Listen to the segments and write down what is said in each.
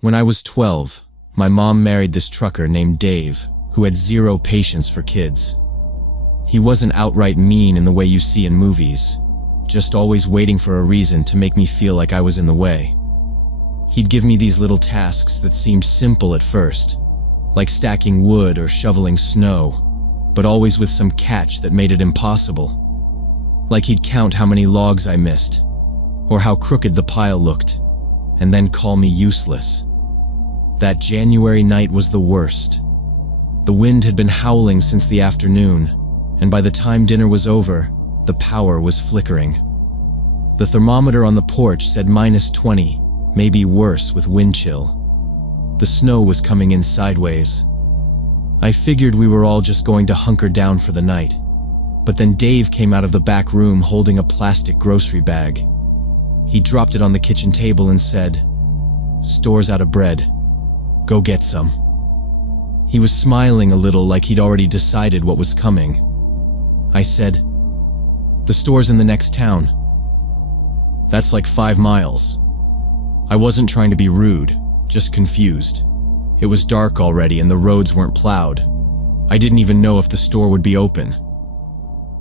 When I was 12, my mom married this trucker named Dave, who had zero patience for kids. He wasn't outright mean in the way you see in movies, just always waiting for a reason to make me feel like I was in the way. He'd give me these little tasks that seemed simple at first, like stacking wood or shoveling snow, but always with some catch that made it impossible. Like he'd count how many logs I missed, or how crooked the pile looked, and then call me useless. That January night was the worst. The wind had been howling since the afternoon, and by the time dinner was over, the power was flickering. The thermometer on the porch said -20, maybe worse with wind chill. The snow was coming in sideways. I figured we were all just going to hunker down for the night, but then Dave came out of the back room holding a plastic grocery bag. He dropped it on the kitchen table and said, "Store's out of bread. Go get some." He was smiling a little like he'd already decided what was coming. I said, "The store's in the next town." "That's like 5 miles. I wasn't trying to be rude, just confused. It was dark already and the roads weren't plowed. I didn't even know if the store would be open.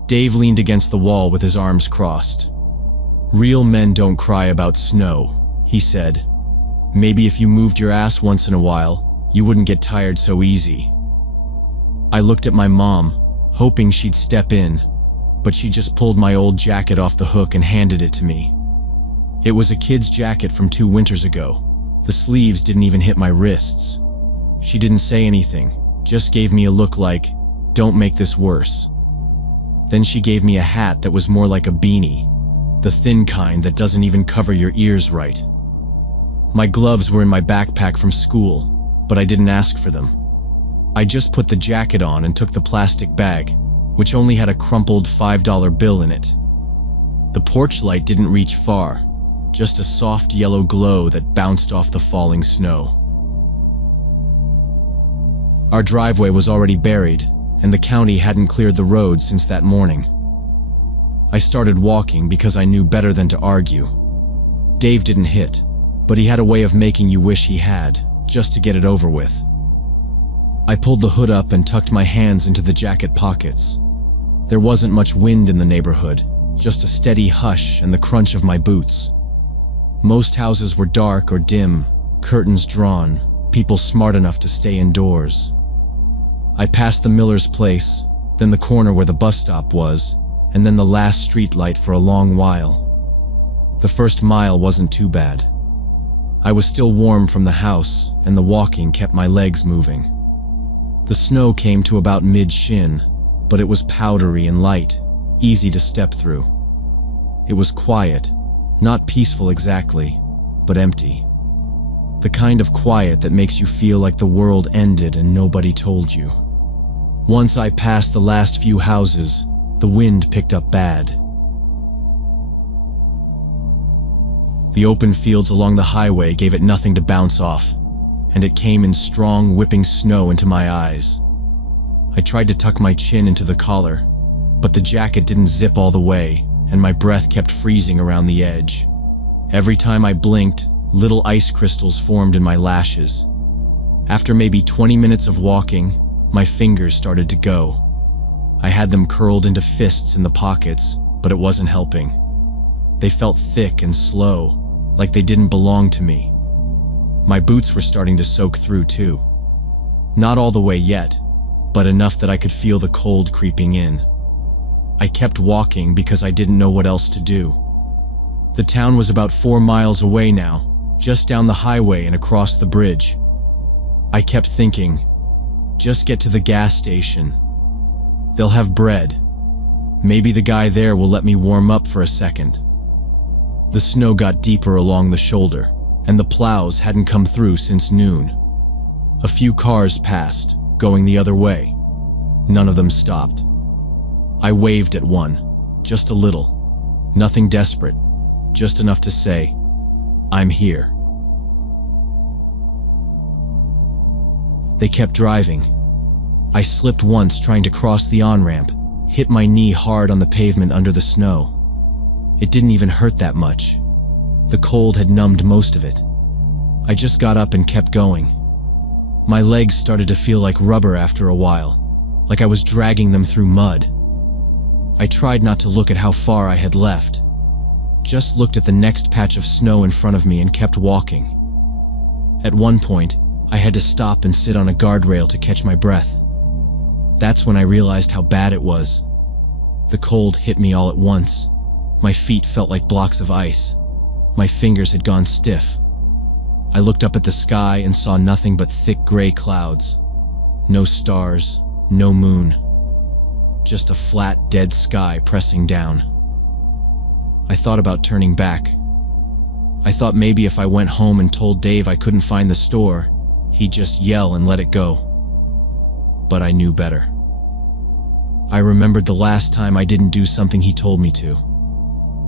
Dave leaned against the wall with his arms crossed. "Real men don't cry about snow," he said. "Maybe if you moved your ass once in a while, you wouldn't get tired so easy." I looked at my mom, hoping she'd step in, but she just pulled my old jacket off the hook and handed it to me. It was a kid's jacket from 2 winters ago. The sleeves didn't even hit my wrists. She didn't say anything, just gave me a look like, "Don't make this worse." Then she gave me a hat that was more like a beanie, the thin kind that doesn't even cover your ears right. My gloves were in my backpack from school, but I didn't ask for them. I just put the jacket on and took the plastic bag, which only had a crumpled $5 bill in it. The porch light didn't reach far, just a soft yellow glow that bounced off the falling snow. Our driveway was already buried, and the county hadn't cleared the road since that morning. I started walking because I knew better than to argue. Dave didn't hit, but he had a way of making you wish he had, just to get it over with. I pulled the hood up and tucked my hands into the jacket pockets. There wasn't much wind in the neighborhood, just a steady hush and the crunch of my boots. Most houses were dark or dim, curtains drawn, people smart enough to stay indoors. I passed the Miller's place, then the corner where the bus stop was, and then the last street light for a long while. The first mile wasn't too bad. I was still warm from the house, and the walking kept my legs moving. The snow came to about mid-shin, but it was powdery and light, easy to step through. It was quiet, not peaceful exactly, but empty. The kind of quiet that makes you feel like the world ended and nobody told you. Once I passed the last few houses, the wind picked up bad. The open fields along the highway gave it nothing to bounce off, and it came in strong, whipping snow into my eyes. I tried to tuck my chin into the collar, but the jacket didn't zip all the way, and my breath kept freezing around the edge. Every time I blinked, little ice crystals formed in my lashes. After maybe 20 minutes of walking, my fingers started to go. I had them curled into fists in the pockets, but it wasn't helping. They felt thick and slow, like they didn't belong to me. My boots were starting to soak through too. Not all the way yet, but enough that I could feel the cold creeping in. I kept walking because I didn't know what else to do. The town was about 4 miles away now, just down the highway and across the bridge. I kept thinking, just get to the gas station. They'll have bread. Maybe the guy there will let me warm up for a second. The snow got deeper along the shoulder, and the plows hadn't come through since noon. A few cars passed, going the other way. None of them stopped. I waved at one, just a little. Nothing desperate, just enough to say, "I'm here." They kept driving. I slipped once trying to cross the on-ramp, hit my knee hard on the pavement under the snow. It didn't even hurt that much. The cold had numbed most of it. I just got up and kept going. My legs started to feel like rubber after a while, like I was dragging them through mud. I tried not to look at how far I had left, just looked at the next patch of snow in front of me and kept walking. At one point, I had to stop and sit on a guardrail to catch my breath. That's when I realized how bad it was. The cold hit me all at once. My feet felt like blocks of ice. My fingers had gone stiff. I looked up at the sky and saw nothing but thick gray clouds. No stars, no moon. Just a flat, dead sky pressing down. I thought about turning back. I thought maybe if I went home and told Dave I couldn't find the store, he'd just yell and let it go. But I knew better. I remembered the last time I didn't do something he told me to.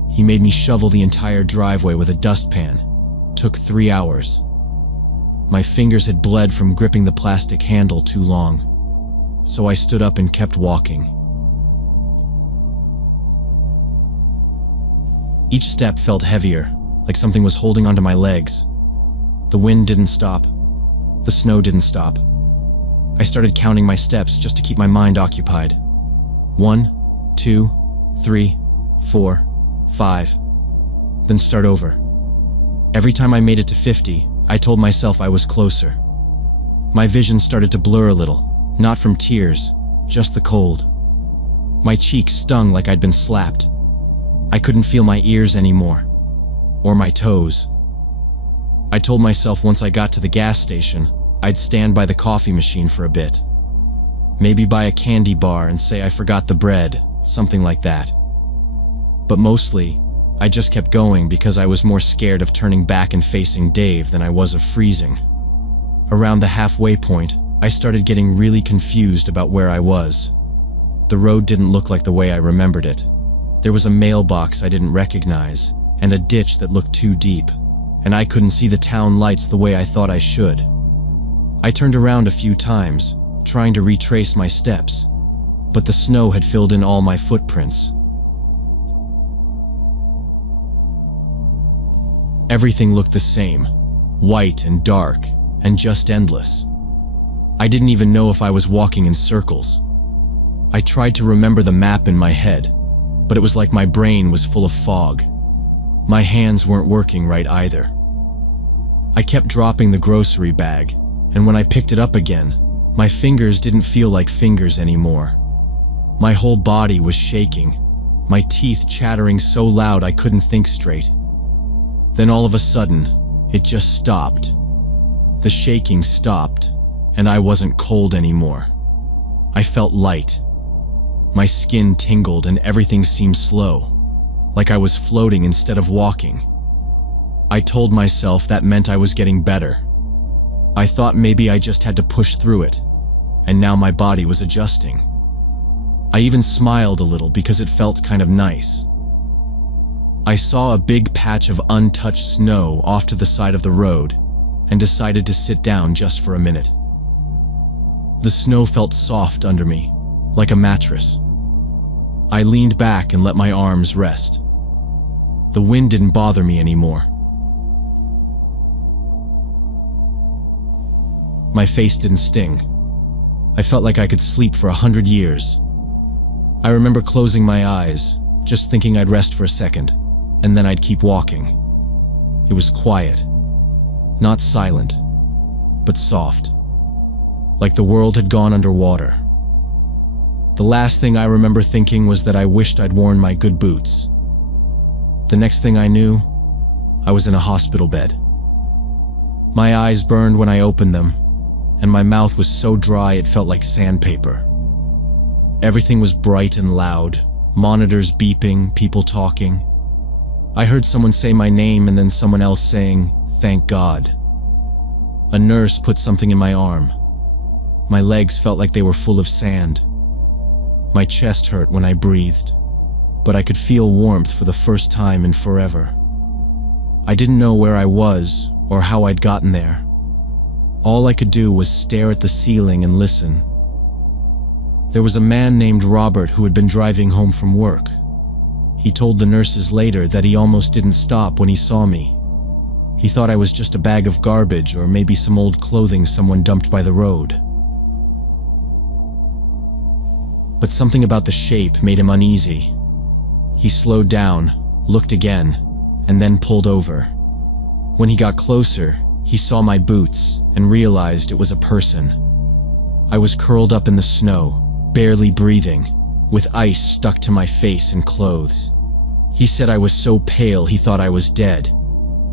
He made me shovel the entire driveway with a dustpan. Took 3 hours. My fingers had bled from gripping the plastic handle too long, so I stood up and kept walking. Each step felt heavier, like something was holding onto my legs. The wind didn't stop. The snow didn't stop. I started counting my steps just to keep my mind occupied. 1, 2, 3, 4, 5. Then start over. Every time I made it to 50, I told myself I was closer. My vision started to blur a little, not from tears, just the cold. My cheeks stung like I'd been slapped. I couldn't feel my ears anymore, or my toes. I told myself once I got to the gas station, I'd stand by the coffee machine for a bit. Maybe buy a candy bar and say I forgot the bread, something like that. But mostly, I just kept going because I was more scared of turning back and facing Dave than I was of freezing. Around the halfway point, I started getting really confused about where I was. The road didn't look like the way I remembered it. There was a mailbox I didn't recognize, and a ditch that looked too deep, and I couldn't see the town lights the way I thought I should. I turned around a few times, trying to retrace my steps, but the snow had filled in all my footprints. Everything looked the same, white and dark, and just endless. I didn't even know if I was walking in circles. I tried to remember the map in my head, but it was like my brain was full of fog. My hands weren't working right either. I kept dropping the grocery bag, and when I picked it up again, my fingers didn't feel like fingers anymore. My whole body was shaking, my teeth chattering so loud I couldn't think straight. Then all of a sudden, it just stopped. The shaking stopped, and I wasn't cold anymore. I felt light. My skin tingled and everything seemed slow, like I was floating instead of walking. I told myself that meant I was getting better. I thought maybe I just had to push through it, and now my body was adjusting. I even smiled a little because it felt kind of nice. I saw a big patch of untouched snow off to the side of the road and decided to sit down just for a minute. The snow felt soft under me, like a mattress. I leaned back and let my arms rest. The wind didn't bother me anymore. My face didn't sting. I felt like I could sleep for 100 years. I remember closing my eyes, just thinking I'd rest for a second, and then I'd keep walking. It was quiet. Not silent, but soft. Like the world had gone underwater. The last thing I remember thinking was that I wished I'd worn my good boots. The next thing I knew, I was in a hospital bed. My eyes burned when I opened them, and my mouth was so dry it felt like sandpaper. Everything was bright and loud, monitors beeping, people talking. I heard someone say my name and then someone else saying, "Thank God." A nurse put something in my arm. My legs felt like they were full of sand. My chest hurt when I breathed, but I could feel warmth for the first time in forever. I didn't know where I was or how I'd gotten there. All I could do was stare at the ceiling and listen. There was a man named Robert who had been driving home from work. He told the nurses later that he almost didn't stop when he saw me. He thought I was just a bag of garbage or maybe some old clothing someone dumped by the road. But something about the shape made him uneasy. He slowed down, looked again, and then pulled over. When he got closer, he saw my boots and realized it was a person. I was curled up in the snow, barely breathing, with ice stuck to my face and clothes. He said I was so pale he thought I was dead.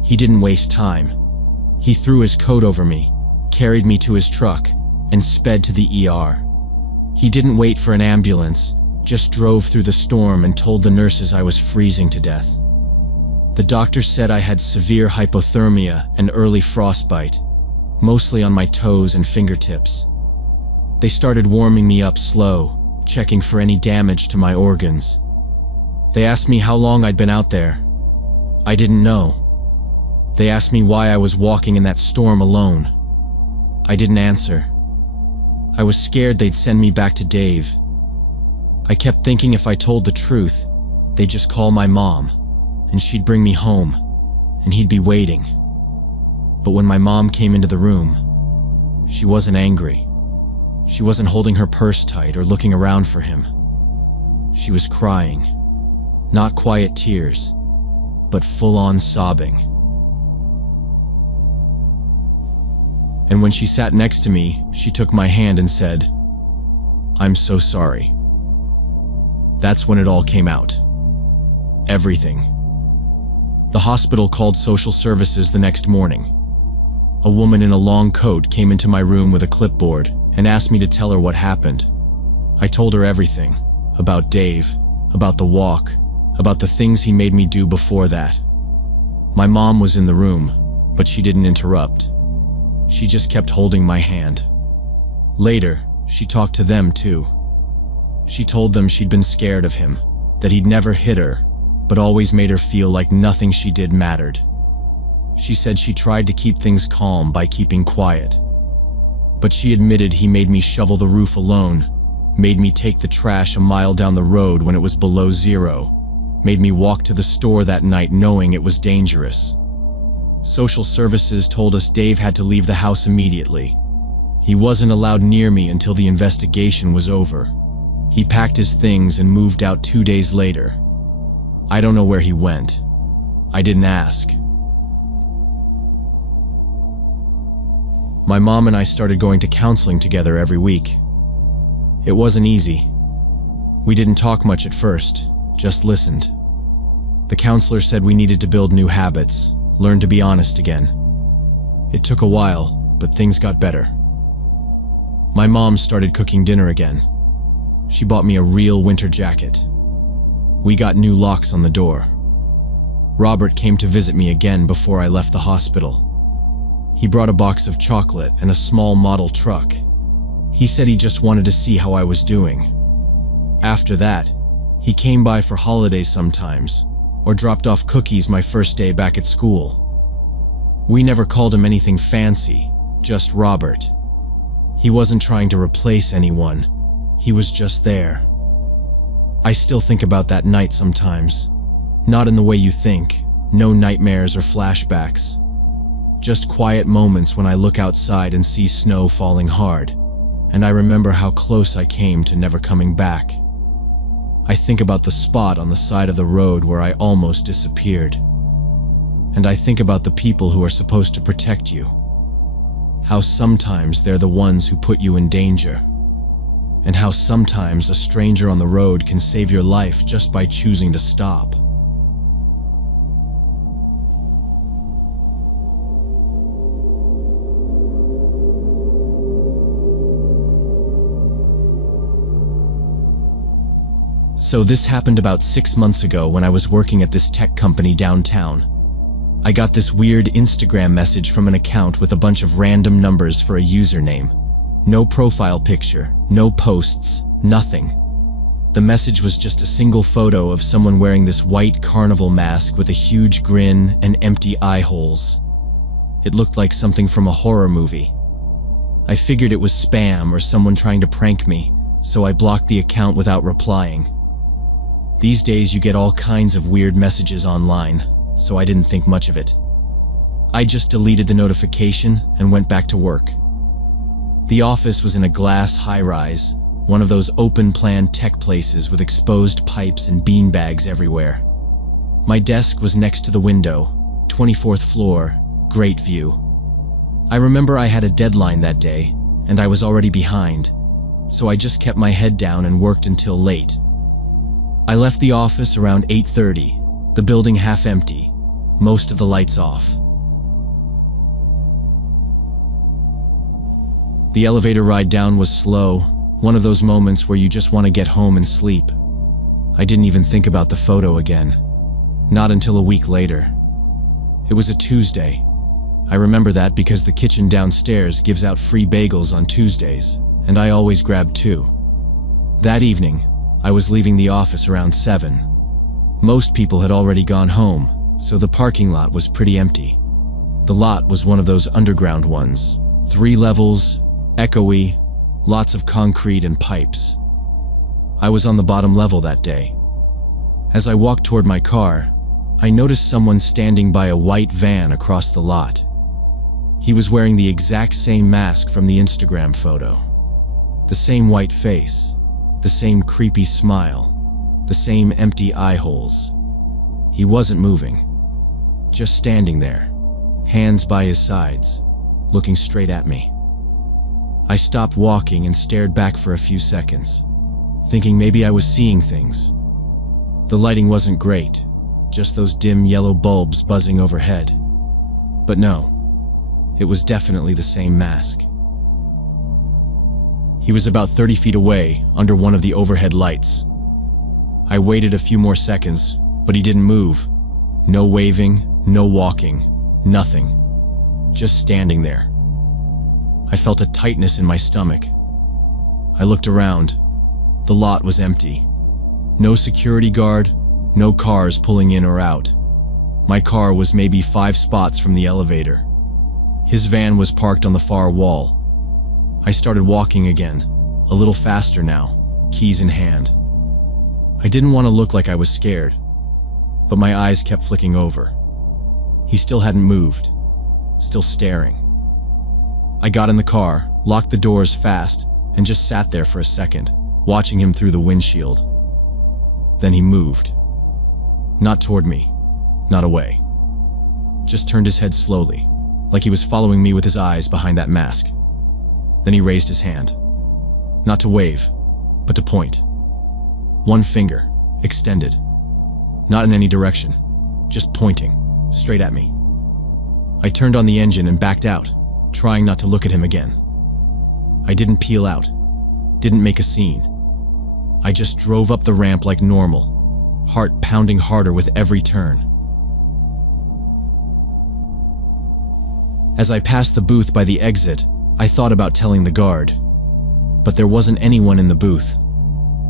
He didn't waste time. He threw his coat over me, carried me to his truck, and sped to the ER. He didn't wait for an ambulance, just drove through the storm and told the nurses I was freezing to death. The doctor said I had severe hypothermia and early frostbite, mostly on my toes and fingertips. They started warming me up slow, checking for any damage to my organs. They asked me how long I'd been out there. I didn't know. They asked me why I was walking in that storm alone. I didn't answer. I was scared they'd send me back to Dave. I kept thinking if I told the truth, they'd just call my mom, and she'd bring me home, and he'd be waiting. But when my mom came into the room, she wasn't angry. She wasn't holding her purse tight or looking around for him. She was crying. Not quiet tears, but full-on sobbing. And when she sat next to me, she took my hand and said, "I'm so sorry." That's when it all came out. Everything. The hospital called social services the next morning. A woman in a long coat came into my room with a clipboard and asked me to tell her what happened. I told her everything. About Dave, about the walk, about the things he made me do before that. My mom was in the room, but she didn't interrupt. She just kept holding my hand. Later, she talked to them too. She told them she'd been scared of him, that he'd never hit her, but always made her feel like nothing she did mattered. She said she tried to keep things calm by keeping quiet. But she admitted he made me shovel the roof alone, made me take the trash a mile down the road when it was below zero, made me walk to the store that night knowing it was dangerous. Social services told us Dave had to leave the house immediately. He wasn't allowed near me until the investigation was over. He packed his things and moved out 2 days later. I don't know where he went. I didn't ask. My mom and I started going to counseling together every week. It wasn't easy. We didn't talk much at first, just listened. The counselor said we needed to build new habits, learn to be honest again. It took a while, but things got better. My mom started cooking dinner again. She bought me a real winter jacket. We got new locks on the door. Robert came to visit me again before I left the hospital. He brought a box of chocolate and a small model truck. He said he just wanted to see how I was doing. After that, he came by for holidays sometimes, or dropped off cookies my first day back at school. We never called him anything fancy, just Robert. He wasn't trying to replace anyone. He was just there. I still think about that night sometimes. Not in the way you think, no nightmares or flashbacks. Just quiet moments when I look outside and see snow falling hard, and I remember how close I came to never coming back. I think about the spot on the side of the road where I almost disappeared. And I think about the people who are supposed to protect you. How sometimes they're the ones who put you in danger. And how sometimes a stranger on the road can save your life just by choosing to stop. So this happened about 6 months ago when I was working at this tech company downtown. I got this weird Instagram message from an account with a bunch of random numbers for a username. No profile picture, no posts, nothing. The message was just a single photo of someone wearing this white carnival mask with a huge grin and empty eye holes. It looked like something from a horror movie. I figured it was spam or someone trying to prank me, so I blocked the account without replying. These days you get all kinds of weird messages online, so I didn't think much of it. I just deleted the notification and went back to work. The office was in a glass high-rise, one of those open-plan tech places with exposed pipes and beanbags everywhere. My desk was next to the window, 24th floor, great view. I remember I had a deadline that day, and I was already behind, so I just kept my head down and worked until late. I left the office around 8:30, the building half empty, most of the lights off. The elevator ride down was slow, one of those moments where you just want to get home and sleep. I didn't even think about the photo again. Not until a week later. It was a Tuesday. I remember that because the kitchen downstairs gives out free bagels on Tuesdays, and I always grabbed 2. That evening, I was leaving the office around 7. Most people had already gone home, so the parking lot was pretty empty. The lot was one of those underground ones, 3 levels, echoey, lots of concrete and pipes. I was on the bottom level that day. As I walked toward my car, I noticed someone standing by a white van across the lot. He was wearing the exact same mask from the Instagram photo. The same white face, the same creepy smile, the same empty eye holes. He wasn't moving, just standing there, hands by his sides, looking straight at me. I stopped walking and stared back for a few seconds, thinking maybe I was seeing things. The lighting wasn't great, just those dim yellow bulbs buzzing overhead. But no, it was definitely the same mask. He was about 30 feet away, under one of the overhead lights. I waited a few more seconds, but he didn't move. No waving, no walking, nothing. Just standing there. I felt a tightness in my stomach. I looked around. The lot was empty. No security guard, no cars pulling in or out. My car was maybe 5 spots from the elevator. His van was parked on the far wall. I started walking again, a little faster now, keys in hand. I didn't want to look like I was scared, but my eyes kept flicking over. He still hadn't moved, still staring. I got in the car, locked the doors fast, and just sat there for a second, watching him through the windshield. Then he moved. Not toward me, not away. Just turned his head slowly, like he was following me with his eyes behind that mask. Then he raised his hand. Not to wave, but to point. One finger, extended. Not in any direction, just pointing, straight at me. I turned on the engine and backed out, trying not to look at him again. I didn't peel out, didn't make a scene. I just drove up the ramp like normal, heart pounding harder with every turn. As I passed the booth by the exit, I thought about telling the guard. But there wasn't anyone in the booth.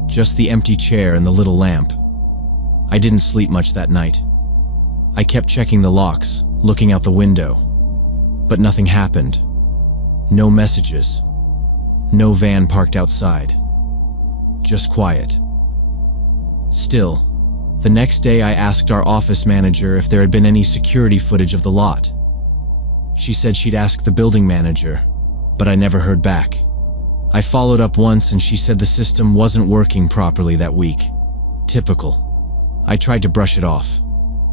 Just the empty chair and the little lamp. I didn't sleep much that night. I kept checking the locks, looking out the window. But nothing happened. No messages. No van parked outside. Just quiet. Still, the next day I asked our office manager if there had been any security footage of the lot. She said she'd ask the building manager, but I never heard back. I followed up once and she said the system wasn't working properly that week. Typical. I tried to brush it off.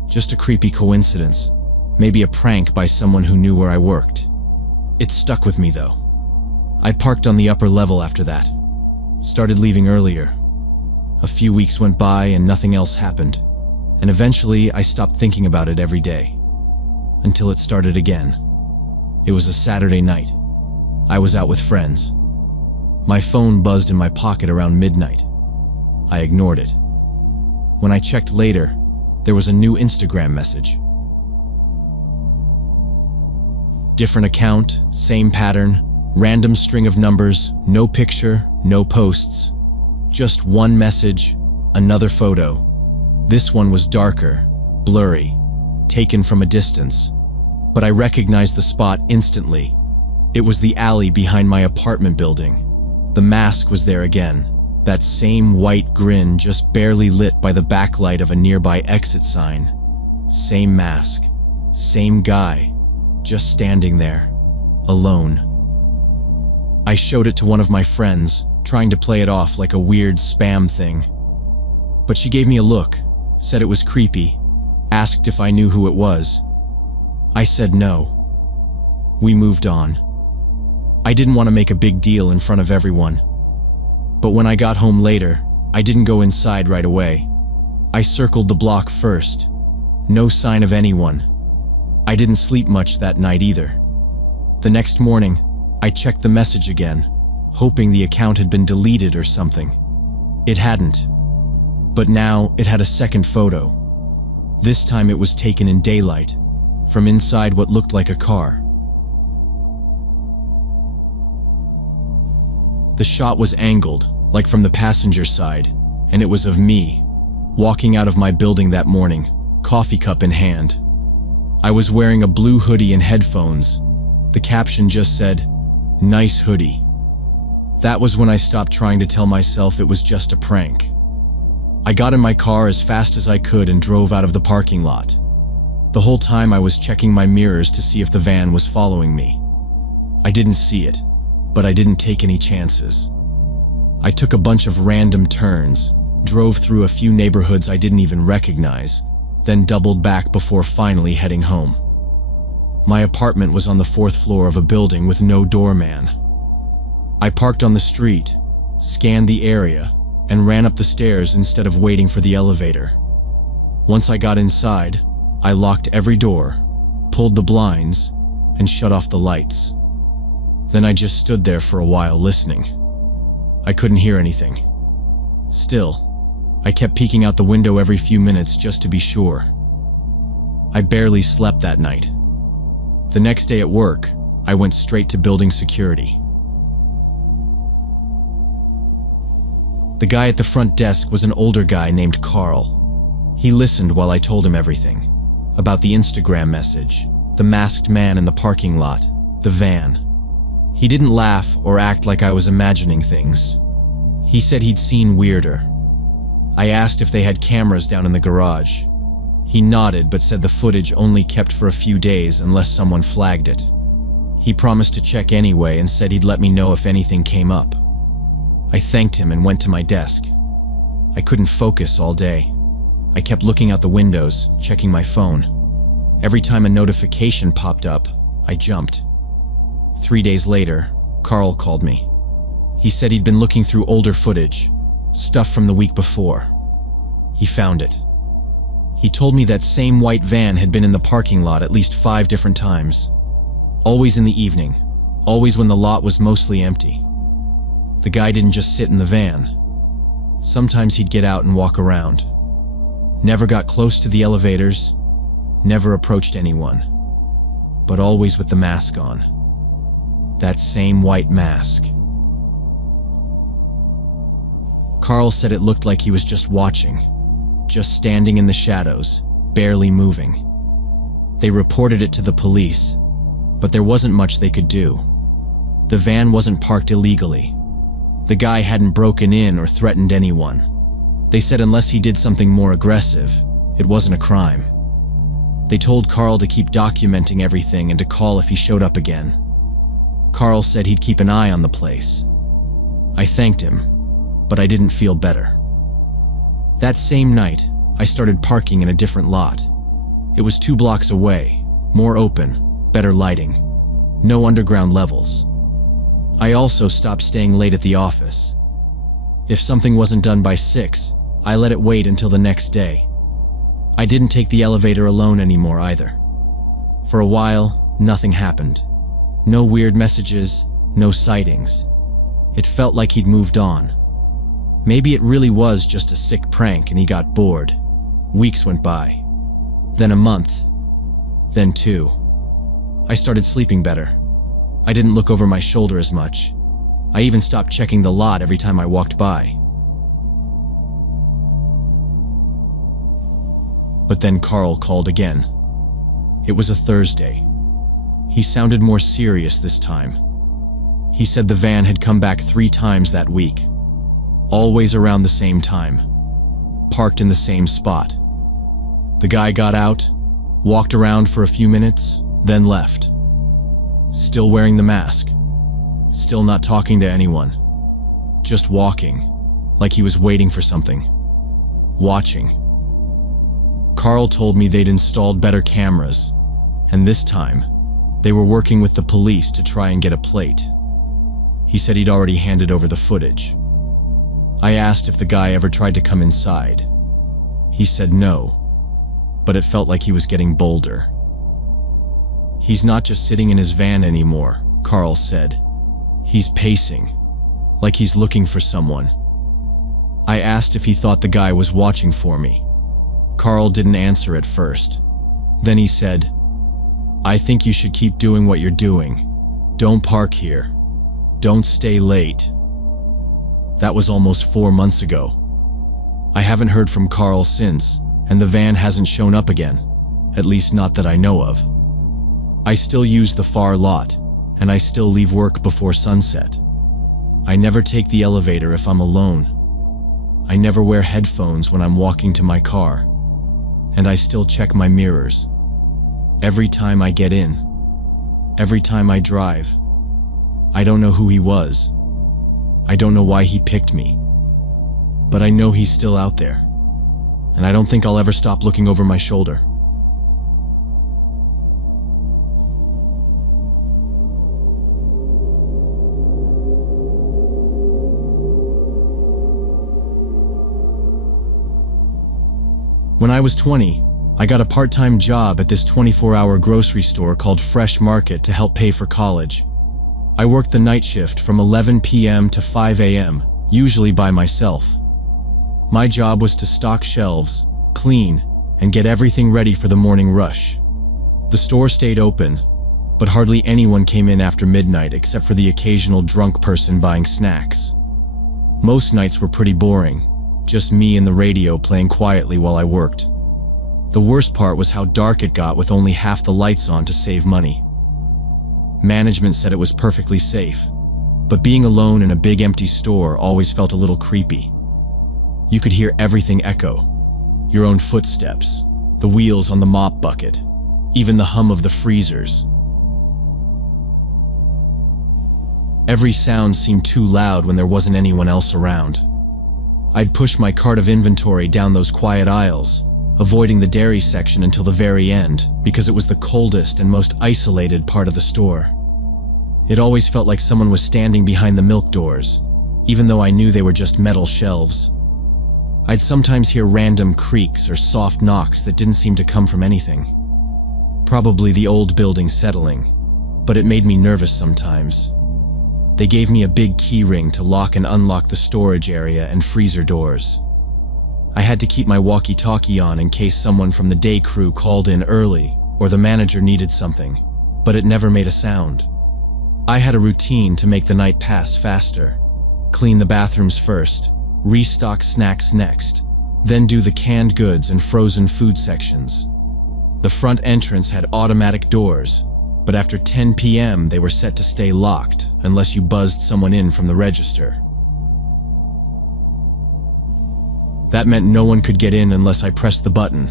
Just a creepy coincidence. Maybe a prank by someone who knew where I worked. It stuck with me though. I parked on the upper level after that. Started leaving earlier. A few weeks went by and nothing else happened. And eventually I stopped thinking about it every day. Until it started again. It was a Saturday night. I was out with friends. My phone buzzed in my pocket around midnight. I ignored it. When I checked later, there was a new Instagram message. Different account, same pattern, random string of numbers, no picture, no posts. Just one message, another photo. This one was darker, blurry, taken from a distance. But I recognized the spot instantly. It was the alley behind my apartment building. The mask was there again. That same white grin just barely lit by the backlight of a nearby exit sign. Same mask. Same guy. just standing there, alone. I showed it to one of my friends, trying to play it off like a weird spam thing. But she gave me a look, said it was creepy, asked if I knew who it was. I said no. We moved on. I didn't want to make a big deal in front of everyone. But when I got home later, I didn't go inside right away. I circled the block first. No sign of anyone. I didn't sleep much that night either. The next morning, I checked the message again, hoping the account had been deleted or something. It hadn't. But now it had a second photo. This time it was taken in daylight, from inside what looked like a car. The shot was angled, like from the passenger side, and it was of me, walking out of my building that morning, coffee cup in hand. I was wearing a blue hoodie and headphones. The caption just said, "Nice hoodie." That was when I stopped trying to tell myself it was just a prank. I got in my car as fast as I could and drove out of the parking lot. The whole time I was checking my mirrors to see if the van was following me. I didn't see it, but I didn't take any chances. I took a bunch of random turns, drove through a few neighborhoods I didn't even recognize, then doubled back before finally heading home. My apartment was on the 4th floor of a building with no doorman. I parked on the street, scanned the area, and ran up the stairs instead of waiting for the elevator. Once I got inside, I locked every door, pulled the blinds, and shut off the lights. Then I just stood there for a while listening. I couldn't hear anything. Still, I kept peeking out the window every few minutes just to be sure. I barely slept that night. The next day at work, I went straight to building security. The guy at the front desk was an older guy named Carl. He listened while I told him everything. About the Instagram message, the masked man in the parking lot, the van. He didn't laugh or act like I was imagining things. He said he'd seen weirder. I asked if they had cameras down in the garage. He nodded but said the footage only kept for a few days unless someone flagged it. He promised to check anyway and said he'd let me know if anything came up. I thanked him and went to my desk. I couldn't focus all day. I kept looking out the windows, checking my phone. Every time a notification popped up, I jumped. 3 days later, Carl called me. He said he'd been looking through older footage, stuff from the week before. He found it. He told me that same white van had been in the parking lot at least 5 different times. Always in the evening, always when the lot was mostly empty. The guy didn't just sit in the van. Sometimes he'd get out and walk around. Never got close to the elevators, never approached anyone, but always with the mask on. That same white mask. Carl said it looked like he was just watching, just standing in the shadows, barely moving. They reported it to the police, but there wasn't much they could do. The van wasn't parked illegally. The guy hadn't broken in or threatened anyone. They said unless he did something more aggressive, it wasn't a crime. They told Carl to keep documenting everything and to call if he showed up again. Carl said he'd keep an eye on the place. I thanked him, but I didn't feel better. That same night, I started parking in a different lot. It was 2 blocks away, more open, better lighting, no underground levels. I also stopped staying late at the office. If something wasn't done by 6, I let it wait until the next day. I didn't take the elevator alone anymore either. For a while, nothing happened. No weird messages, no sightings. It felt like he'd moved on. Maybe it really was just a sick prank and he got bored. Weeks went by. Then a month. Then 2. I started sleeping better. I didn't look over my shoulder as much. I even stopped checking the lot every time I walked by. But then Carl called again. It was a Thursday. He sounded more serious this time. He said the van had come back 3 times that week. Always around the same time. Parked in the same spot. The guy got out, walked around for a few minutes, then left. Still wearing the mask. Still not talking to anyone. Just walking, like he was waiting for something. Watching. Carl told me they'd installed better cameras, and this time, they were working with the police to try and get a plate. He said he'd already handed over the footage. I asked if the guy ever tried to come inside. He said no, but it felt like he was getting bolder. He's not just sitting in his van anymore, Carl said. He's pacing, like he's looking for someone. I asked if he thought the guy was watching for me. Carl didn't answer at first. Then he said, "I think you should keep doing what you're doing. Don't park here. Don't stay late." That was almost 4 months ago. I haven't heard from Carl since, and the van hasn't shown up again, at least not that I know of. I still use the far lot, and I still leave work before sunset. I never take the elevator if I'm alone. I never wear headphones when I'm walking to my car, and I still check my mirrors. Every time I get in, every time I drive. I don't know who he was. I don't know why he picked me. But I know he's still out there, and I don't think I'll ever stop looking over my shoulder. When I was 20, I got a part-time job at this 24-hour grocery store called Fresh Market to help pay for college. I worked the night shift from 11 p.m. to 5 a.m., usually by myself. My job was to stock shelves, clean, and get everything ready for the morning rush. The store stayed open, but hardly anyone came in after midnight except for the occasional drunk person buying snacks. Most nights were pretty boring, just me and the radio playing quietly while I worked. The worst part was how dark it got with only half the lights on to save money. Management said it was perfectly safe, but being alone in a big empty store always felt a little creepy. You could hear everything echo. Your own footsteps, the wheels on the mop bucket, even the hum of the freezers. Every sound seemed too loud when there wasn't anyone else around. I'd push my cart of inventory down those quiet aisles, avoiding the dairy section until the very end because it was the coldest and most isolated part of the store. It always felt like someone was standing behind the milk doors, even though I knew they were just metal shelves. I'd sometimes hear random creaks or soft knocks that didn't seem to come from anything. Probably the old building settling, but it made me nervous sometimes. They gave me a big key ring to lock and unlock the storage area and freezer doors. I had to keep my walkie-talkie on in case someone from the day crew called in early or the manager needed something, but it never made a sound. I had a routine to make the night pass faster. Clean the bathrooms first, restock snacks next, then do the canned goods and frozen food sections. The front entrance had automatic doors, but after 10 p.m. they were set to stay locked unless you buzzed someone in from the register. That meant no one could get in unless I pressed the button.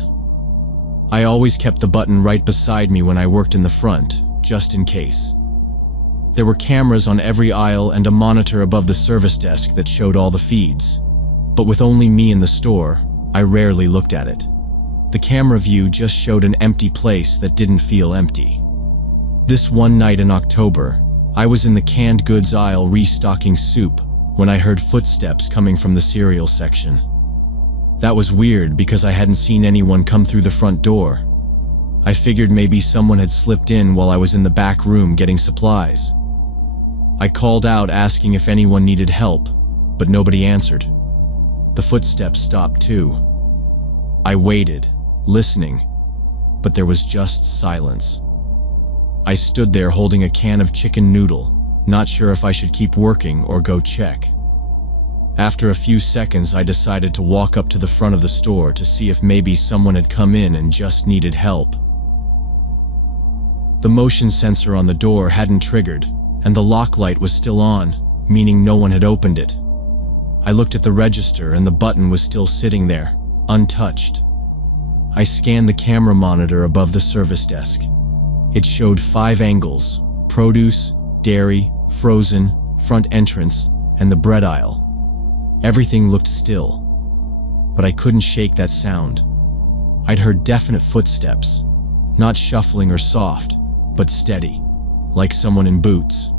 I always kept the button right beside me when I worked in the front, just in case. There were cameras on every aisle and a monitor above the service desk that showed all the feeds. But with only me in the store, I rarely looked at it. The camera view just showed an empty place that didn't feel empty. This one night in October, I was in the canned goods aisle restocking soup when I heard footsteps coming from the cereal section. That was weird because I hadn't seen anyone come through the front door. I figured maybe someone had slipped in while I was in the back room getting supplies. I called out asking if anyone needed help, but nobody answered. The footsteps stopped too. I waited, listening, but there was just silence. I stood there holding a can of chicken noodle, not sure if I should keep working or go check. After a few seconds, I decided to walk up to the front of the store to see if maybe someone had come in and just needed help. The motion sensor on the door hadn't triggered, and the lock light was still on, meaning no one had opened it. I looked at the register and the button was still sitting there, untouched. I scanned the camera monitor above the service desk. It showed 5 angles: produce, dairy, frozen, front entrance, and the bread aisle. Everything looked still, but I couldn't shake that sound. I'd heard definite footsteps, not shuffling or soft, but steady, like someone in boots.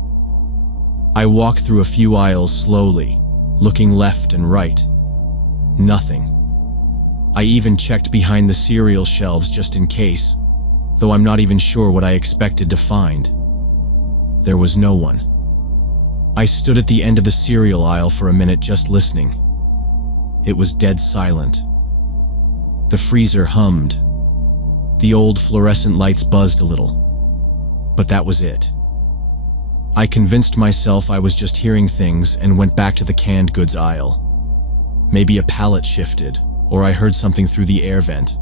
I walked through a few aisles slowly, looking left and right. Nothing. I even checked behind the cereal shelves just in case, though I'm not even sure what I expected to find. There was no one. I stood at the end of the cereal aisle for a minute just listening. It was dead silent. The freezer hummed. The old fluorescent lights buzzed a little. But that was it. I convinced myself I was just hearing things and went back to the canned goods aisle. Maybe a pallet shifted, or I heard something through the air vent.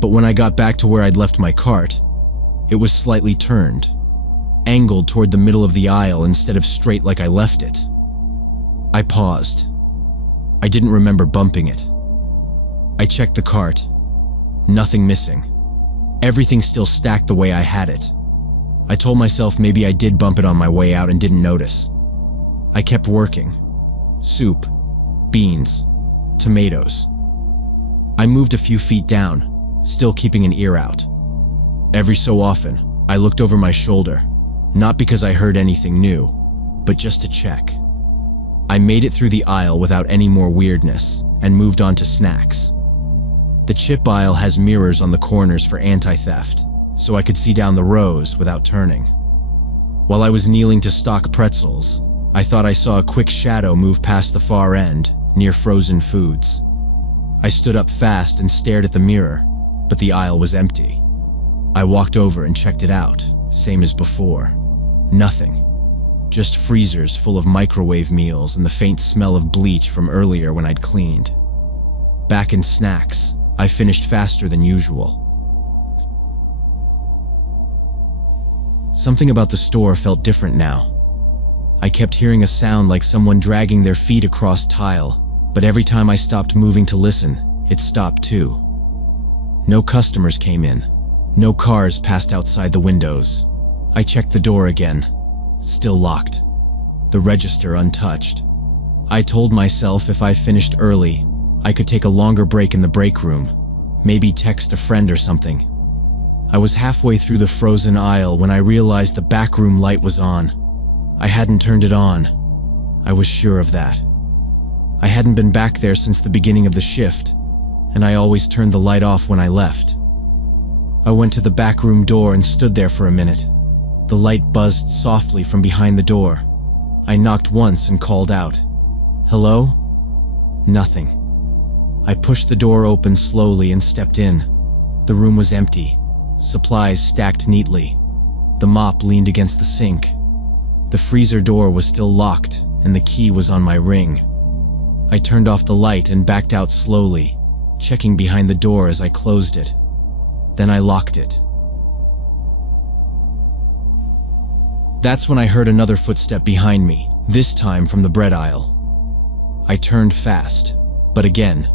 But when I got back to where I'd left my cart, it was slightly turned, angled toward the middle of the aisle instead of straight like I left it. I paused. I didn't remember bumping it. I checked the cart. Nothing missing. Everything still stacked the way I had it. I told myself maybe I did bump it on my way out and didn't notice. I kept working. Soup, beans, tomatoes. I moved a few feet down, still keeping an ear out. Every so often, I looked over my shoulder, not because I heard anything new, but just to check. I made it through the aisle without any more weirdness and moved on to snacks. The chip aisle has mirrors on the corners for anti-theft, so I could see down the rows without turning. While I was kneeling to stock pretzels, I thought I saw a quick shadow move past the far end, near frozen foods. I stood up fast and stared at the mirror, but the aisle was empty. I walked over and checked it out, same as before. Nothing. Just freezers full of microwave meals and the faint smell of bleach from earlier when I'd cleaned. Back in snacks, I finished faster than usual. Something about the store felt different now. I kept hearing a sound like someone dragging their feet across tile, but every time I stopped moving to listen, it stopped too. No customers came in. No cars passed outside the windows. I checked the door again. Still locked. The register untouched. I told myself if I finished early, I could take a longer break in the break room, maybe text a friend or something. I was halfway through the frozen aisle when I realized the back room light was on. I hadn't turned it on. I was sure of that. I hadn't been back there since the beginning of the shift, and I always turned the light off when I left. I went to the back room door and stood there for a minute. The light buzzed softly from behind the door. I knocked once and called out. Hello? Nothing. I pushed the door open slowly and stepped in. The room was empty. Supplies stacked neatly. The mop leaned against the sink. The freezer door was still locked, and the key was on my ring. I turned off the light and backed out slowly, checking behind the door as I closed it. Then I locked it. That's when I heard another footstep behind me, this time from the bread aisle. I turned fast, but again,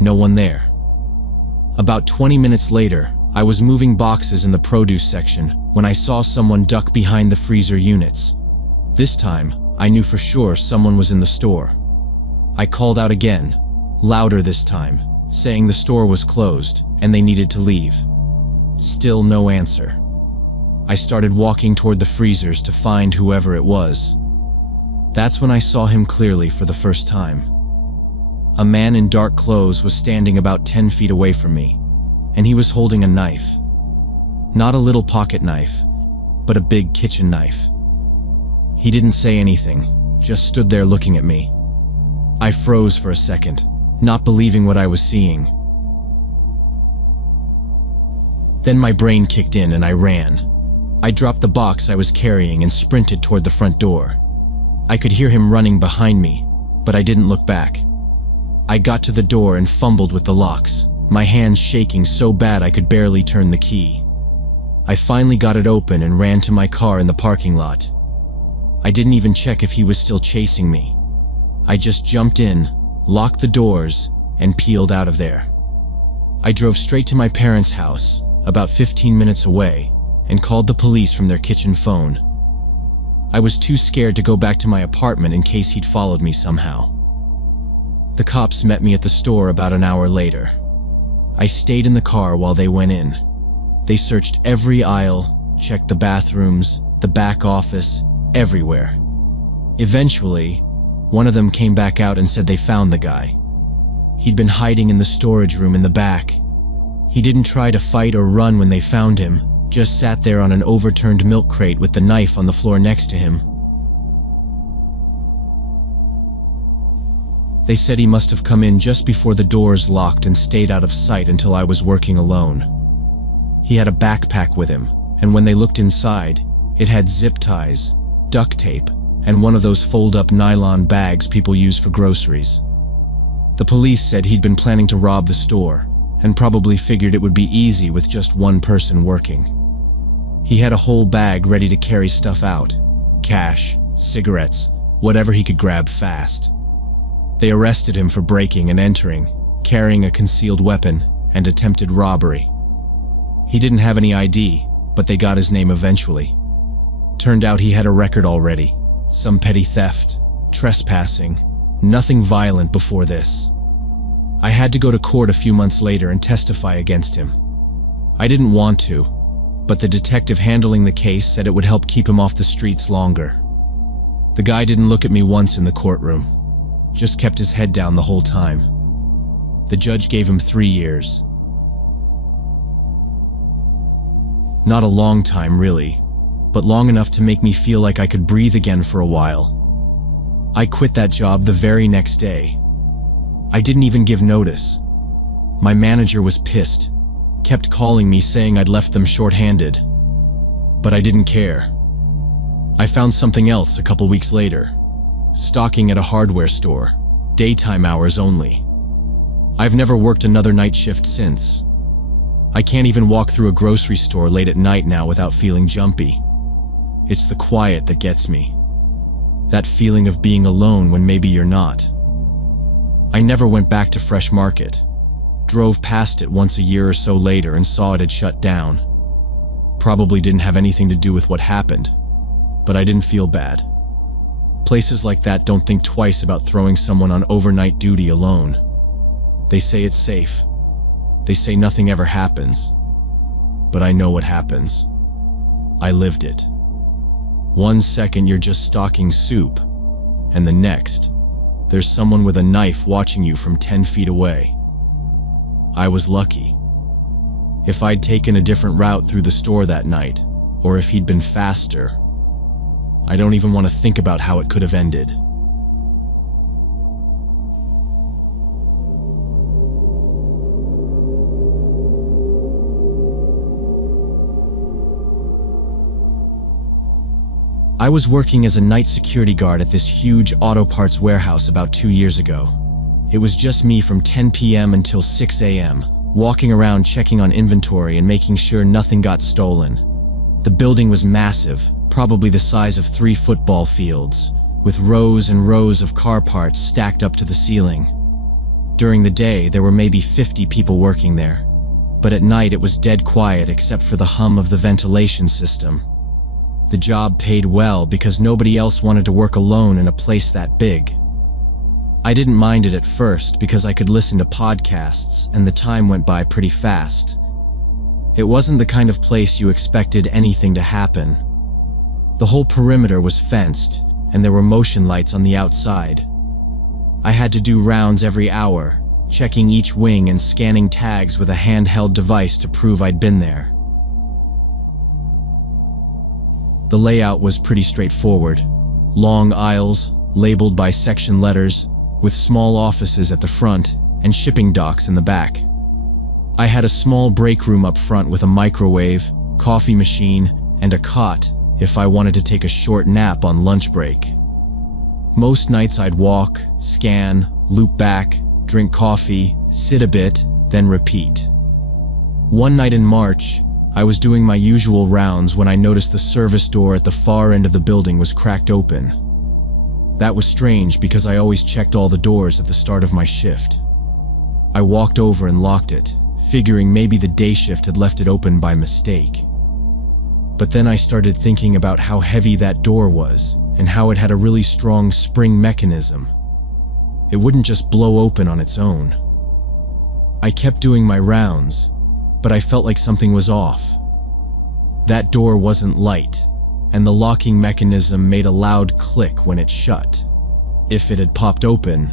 no one there. About 20 minutes later, I was moving boxes in the produce section when I saw someone duck behind the freezer units. This time, I knew for sure someone was in the store. I called out again, louder this time, saying the store was closed and they needed to leave. Still no answer. I started walking toward the freezers to find whoever it was. That's when I saw him clearly for the first time. A man in dark clothes was standing about 10 feet away from me, and he was holding a knife. Not a little pocket knife, but a big kitchen knife. He didn't say anything, just stood there looking at me. I froze for a second, not believing what I was seeing. Then my brain kicked in and I ran. I dropped the box I was carrying and sprinted toward the front door. I could hear him running behind me, but I didn't look back. I got to the door and fumbled with the locks, my hands shaking so bad I could barely turn the key. I finally got it open and ran to my car in the parking lot. I didn't even check if he was still chasing me. I just jumped in, locked the doors, and peeled out of there. I drove straight to my parents' house, about 15 minutes away, and called the police from their kitchen phone. I was too scared to go back to my apartment in case he'd followed me somehow. The cops met me at the store about an hour later. I stayed in the car while they went in. They searched every aisle, checked the bathrooms, the back office, everywhere. Eventually, one of them came back out and said they found the guy. He'd been hiding in the storage room in the back. He didn't try to fight or run when they found him, just sat there on an overturned milk crate with the knife on the floor next to him. They said he must have come in just before the doors locked and stayed out of sight until I was working alone. He had a backpack with him, and when they looked inside, it had zip ties, duct tape, and one of those fold-up nylon bags people use for groceries. The police said he'd been planning to rob the store, and probably figured it would be easy with just one person working. He had a whole bag ready to carry stuff out: cash, cigarettes, whatever he could grab fast. They arrested him for breaking and entering, carrying a concealed weapon, and attempted robbery. He didn't have any ID, but they got his name eventually. Turned out he had a record already. Some petty theft, trespassing, nothing violent before this. I had to go to court a few months later and testify against him. I didn't want to, but the detective handling the case said it would help keep him off the streets longer. The guy didn't look at me once in the courtroom, just kept his head down the whole time. The judge gave him 3 years. Not a long time, really, but long enough to make me feel like I could breathe again for a while. I quit that job the very next day. I didn't even give notice. My manager was pissed, kept calling me saying I'd left them short-handed. But I didn't care. I found something else a couple weeks later, stocking at a hardware store, daytime hours only. I've never worked another night shift since. I can't even walk through a grocery store late at night now without feeling jumpy. It's the quiet that gets me. That feeling of being alone when maybe you're not. I never went back to Fresh Market. Drove past it once a year or so later and saw it had shut down. Probably didn't have anything to do with what happened, but I didn't feel bad. Places like that don't think twice about throwing someone on overnight duty alone. They say it's safe. They say nothing ever happens. But I know what happens. I lived it. 1 second you're just stocking soup, and the next, there's someone with a knife watching you from 10 feet away. I was lucky. If I'd taken a different route through the store that night, or if he'd been faster, I don't even want to think about how it could have ended. I was working as a night security guard at this huge auto parts warehouse about 2 years ago. It was just me from 10 p.m. until 6 a.m., walking around checking on inventory and making sure nothing got stolen. The building was massive, probably the size of 3 football fields, with rows and rows of car parts stacked up to the ceiling. During the day, there were maybe 50 people working there, but at night it was dead quiet except for the hum of the ventilation system. The job paid well because nobody else wanted to work alone in a place that big. I didn't mind it at first because I could listen to podcasts and the time went by pretty fast. It wasn't the kind of place you expected anything to happen. The whole perimeter was fenced and there were motion lights on the outside. I had to do rounds every hour, checking each wing and scanning tags with a handheld device to prove I'd been there. The layout was pretty straightforward. Long aisles, labeled by section letters, with small offices at the front and shipping docks in the back. I had a small break room up front with a microwave, coffee machine, and a cot if I wanted to take a short nap on lunch break. Most nights I'd walk, scan, loop back, drink coffee, sit a bit, then repeat. One night in March, I was doing my usual rounds when I noticed the service door at the far end of the building was cracked open. That was strange because I always checked all the doors at the start of my shift. I walked over and locked it, figuring maybe the day shift had left it open by mistake. But then I started thinking about how heavy that door was and how it had a really strong spring mechanism. It wouldn't just blow open on its own. I kept doing my rounds, but I felt like something was off. That door wasn't light, and the locking mechanism made a loud click when it shut. If it had popped open,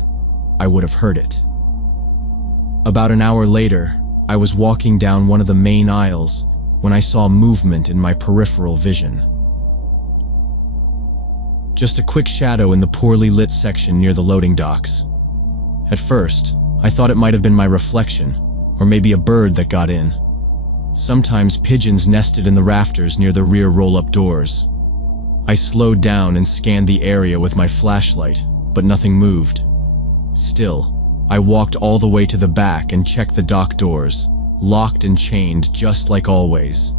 I would have heard it. About an hour later, I was walking down one of the main aisles when I saw movement in my peripheral vision. Just a quick shadow in the poorly lit section near the loading docks. At first, I thought it might have been my reflection, or maybe a bird that got in. Sometimes pigeons nested in the rafters near the rear roll-up doors. I slowed down and scanned the area with my flashlight, but nothing moved. Still, I walked all the way to the back and checked the dock doors, locked and chained just like always.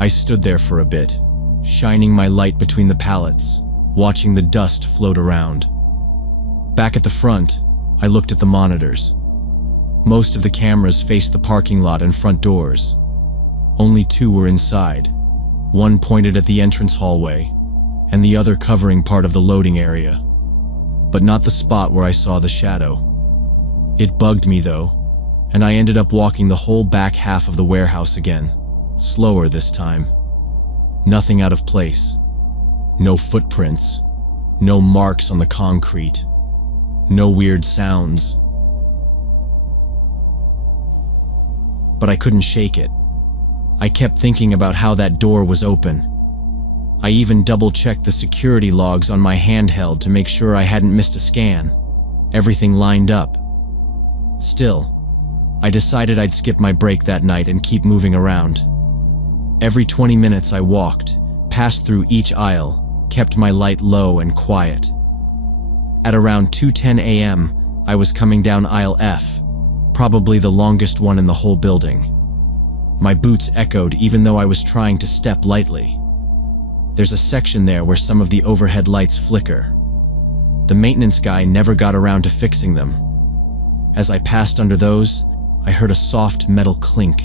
I stood there for a bit, shining my light between the pallets, watching the dust float around. Back at the front, I looked at the monitors. Most of the cameras faced the parking lot and front doors. Only 2 were inside. One pointed at the entrance hallway, and the other covering part of the loading area. But not the spot where I saw the shadow. It bugged me though, and I ended up walking the whole back half of the warehouse again, slower this time. Nothing out of place. No footprints. No marks on the concrete. No weird sounds. But I couldn't shake it. I kept thinking about how that door was open. I even double-checked the security logs on my handheld to make sure I hadn't missed a scan. Everything lined up. Still, I decided I'd skip my break that night and keep moving around. Every 20 minutes I walked, passed through each aisle, kept my light low and quiet. At around 2:10 a.m., I was coming down aisle F, probably the longest one in the whole building. My boots echoed even though I was trying to step lightly. There's a section there where some of the overhead lights flicker. The maintenance guy never got around to fixing them. As I passed under those, I heard a soft metal clink,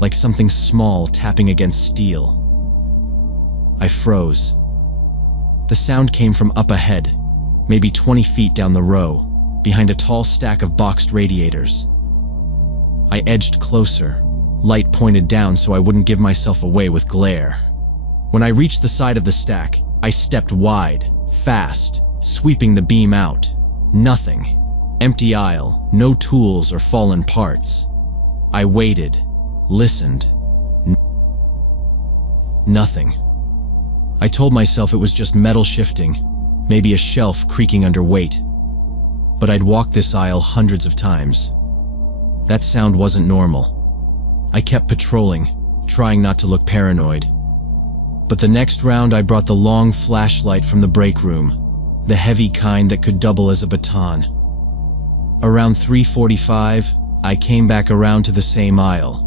like something small tapping against steel. I froze. The sound came from up ahead, maybe 20 feet down the row, behind a tall stack of boxed radiators. I edged closer, light pointed down so I wouldn't give myself away with glare. When I reached the side of the stack, I stepped wide, fast, sweeping the beam out. Nothing. Empty aisle, no tools or fallen parts. I waited, listened. Nothing. I told myself it was just metal shifting, maybe a shelf creaking under weight. But I'd walked this aisle hundreds of times. That sound wasn't normal. I kept patrolling, trying not to look paranoid. But the next round I brought the long flashlight from the break room, the heavy kind that could double as a baton. Around 3:45, I came back around to the same aisle.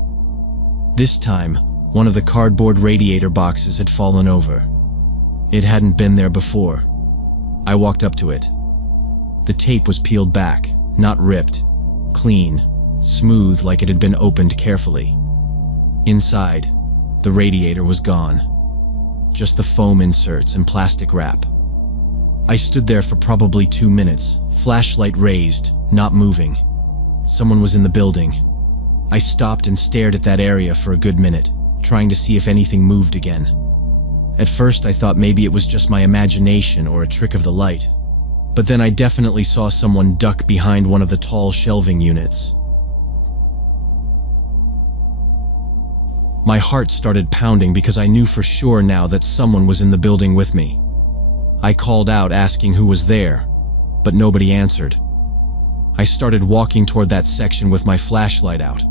This time, one of the cardboard radiator boxes had fallen over. It hadn't been there before. I walked up to it. The tape was peeled back, not ripped, clean, smooth like it had been opened carefully. Inside, the radiator was gone. Just the foam inserts and plastic wrap. I stood there for probably 2 minutes, flashlight raised, not moving. Someone was in the building. I stopped and stared at that area for a good minute, trying to see if anything moved again. At first I thought maybe it was just my imagination or a trick of the light. But then I definitely saw someone duck behind one of the tall shelving units. My heart started pounding because I knew for sure now that someone was in the building with me. I called out asking who was there, but nobody answered. I started walking toward that section with my flashlight out.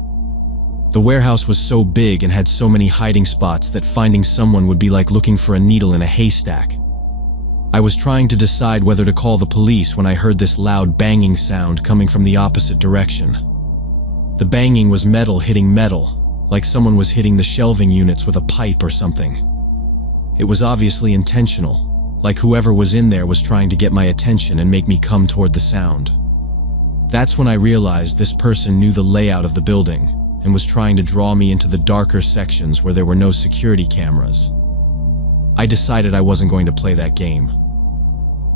The warehouse was so big and had so many hiding spots that finding someone would be like looking for a needle in a haystack. I was trying to decide whether to call the police when I heard this loud banging sound coming from the opposite direction. The banging was metal hitting metal, like someone was hitting the shelving units with a pipe or something. It was obviously intentional, like whoever was in there was trying to get my attention and make me come toward the sound. That's when I realized this person knew the layout of the building and was trying to draw me into the darker sections where there were no security cameras. I decided I wasn't going to play that game.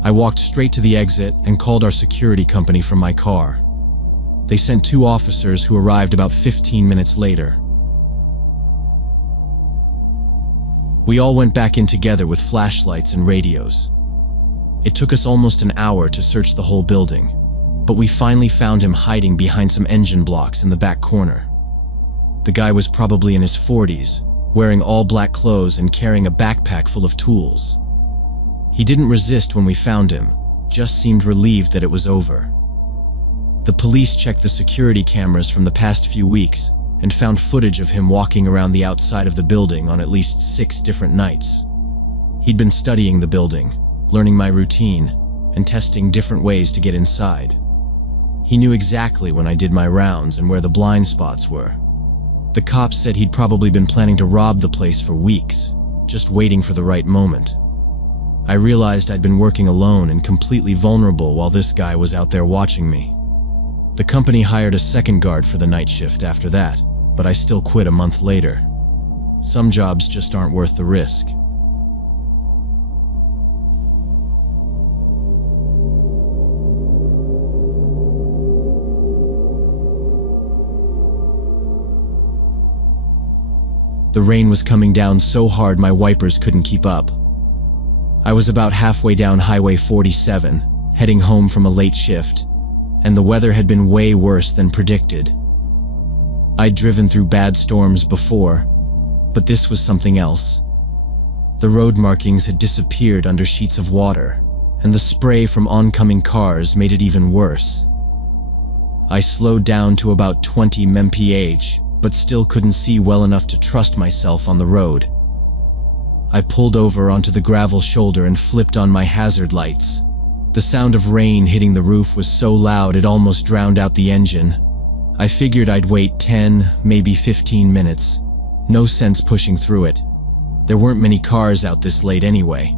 I walked straight to the exit and called our security company from my car. They sent 2 officers who arrived about 15 minutes later. We all went back in together with flashlights and radios. It took us almost an hour to search the whole building, but we finally found him hiding behind some engine blocks in the back corner. The guy was probably in his 40s, wearing all black clothes and carrying a backpack full of tools. He didn't resist when we found him, just seemed relieved that it was over. The police checked the security cameras from the past few weeks and found footage of him walking around the outside of the building on at least 6 different nights. He'd been studying the building, learning my routine, and testing different ways to get inside. He knew exactly when I did my rounds and where the blind spots were. The cops said he'd probably been planning to rob the place for weeks, just waiting for the right moment. I realized I'd been working alone and completely vulnerable while this guy was out there watching me. The company hired a second guard for the night shift after that, but I still quit a month later. Some jobs just aren't worth the risk. The rain was coming down so hard my wipers couldn't keep up. I was about halfway down Highway 47, heading home from a late shift, and the weather had been way worse than predicted. I'd driven through bad storms before, but this was something else. The road markings had disappeared under sheets of water, and the spray from oncoming cars made it even worse. I slowed down to about 20 mph, but still couldn't see well enough to trust myself on the road. I pulled over onto the gravel shoulder and flipped on my hazard lights. The sound of rain hitting the roof was so loud it almost drowned out the engine. I figured I'd wait 10, maybe 15 minutes. No sense pushing through it. There weren't many cars out this late anyway.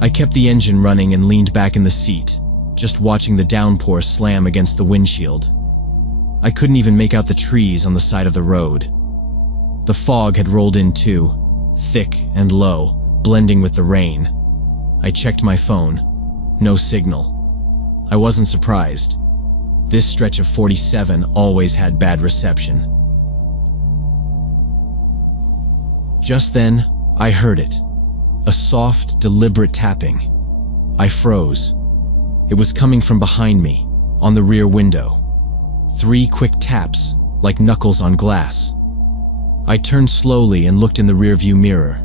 I kept the engine running and leaned back in the seat, just watching the downpour slam against the windshield. I couldn't even make out the trees on the side of the road. The fog had rolled in too, thick and low, blending with the rain. I checked my phone. No signal. I wasn't surprised. This stretch of 47 always had bad reception. Just then, I heard it. A soft, deliberate tapping. I froze. It was coming from behind me, on the rear window. 3 quick taps, like knuckles on glass. I turned slowly and looked in the rearview mirror.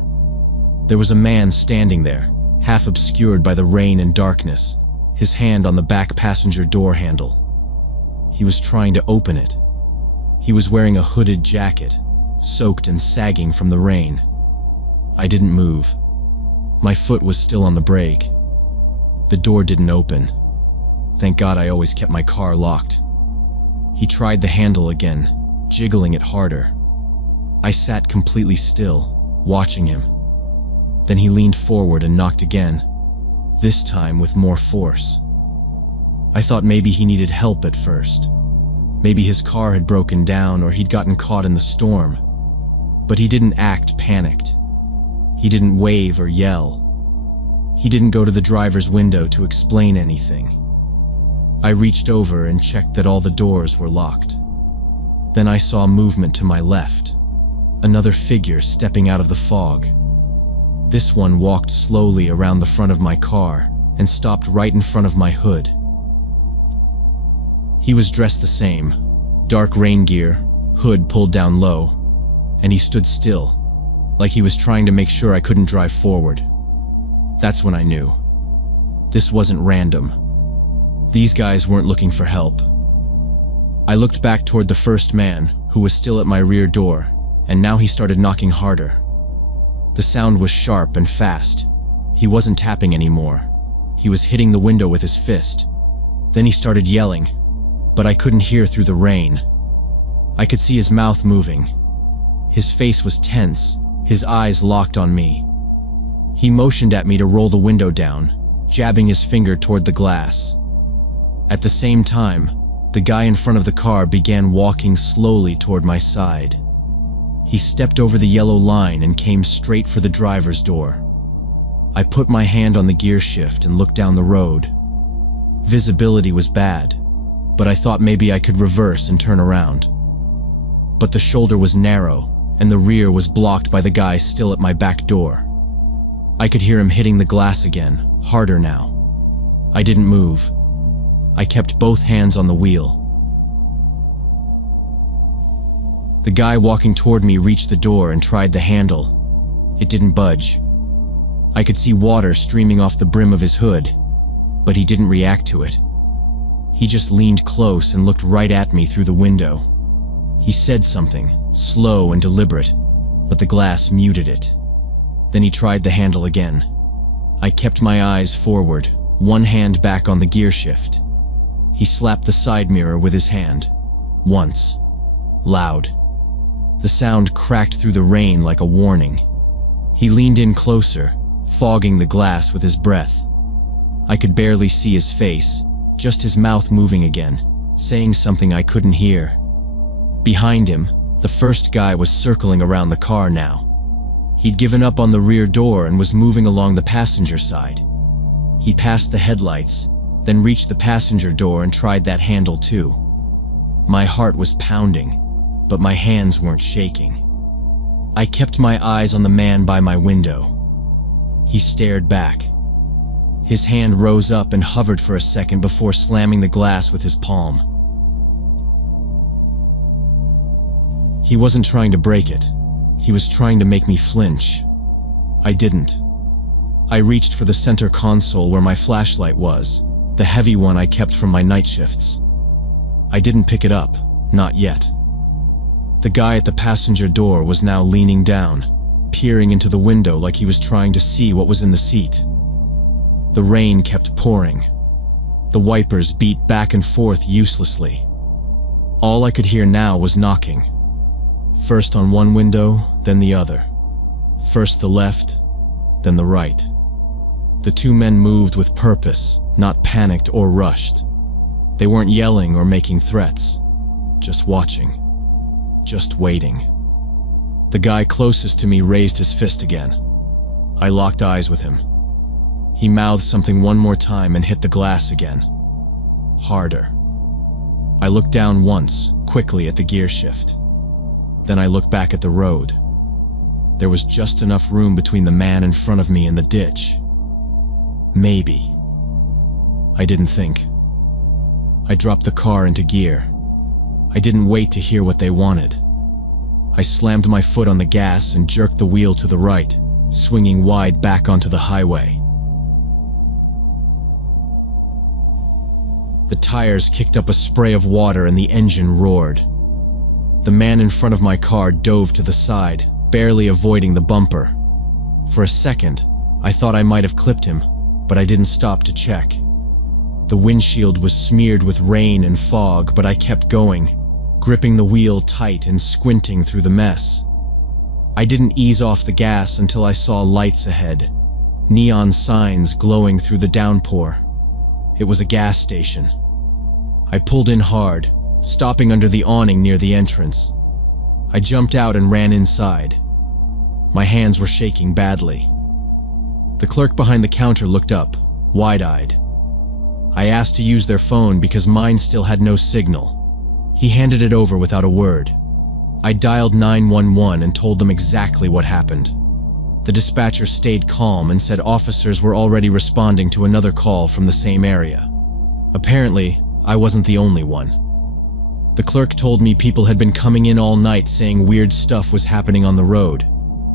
There was a man standing there, half obscured by the rain and darkness, his hand on the back passenger door handle. He was trying to open it. He was wearing a hooded jacket, soaked and sagging from the rain. I didn't move. My foot was still on the brake. The door didn't open. Thank God I always kept my car locked. He tried the handle again, jiggling it harder. I sat completely still, watching him. Then he leaned forward and knocked again, this time with more force. I thought maybe he needed help at first. Maybe his car had broken down or he'd gotten caught in the storm. But he didn't act panicked. He didn't wave or yell. He didn't go to the driver's window to explain anything. I reached over and checked that all the doors were locked. Then I saw movement to my left, another figure stepping out of the fog. This one walked slowly around the front of my car and stopped right in front of my hood. He was dressed the same, dark rain gear, hood pulled down low, and he stood still, like he was trying to make sure I couldn't drive forward. That's when I knew. This wasn't random. These guys weren't looking for help. I looked back toward the first man, who was still at my rear door, and now he started knocking harder. The sound was sharp and fast. He wasn't tapping anymore. He was hitting the window with his fist. Then he started yelling, but I couldn't hear through the rain. I could see his mouth moving. His face was tense, his eyes locked on me. He motioned at me to roll the window down, jabbing his finger toward the glass. At the same time, The guy in front of the car began walking slowly toward my side. He stepped over the yellow line and came straight for the driver's door. I put my hand on the gear shift and looked down the road. Visibility was bad, but I thought maybe I could reverse and turn around. But the shoulder was narrow, and the rear was blocked by the guy still at my back door. I could hear him hitting the glass again, harder now. I didn't move. I kept both hands on the wheel. The guy walking toward me reached the door and tried the handle. It didn't budge. I could see water streaming off the brim of his hood, but he didn't react to it. He just leaned close and looked right at me through the window. He said something, slow and deliberate, but the glass muted it. Then he tried the handle again. I kept my eyes forward, one hand back on the gear shift. He slapped the side mirror with his hand. Once. Loud. The sound cracked through the rain like a warning. He leaned in closer, fogging the glass with his breath. I could barely see his face, just his mouth moving again, saying something I couldn't hear. Behind him, the first guy was circling around the car now. He'd given up on the rear door and was moving along the passenger side. He passed the headlights, then reached the passenger door and tried that handle too. My heart was pounding, but my hands weren't shaking. I kept my eyes on the man by my window. He stared back. His hand rose up and hovered for a second before slamming the glass with his palm. He wasn't trying to break it. He was trying to make me flinch. I didn't. I reached for the center console where my flashlight was, the heavy one I kept from my night shifts. I didn't pick it up, not yet. The guy at the passenger door was now leaning down, peering into the window like he was trying to see what was in the seat. The rain kept pouring. The wipers beat back and forth uselessly. All I could hear now was knocking. First on one window, then the other. First the left, then the right. The two men moved with purpose, not panicked or rushed. They weren't yelling or making threats, just watching, just waiting. The guy closest to me raised his fist again. I locked eyes with him. He mouthed something one more time and hit the glass again. Harder. I looked down once, quickly at the gear shift. Then I looked back at the road. There was just enough room between the man in front of me and the ditch. Maybe. I didn't think. I dropped the car into gear. I didn't wait to hear what they wanted. I slammed my foot on the gas and jerked the wheel to the right, swinging wide back onto the highway. The tires kicked up a spray of water and the engine roared. The man in front of my car dove to the side, barely avoiding the bumper. For a second, I thought I might have clipped him, but I didn't stop to check. The windshield was smeared with rain and fog, but I kept going, gripping the wheel tight and squinting through the mess. I didn't ease off the gas until I saw lights ahead, neon signs glowing through the downpour. It was a gas station. I pulled in hard, stopping under the awning near the entrance. I jumped out and ran inside. My hands were shaking badly. The clerk behind the counter looked up, wide-eyed. I asked to use their phone because mine still had no signal. He handed it over without a word. I dialed 911 and told them exactly what happened. The dispatcher stayed calm and said officers were already responding to another call from the same area. Apparently, I wasn't the only one. The clerk told me people had been coming in all night saying weird stuff was happening on the road.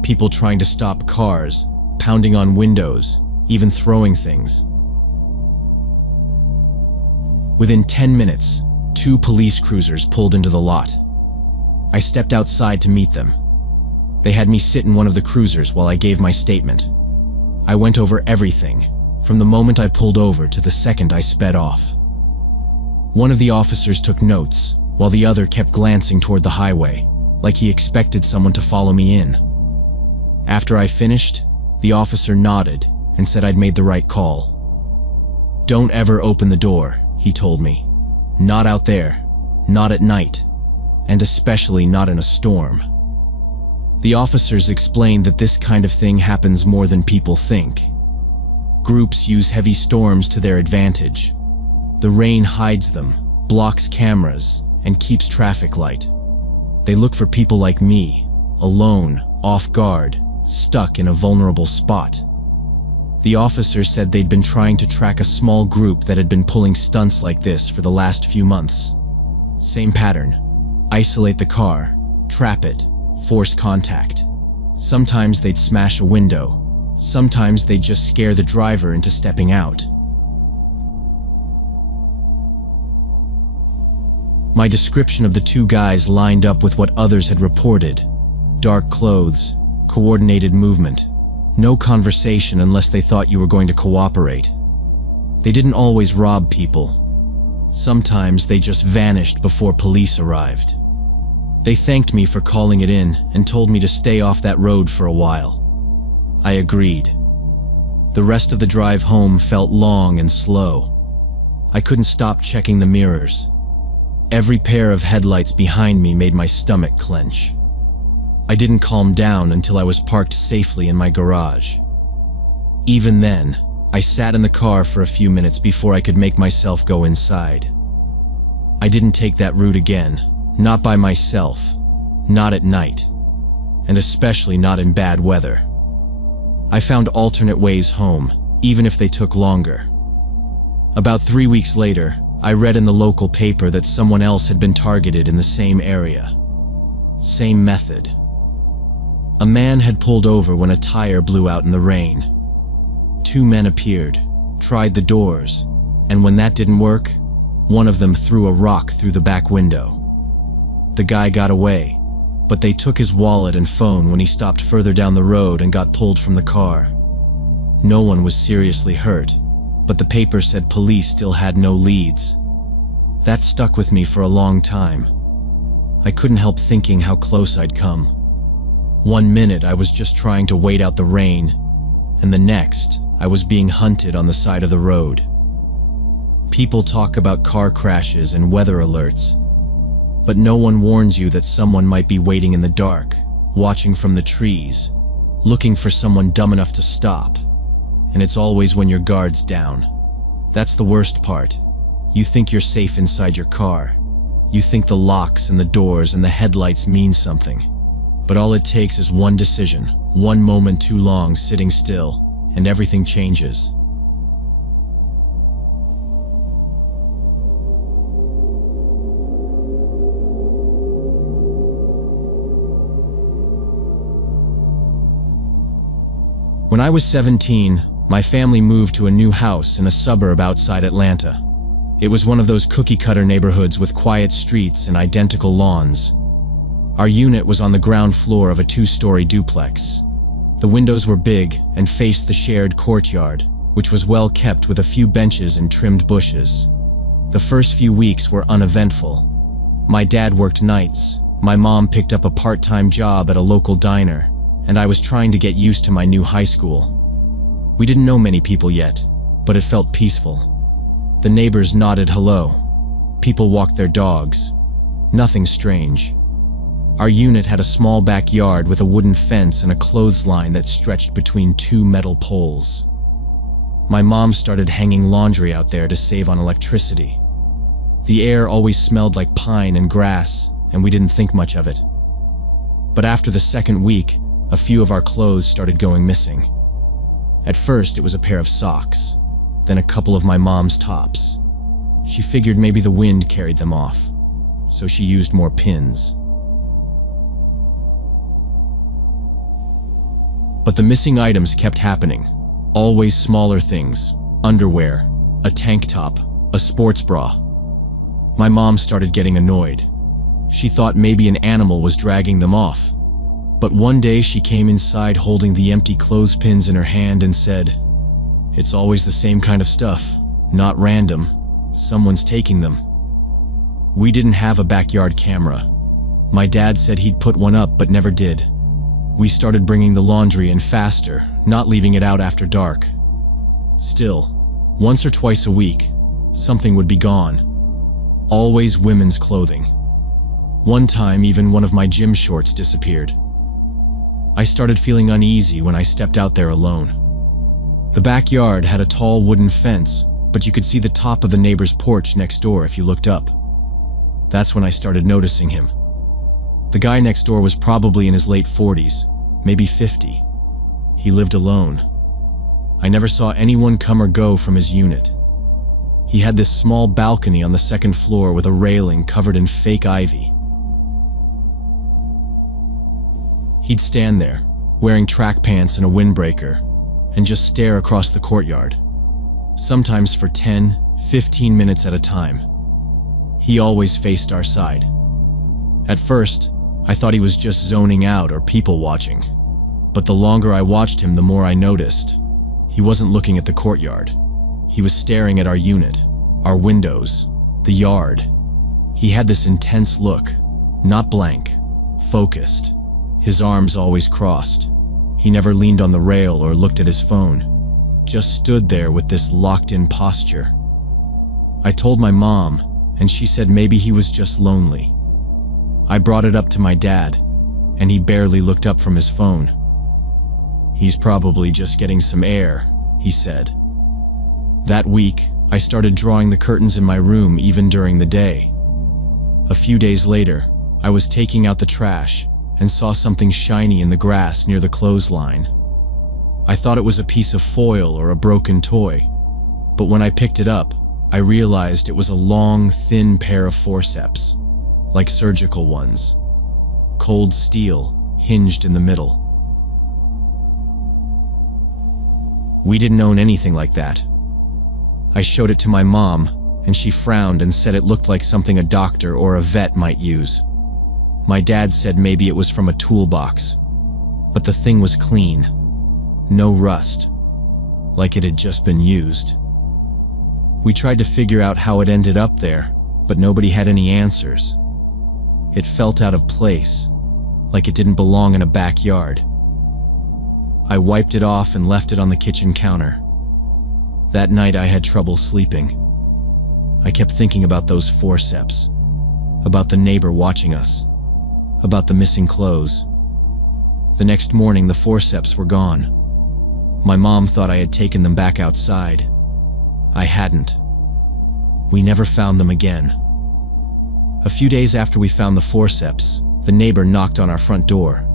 People trying to stop cars, pounding on windows, even throwing things. Within 10 minutes, 2 police cruisers pulled into the lot. I stepped outside to meet them. They had me sit in one of the cruisers while I gave my statement. I went over everything, from the moment I pulled over to the second I sped off. One of the officers took notes, while the other kept glancing toward the highway, like he expected someone to follow me in. After I finished, the officer nodded and said I'd made the right call. "Don't ever open the door," he told me. Not out there, not at night, and especially not in a storm. The officers explained that this kind of thing happens more than people think. Groups use heavy storms to their advantage. The rain hides them, blocks cameras, and keeps traffic light. They look for people like me, alone, off guard, stuck in a vulnerable spot. The officers said they'd been trying to track a small group that had been pulling stunts like this for the last few months. Same pattern. Isolate the car, trap it, force contact. Sometimes they'd smash a window. Sometimes they'd just scare the driver into stepping out. My description of the two guys lined up with what others had reported. Dark clothes, coordinated movement. No conversation unless they thought you were going to cooperate. They didn't always rob people. Sometimes they just vanished before police arrived. They thanked me for calling it in and told me to stay off that road for a while. I agreed. The rest of the drive home felt long and slow. I couldn't stop checking the mirrors. Every pair of headlights behind me made my stomach clench. I didn't calm down until I was parked safely in my garage. Even then, I sat in the car for a few minutes before I could make myself go inside. I didn't take that route again, not by myself, not at night, and especially not in bad weather. I found alternate ways home, even if they took longer. About 3 weeks later, I read in the local paper that someone else had been targeted in the same area. Same method. A man had pulled over when a tire blew out in the rain. 2 men appeared, tried the doors, and when that didn't work, one of them threw a rock through the back window. The guy got away, but they took his wallet and phone when he stopped further down the road and got pulled from the car. No one was seriously hurt, but the paper said police still had no leads. That stuck with me for a long time. I couldn't help thinking how close I'd come. 1 minute I was just trying to wait out the rain, and the next I was being hunted on the side of the road. People talk about car crashes and weather alerts, but no one warns you that someone might be waiting in the dark, watching from the trees, looking for someone dumb enough to stop. And it's always when your guard's down. That's the worst part. You think you're safe inside your car. You think the locks and the doors and the headlights mean something. But all it takes is one decision, one moment too long sitting still, and everything changes. When I was 17, my family moved to a new house in a suburb outside Atlanta. It was one of those cookie-cutter neighborhoods with quiet streets and identical lawns. Our unit was on the ground floor of a 2-story duplex. The windows were big and faced the shared courtyard, which was well kept with a few benches and trimmed bushes. The first few weeks were uneventful. My dad worked nights, my mom picked up a part-time job at a local diner, and I was trying to get used to my new high school. We didn't know many people yet, but it felt peaceful. The neighbors nodded hello. People walked their dogs. Nothing strange. Our unit had a small backyard with a wooden fence and a clothesline that stretched between 2 metal poles. My mom started hanging laundry out there to save on electricity. The air always smelled like pine and grass, and we didn't think much of it. But after the second week, a few of our clothes started going missing. At first, it was a pair of socks, then a couple of my mom's tops. She figured maybe the wind carried them off, so she used more pins. But the missing items kept happening. Always smaller things. Underwear, a tank top, a sports bra. My mom started getting annoyed. She thought maybe an animal was dragging them off. But one day she came inside holding the empty clothespins in her hand and said, "It's always the same kind of stuff, not random. Someone's taking them." We didn't have a backyard camera. My dad said he'd put one up but never did. We started bringing the laundry in faster, not leaving it out after dark. Still, once or twice a week, something would be gone. Always women's clothing. One time, even one of my gym shorts disappeared. I started feeling uneasy when I stepped out there alone. The backyard had a tall wooden fence, but you could see the top of the neighbor's porch next door if you looked up. That's when I started noticing him. The guy next door was probably in his late 40s, maybe 50. He lived alone. I never saw anyone come or go from his unit. He had this small balcony on the second floor with a railing covered in fake ivy. He'd stand there, wearing track pants and a windbreaker, and just stare across the courtyard, sometimes for 10, 15 minutes at a time. He always faced our side. At first, I thought he was just zoning out or people watching, but the longer I watched him, the more I noticed. He wasn't looking at the courtyard. He was staring at our unit, our windows, the yard. He had this intense look, not blank, focused. His arms always crossed. He never leaned on the rail or looked at his phone, just stood there with this locked-in posture. I told my mom, and she said maybe he was just lonely. I brought it up to my dad, and he barely looked up from his phone. "He's probably just getting some air," he said. That week, I started drawing the curtains in my room even during the day. A few days later, I was taking out the trash and saw something shiny in the grass near the clothesline. I thought it was a piece of foil or a broken toy, but when I picked it up, I realized it was a long, thin pair of forceps, like surgical ones. Cold steel, hinged in the middle. We didn't own anything like that. I showed it to my mom, and she frowned and said it looked like something a doctor or a vet might use. My dad said maybe it was from a toolbox, but the thing was clean. No rust, like it had just been used. We tried to figure out how it ended up there, but nobody had any answers. It felt out of place, like it didn't belong in a backyard. I wiped it off and left it on the kitchen counter. That night I had trouble sleeping. I kept thinking about those forceps, about the neighbor watching us, about the missing clothes. The next morning the forceps were gone. My mom thought I had taken them back outside. I hadn't. We never found them again. A few days after we found the forceps, the neighbor knocked on our front door.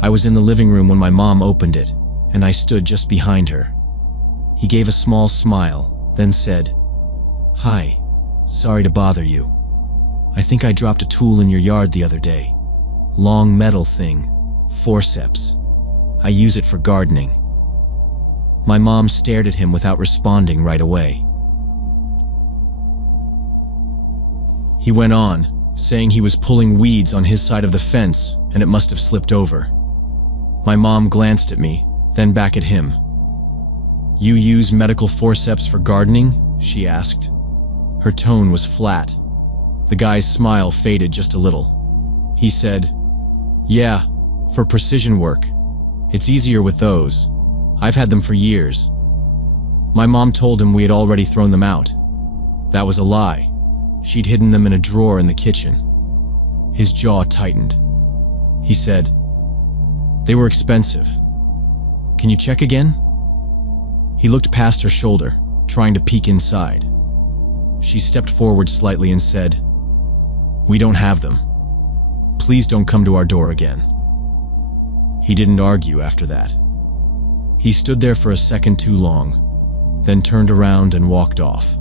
I was in the living room when my mom opened it, and I stood just behind her. He gave a small smile, then said, "Hi, sorry to bother you. I think I dropped a tool in your yard the other day. Long metal thing, forceps. I use it for gardening." My mom stared at him without responding right away. He went on, saying he was pulling weeds on his side of the fence and it must have slipped over. My mom glanced at me, then back at him. "You use medical forceps for gardening?" she asked. Her tone was flat. The guy's smile faded just a little. He said, "Yeah, for precision work. It's easier with those. I've had them for years." My mom told him we had already thrown them out. That was a lie. She'd hidden them in a drawer in the kitchen. His jaw tightened. He said, "They were expensive. Can you check again?" He looked past her shoulder, trying to peek inside. She stepped forward slightly and said, "We don't have them. Please don't come to our door again." He didn't argue after that. He stood there for a second too long, then turned around and walked off.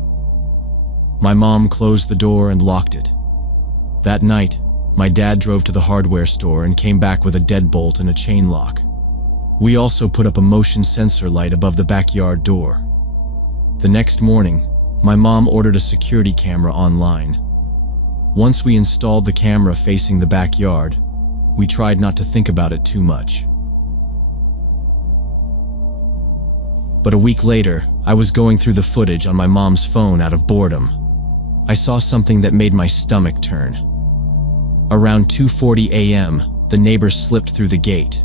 My mom closed the door and locked it. That night, my dad drove to the hardware store and came back with a deadbolt and a chain lock. We also put up a motion sensor light above the backyard door. The next morning, my mom ordered a security camera online. Once we installed the camera facing the backyard, we tried not to think about it too much. But a week later, I was going through the footage on my mom's phone out of boredom. I saw something that made my stomach turn. Around 2:40 a.m., the neighbor slipped through the gate.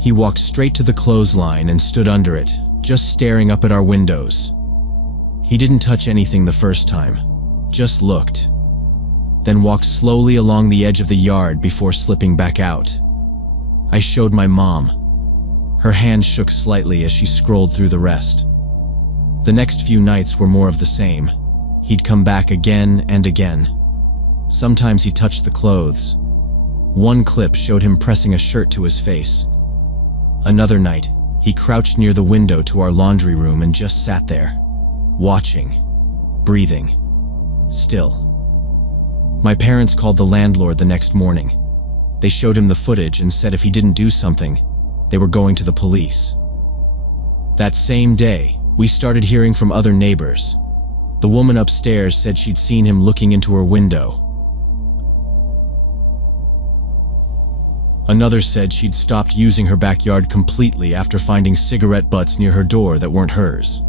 He walked straight to the clothesline and stood under it, just staring up at our windows. He didn't touch anything the first time, just looked, then walked slowly along the edge of the yard before slipping back out. I showed my mom. Her hand shook slightly as she scrolled through the rest. The next few nights were more of the same. He'd come back again and again. Sometimes he touched the clothes. One clip showed him pressing a shirt to his face. Another night, he crouched near the window to our laundry room and just sat there, watching, breathing, still. My parents called the landlord the next morning. They showed him the footage and said if he didn't do something, they were going to the police. That same day, we started hearing from other neighbors. The woman upstairs said she'd seen him looking into her window. Another said she'd stopped using her backyard completely after finding cigarette butts near her door that weren't hers.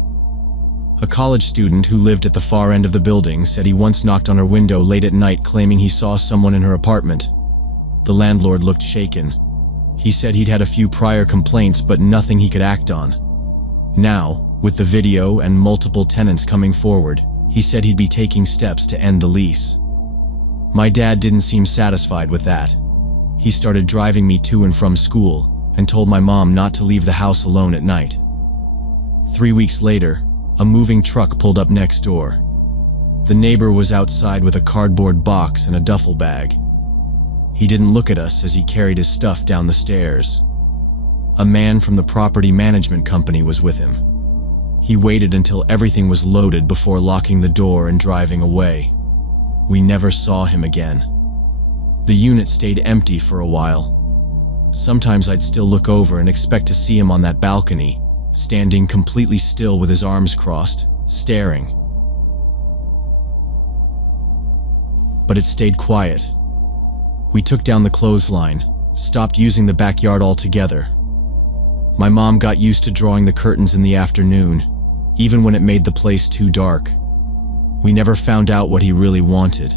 A college student who lived at the far end of the building said he once knocked on her window late at night claiming he saw someone in her apartment. The landlord looked shaken. He said he'd had a few prior complaints but nothing he could act on. Now, with the video and multiple tenants coming forward, he said he'd be taking steps to end the lease. My dad didn't seem satisfied with that. He started driving me to and from school and told my mom not to leave the house alone at night. 3 weeks later, a moving truck pulled up next door. The neighbor was outside with a cardboard box and a duffel bag. He didn't look at us as he carried his stuff down the stairs. A man from the property management company was with him. He waited until everything was loaded before locking the door and driving away. We never saw him again. The unit stayed empty for a while. Sometimes I'd still look over and expect to see him on that balcony, standing completely still with his arms crossed, staring. But it stayed quiet. We took down the clothesline, stopped using the backyard altogether. My mom got used to drawing the curtains in the afternoon, even when it made the place too dark. We never found out what he really wanted.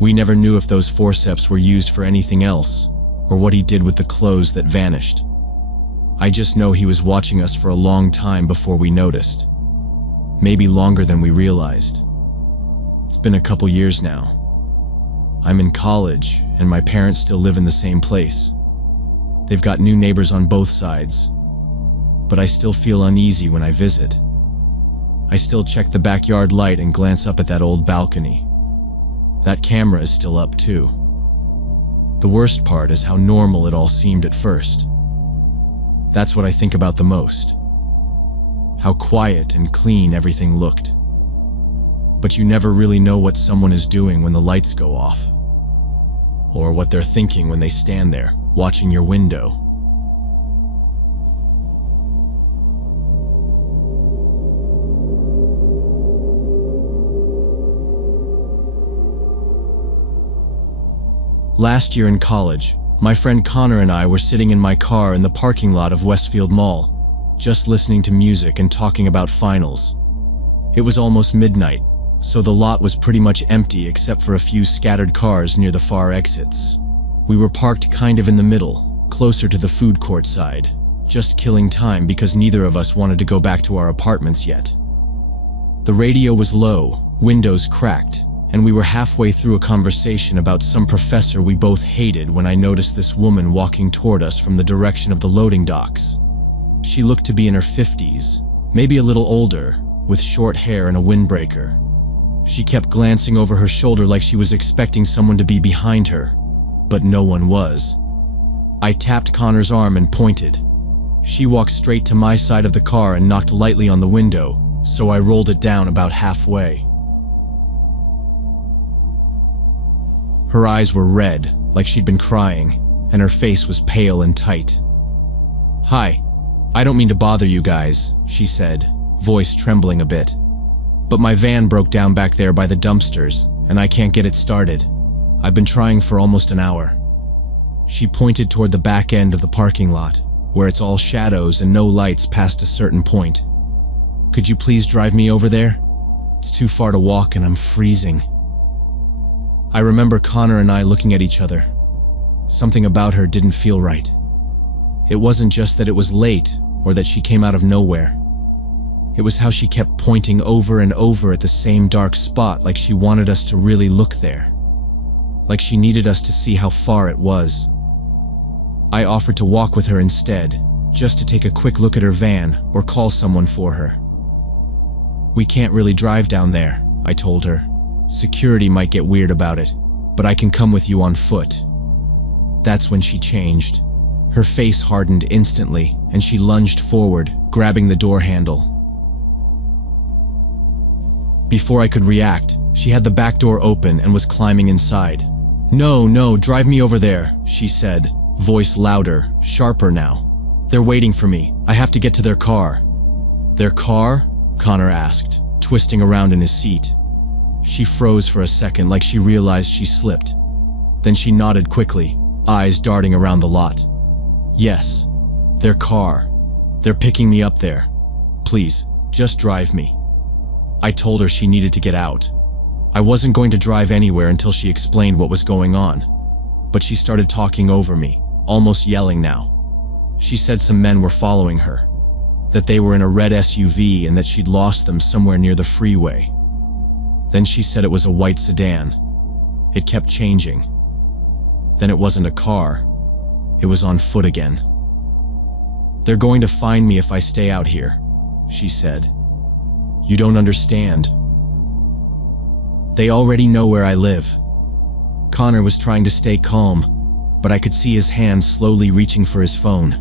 We never knew if those forceps were used for anything else, or what he did with the clothes that vanished. I just know he was watching us for a long time before we noticed. Maybe longer than we realized. It's been a couple years now. I'm in college, and my parents still live in the same place. They've got new neighbors on both sides, but I still feel uneasy when I visit. I still check the backyard light and glance up at that old balcony. That camera is still up too. The worst part is how normal it all seemed at first. That's what I think about the most. How quiet and clean everything looked. But you never really know what someone is doing when the lights go off, or what they're thinking when they stand there, watching your window. Last year in college, my friend Connor and I were sitting in my car in the parking lot of Westfield Mall, just listening to music and talking about finals. It was almost midnight, so the lot was pretty much empty except for a few scattered cars near the far exits. We were parked kind of in the middle, closer to the food court side, just killing time because neither of us wanted to go back to our apartments yet. The radio was low, windows cracked, and we were halfway through a conversation about some professor we both hated when I noticed this woman walking toward us from the direction of the loading docks. She looked to be in her 50s, maybe a little older, with short hair and a windbreaker. She kept glancing over her shoulder like she was expecting someone to be behind her, but no one was. I tapped Connor's arm and pointed. She walked straight to my side of the car and knocked lightly on the window, so I rolled it down about halfway. Her eyes were red, like she'd been crying, and her face was pale and tight. "Hi, I don't mean to bother you guys," she said, voice trembling a bit. "But my van broke down back there by the dumpsters, and I can't get it started. I've been trying for almost an hour." She pointed toward the back end of the parking lot, where it's all shadows and no lights past a certain point. "Could you please drive me over there? It's too far to walk and I'm freezing." I remember Connor and I looking at each other. Something about her didn't feel right. It wasn't just that it was late or that she came out of nowhere. It was how she kept pointing over and over at the same dark spot like she wanted us to really look there. like she needed us to see how far it was. I offered to walk with her instead, just to take a quick look at her van or call someone for her. "We can't really drive down there," I told her. "Security might get weird about it, but I can come with you on foot." That's when she changed. Her face hardened instantly, and she lunged forward, grabbing the door handle. Before I could react, she had the back door open and was climbing inside. No, drive me over there," she said, voice louder, sharper now. "They're waiting for me. I have to get to their car." "Their car?" Connor asked, twisting around in his seat. She froze for a second like she realized she slipped. Then she nodded quickly, eyes darting around the lot. "Yes, their car. They're picking me up there. Please, just drive me." I told her she needed to get out. I wasn't going to drive anywhere until she explained what was going on. But she started talking over me, almost yelling now. She said some men were following her, that they were in a red SUV and that she'd lost them somewhere near the freeway. Then she said it was a white sedan. It kept changing. Then it wasn't a car. It was on foot again. "They're going to find me if I stay out here," she said. "You don't understand. They already know where I live." Connor was trying to stay calm, but I could see his hands slowly reaching for his phone.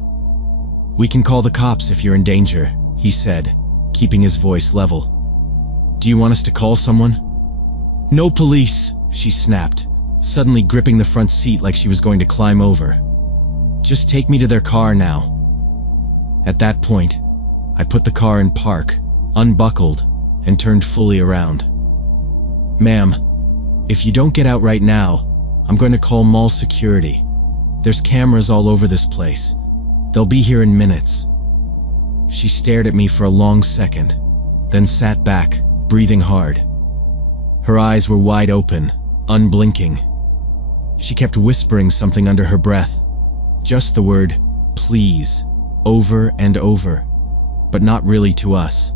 "We can call the cops if you're in danger," he said, keeping his voice level. "Do you want us to call someone?" "No police," she snapped, suddenly gripping the front seat like she was going to climb over. "Just take me to their car now." At that point, I put the car in park, unbuckled, and turned fully around. "Ma'am, if you don't get out right now, I'm going to call mall security. There's cameras all over this place. They'll be here in minutes." She stared at me for a long second, then sat back, breathing hard. Her eyes were wide open, unblinking. She kept whispering something under her breath, just the word, "please," over and over, but not really to us.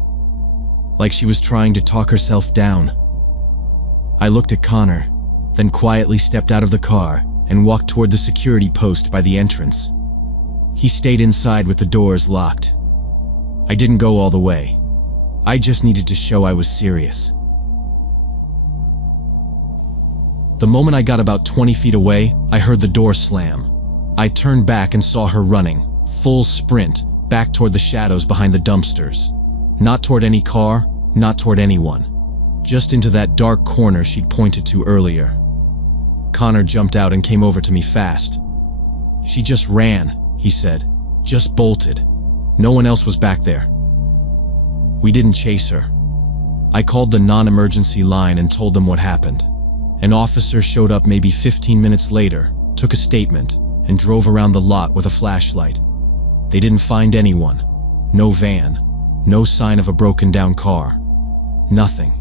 Like she was trying to talk herself down. I looked at Connor, then quietly stepped out of the car and walked toward the security post by the entrance. He stayed inside with the doors locked. I didn't go all the way. I just needed to show I was serious. The moment I got about 20 feet away, I heard the door slam. I turned back and saw her running, full sprint, back toward the shadows behind the dumpsters. Not toward any car, not toward anyone. Just into that dark corner she'd pointed to earlier. Connor jumped out and came over to me fast. "She just ran," he said. "Just bolted. No one else was back there." We didn't chase her. I called the non-emergency line and told them what happened. An officer showed up maybe 15 minutes later, took a statement, and drove around the lot with a flashlight. They didn't find anyone. No van. No sign of a broken down car. Nothing.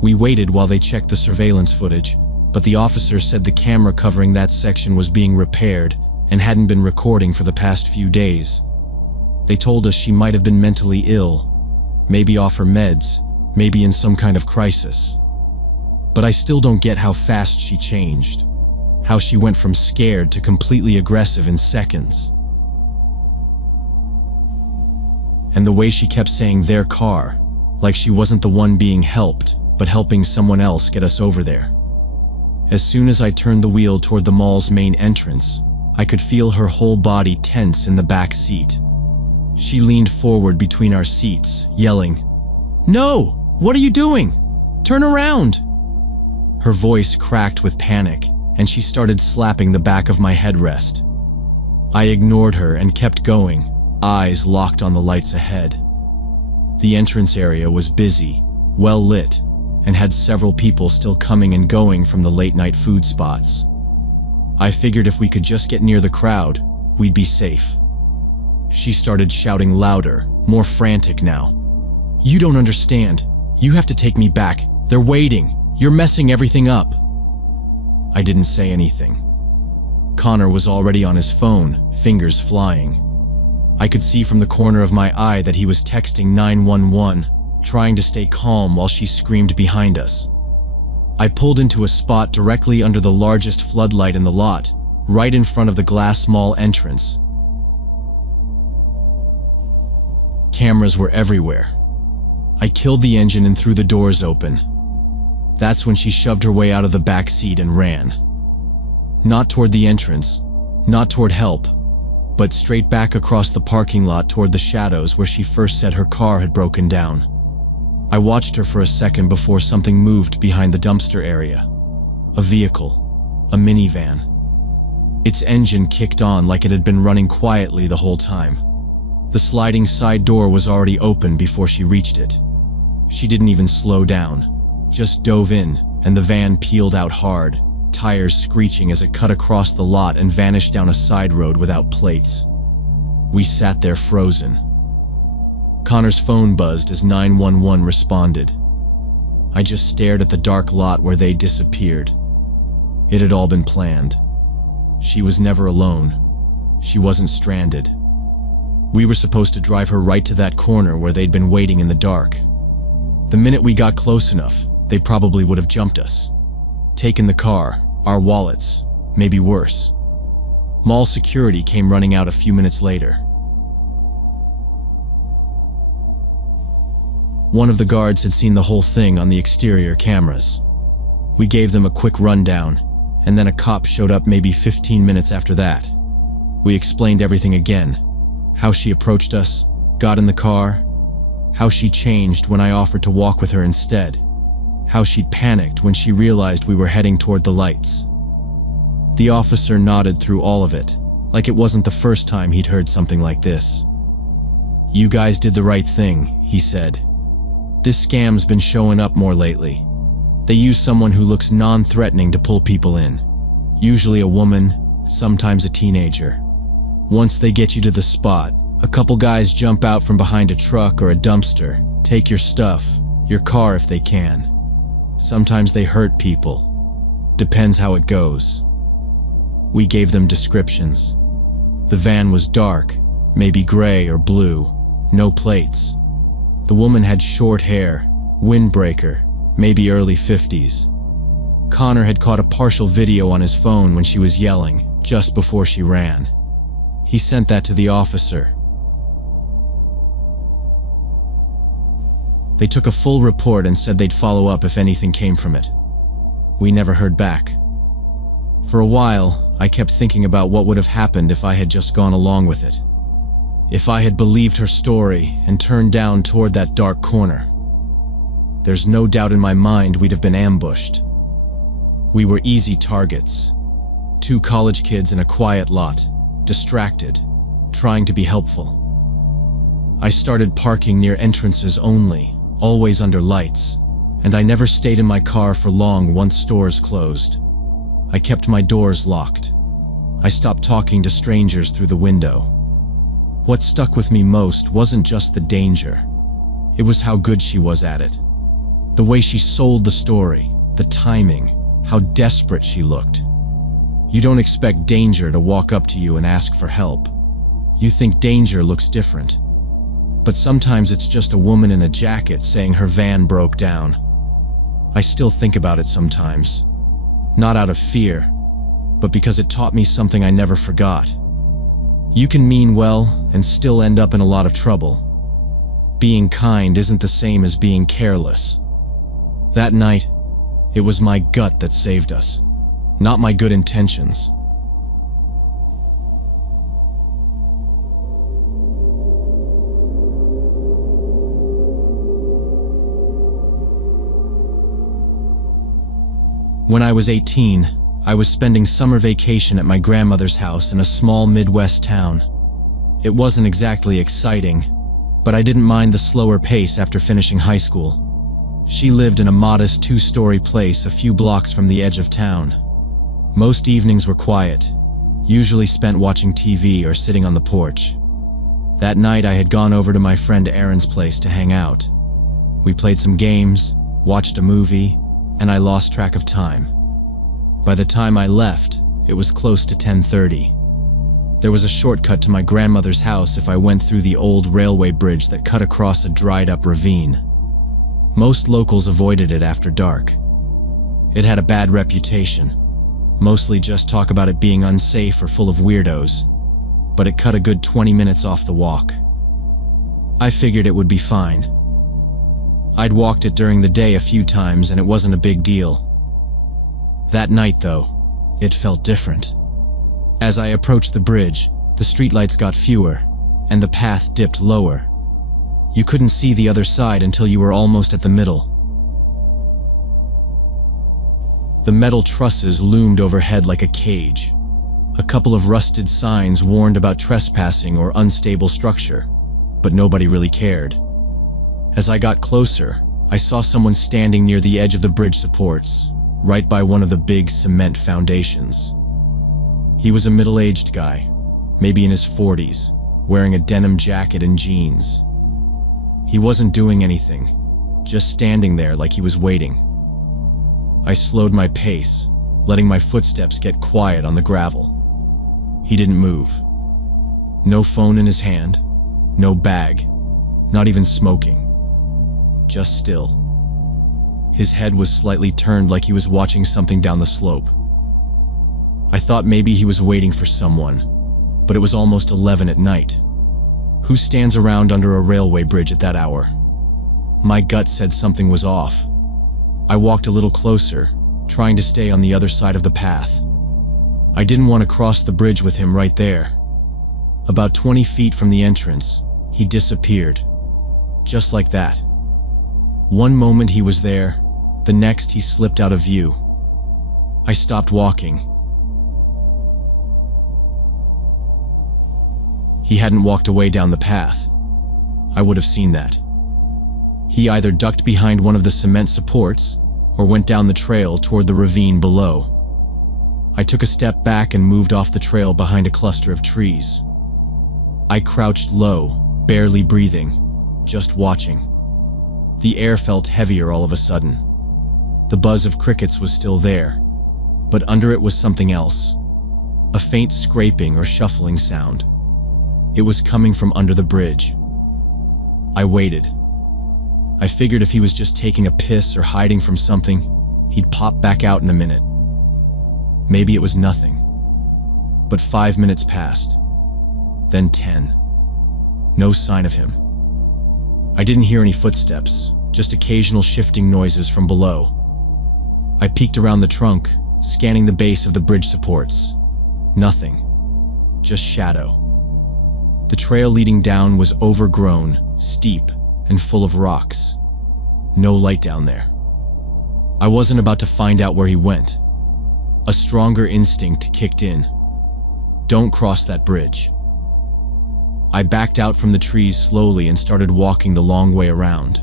We waited while they checked the surveillance footage, but the officer said the camera covering that section was being repaired and hadn't been recording for the past few days. They told us she might have been mentally ill, maybe off her meds, maybe in some kind of crisis. But I still don't get how fast she changed, how she went from scared to completely aggressive in seconds. And the way she kept saying their car, like she wasn't the one being helped, but helping someone else get us over there. As soon as I turned the wheel toward the mall's main entrance, I could feel her whole body tense in the back seat. She leaned forward between our seats, yelling, "No! What are you doing? Turn around!" Her voice cracked with panic, and she started slapping the back of my headrest. I ignored her and kept going, eyes locked on the lights ahead. The entrance area was busy, well lit, and had several people still coming and going from the late-night food spots. I figured if we could just get near the crowd, we'd be safe. She started shouting louder, more frantic now. "You don't understand. You have to take me back. They're waiting. You're messing everything up." I didn't say anything. Connor was already on his phone, fingers flying. I could see from the corner of my eye that he was texting 911, trying to stay calm while she screamed behind us. I pulled into a spot directly under the largest floodlight in the lot, right in front of the glass mall entrance. Cameras were everywhere. I killed the engine and threw the doors open. That's when she shoved her way out of the back seat and ran. Not toward the entrance, not toward help, but straight back across the parking lot toward the shadows where she first said her car had broken down. I watched her for a second before something moved behind the dumpster area. A vehicle, a minivan. Its engine kicked on like it had been running quietly the whole time. The sliding side door was already open before she reached it. She didn't even slow down, just dove in, and the van peeled out hard, tires screeching as it cut across the lot and vanished down a side road without plates. We sat there frozen. Connor's phone buzzed as 911 responded. I just stared at the dark lot where they disappeared. It had all been planned. She was never alone. She wasn't stranded. We were supposed to drive her right to that corner where they'd been waiting in the dark. The minute we got close enough, they probably would have jumped us. Taken the car, our wallets, maybe worse. Mall security came running out a few minutes later. One of the guards had seen the whole thing on the exterior cameras. We gave them a quick rundown, and then a cop showed up maybe 15 minutes after that. We explained everything again. How she approached us, got in the car, how she changed when I offered to walk with her instead, how she'd panicked when she realized we were heading toward the lights. The officer nodded through all of it, like it wasn't the first time he'd heard something like this. "You guys did the right thing," he said. "This scam's been showing up more lately. They use someone who looks non-threatening to pull people in. Usually a woman, sometimes a teenager. Once they get you to the spot, a couple guys jump out from behind a truck or a dumpster, take your stuff, your car if they can. Sometimes they hurt people. Depends how it goes." We gave them descriptions. The van was dark, maybe gray or blue, no plates. The woman had short hair, windbreaker, maybe early 50s. Connor had caught a partial video on his phone when she was yelling, just before she ran. He sent that to the officer. They took a full report and said they'd follow up if anything came from it. We never heard back. For a while, I kept thinking about what would have happened if I had just gone along with it. If I had believed her story and turned down toward that dark corner. There's no doubt in my mind we'd have been ambushed. We were easy targets. 2 college kids in a quiet lot, distracted, trying to be helpful. I started parking near entrances only, always under lights, and I never stayed in my car for long once stores closed. I kept my doors locked. I stopped talking to strangers through the window. What stuck with me most wasn't just the danger. It was how good she was at it. The way she sold the story, the timing, how desperate she looked. You don't expect danger to walk up to you and ask for help. You think danger looks different. But sometimes it's just a woman in a jacket saying her van broke down. I still think about it sometimes. Not out of fear, but because it taught me something I never forgot. You can mean well and still end up in a lot of trouble. Being kind isn't the same as being careless. That night, it was my gut that saved us, not my good intentions. When I was 18, I was spending summer vacation at my grandmother's house in a small Midwest town. It wasn't exactly exciting, but I didn't mind the slower pace after finishing high school. She lived in a modest 2-story place a few blocks from the edge of town. Most evenings were quiet, usually spent watching TV or sitting on the porch. That night I had gone over to my friend Aaron's place to hang out. We played some games, watched a movie, and I lost track of time. By the time I left, it was close to 10:30. There was a shortcut to my grandmother's house if I went through the old railway bridge that cut across a dried-up ravine. Most locals avoided it after dark. It had a bad reputation. Mostly just talk about it being unsafe or full of weirdos, but it cut a good 20 minutes off the walk. I figured it would be fine. I'd walked it during the day a few times and it wasn't a big deal. That night, though, it felt different. As I approached the bridge, the streetlights got fewer, and the path dipped lower. You couldn't see the other side until you were almost at the middle. The metal trusses loomed overhead like a cage. A couple of rusted signs warned about trespassing or unstable structure, but nobody really cared. As I got closer, I saw someone standing near the edge of the bridge supports, right by one of the big cement foundations. He was a middle-aged guy, maybe in his 40s, wearing a denim jacket and jeans. He wasn't doing anything, just standing there like he was waiting. I slowed my pace, letting my footsteps get quiet on the gravel. He didn't move. No phone in his hand, no bag, not even smoking. Just still. His head was slightly turned like he was watching something down the slope. I thought maybe he was waiting for someone, but it was almost 11 at night. Who stands around under a railway bridge at that hour? My gut said something was off. I walked a little closer, trying to stay on the other side of the path. I didn't want to cross the bridge with him right there. About 20 feet from the entrance, he disappeared. Just like that. One moment he was there, the next he slipped out of view. I stopped walking. He hadn't walked away down the path. I would have seen that. He either ducked behind one of the cement supports or went down the trail toward the ravine below. I took a step back and moved off the trail behind a cluster of trees. I crouched low, barely breathing, just watching. The air felt heavier all of a sudden. The buzz of crickets was still there, but under it was something else. A faint scraping or shuffling sound. It was coming from under the bridge. I waited. I figured if he was just taking a piss or hiding from something, he'd pop back out in a minute. Maybe it was nothing. But 5 minutes passed. Then 10. No sign of him. I didn't hear any footsteps, just occasional shifting noises from below. I peeked around the trunk, scanning the base of the bridge supports. Nothing. Just shadow. The trail leading down was overgrown, steep, and full of rocks. No light down there. I wasn't about to find out where he went. A stronger instinct kicked in. Don't cross that bridge. I backed out from the trees slowly and started walking the long way around.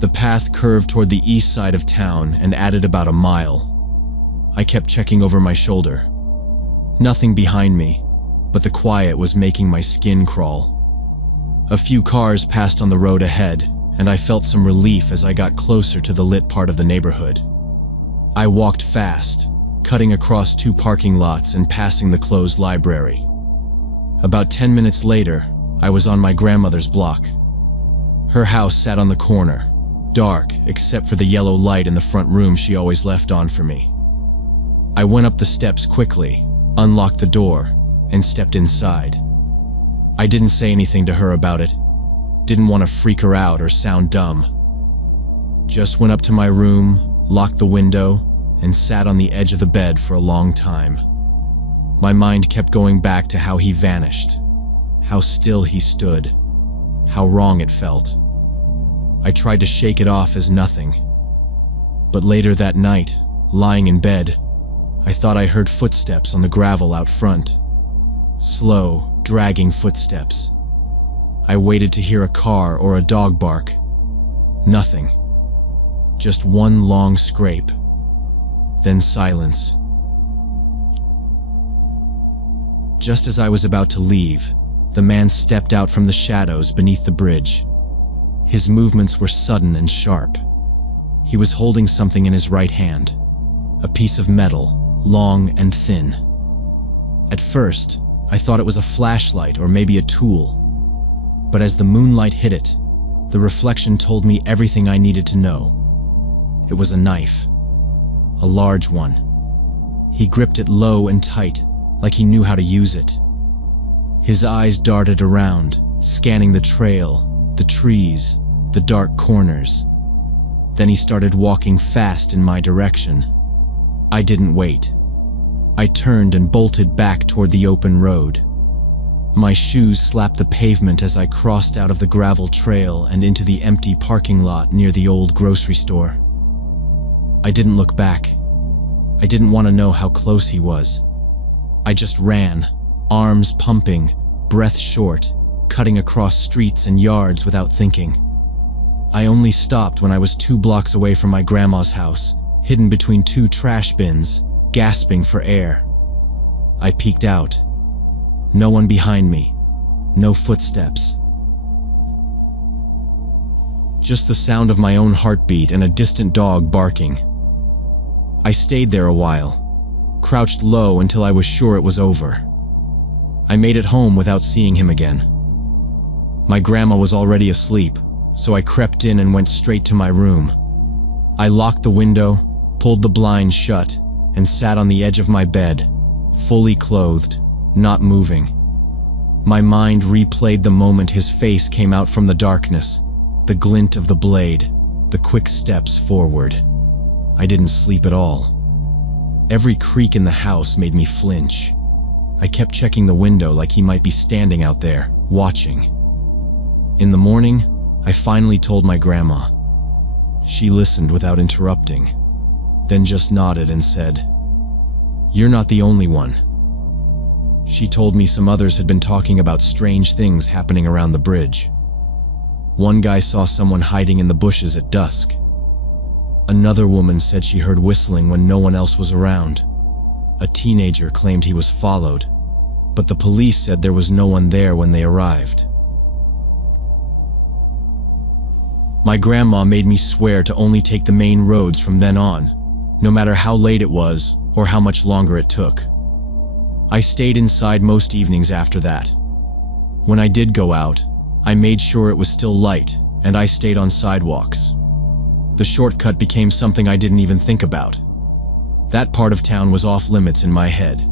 The path curved toward the east side of town and added about a mile. I kept checking over my shoulder. Nothing behind me, but the quiet was making my skin crawl. A few cars passed on the road ahead, and I felt some relief as I got closer to the lit part of the neighborhood. I walked fast, cutting across 2 parking lots and passing the closed library. About 10 minutes later, I was on my grandmother's block. Her house sat on the corner, dark except for the yellow light in the front room she always left on for me. I went up the steps quickly, unlocked the door, and stepped inside. I didn't say anything to her about it. Didn't want to freak her out or sound dumb. Just went up to my room, locked the window, and sat on the edge of the bed for a long time. My mind kept going back to how he vanished, how still he stood, how wrong it felt. I tried to shake it off as nothing. But later that night, lying in bed, I thought I heard footsteps on the gravel out front. Slow, dragging footsteps. I waited to hear a car or a dog bark. Nothing. Just one long scrape. Then silence. Just as I was about to leave, the man stepped out from the shadows beneath the bridge. His movements were sudden and sharp. He was holding something in his right hand, a piece of metal, long and thin. At first, I thought it was a flashlight or maybe a tool. But as the moonlight hit it, the reflection told me everything I needed to know. It was a knife. A large one. He gripped it low and tight, like he knew how to use it. His eyes darted around, scanning the trail, the trees, the dark corners. Then he started walking fast in my direction. I didn't wait. I turned and bolted back toward the open road. My shoes slapped the pavement as I crossed out of the gravel trail and into the empty parking lot near the old grocery store. I didn't look back. I didn't want to know how close he was. I just ran, arms pumping, breath short, cutting across streets and yards without thinking. I only stopped when I was 2 blocks away from my grandma's house, hidden between 2 trash bins, gasping for air. I peeked out. No one behind me. No footsteps. Just the sound of my own heartbeat and a distant dog barking. I stayed there a while, crouched low until I was sure it was over. I made it home without seeing him again. My grandma was already asleep, so I crept in and went straight to my room. I locked the window, pulled the blinds shut, and sat on the edge of my bed, fully clothed, not moving. My mind replayed the moment his face came out from the darkness, the glint of the blade, the quick steps forward. I didn't sleep at all. Every creak in the house made me flinch. I kept checking the window like he might be standing out there, watching. In the morning, I finally told my grandma. She listened without interrupting, then just nodded and said, "You're not the only one." She told me some others had been talking about strange things happening around the bridge. One guy saw someone hiding in the bushes at dusk. Another woman said she heard whistling when no one else was around. A teenager claimed he was followed, but the police said there was no one there when they arrived. My grandma made me swear to only take the main roads from then on, no matter how late it was or how much longer it took. I stayed inside most evenings after that. When I did go out, I made sure it was still light and I stayed on sidewalks. The shortcut became something I didn't even think about. That part of town was off limits in my head.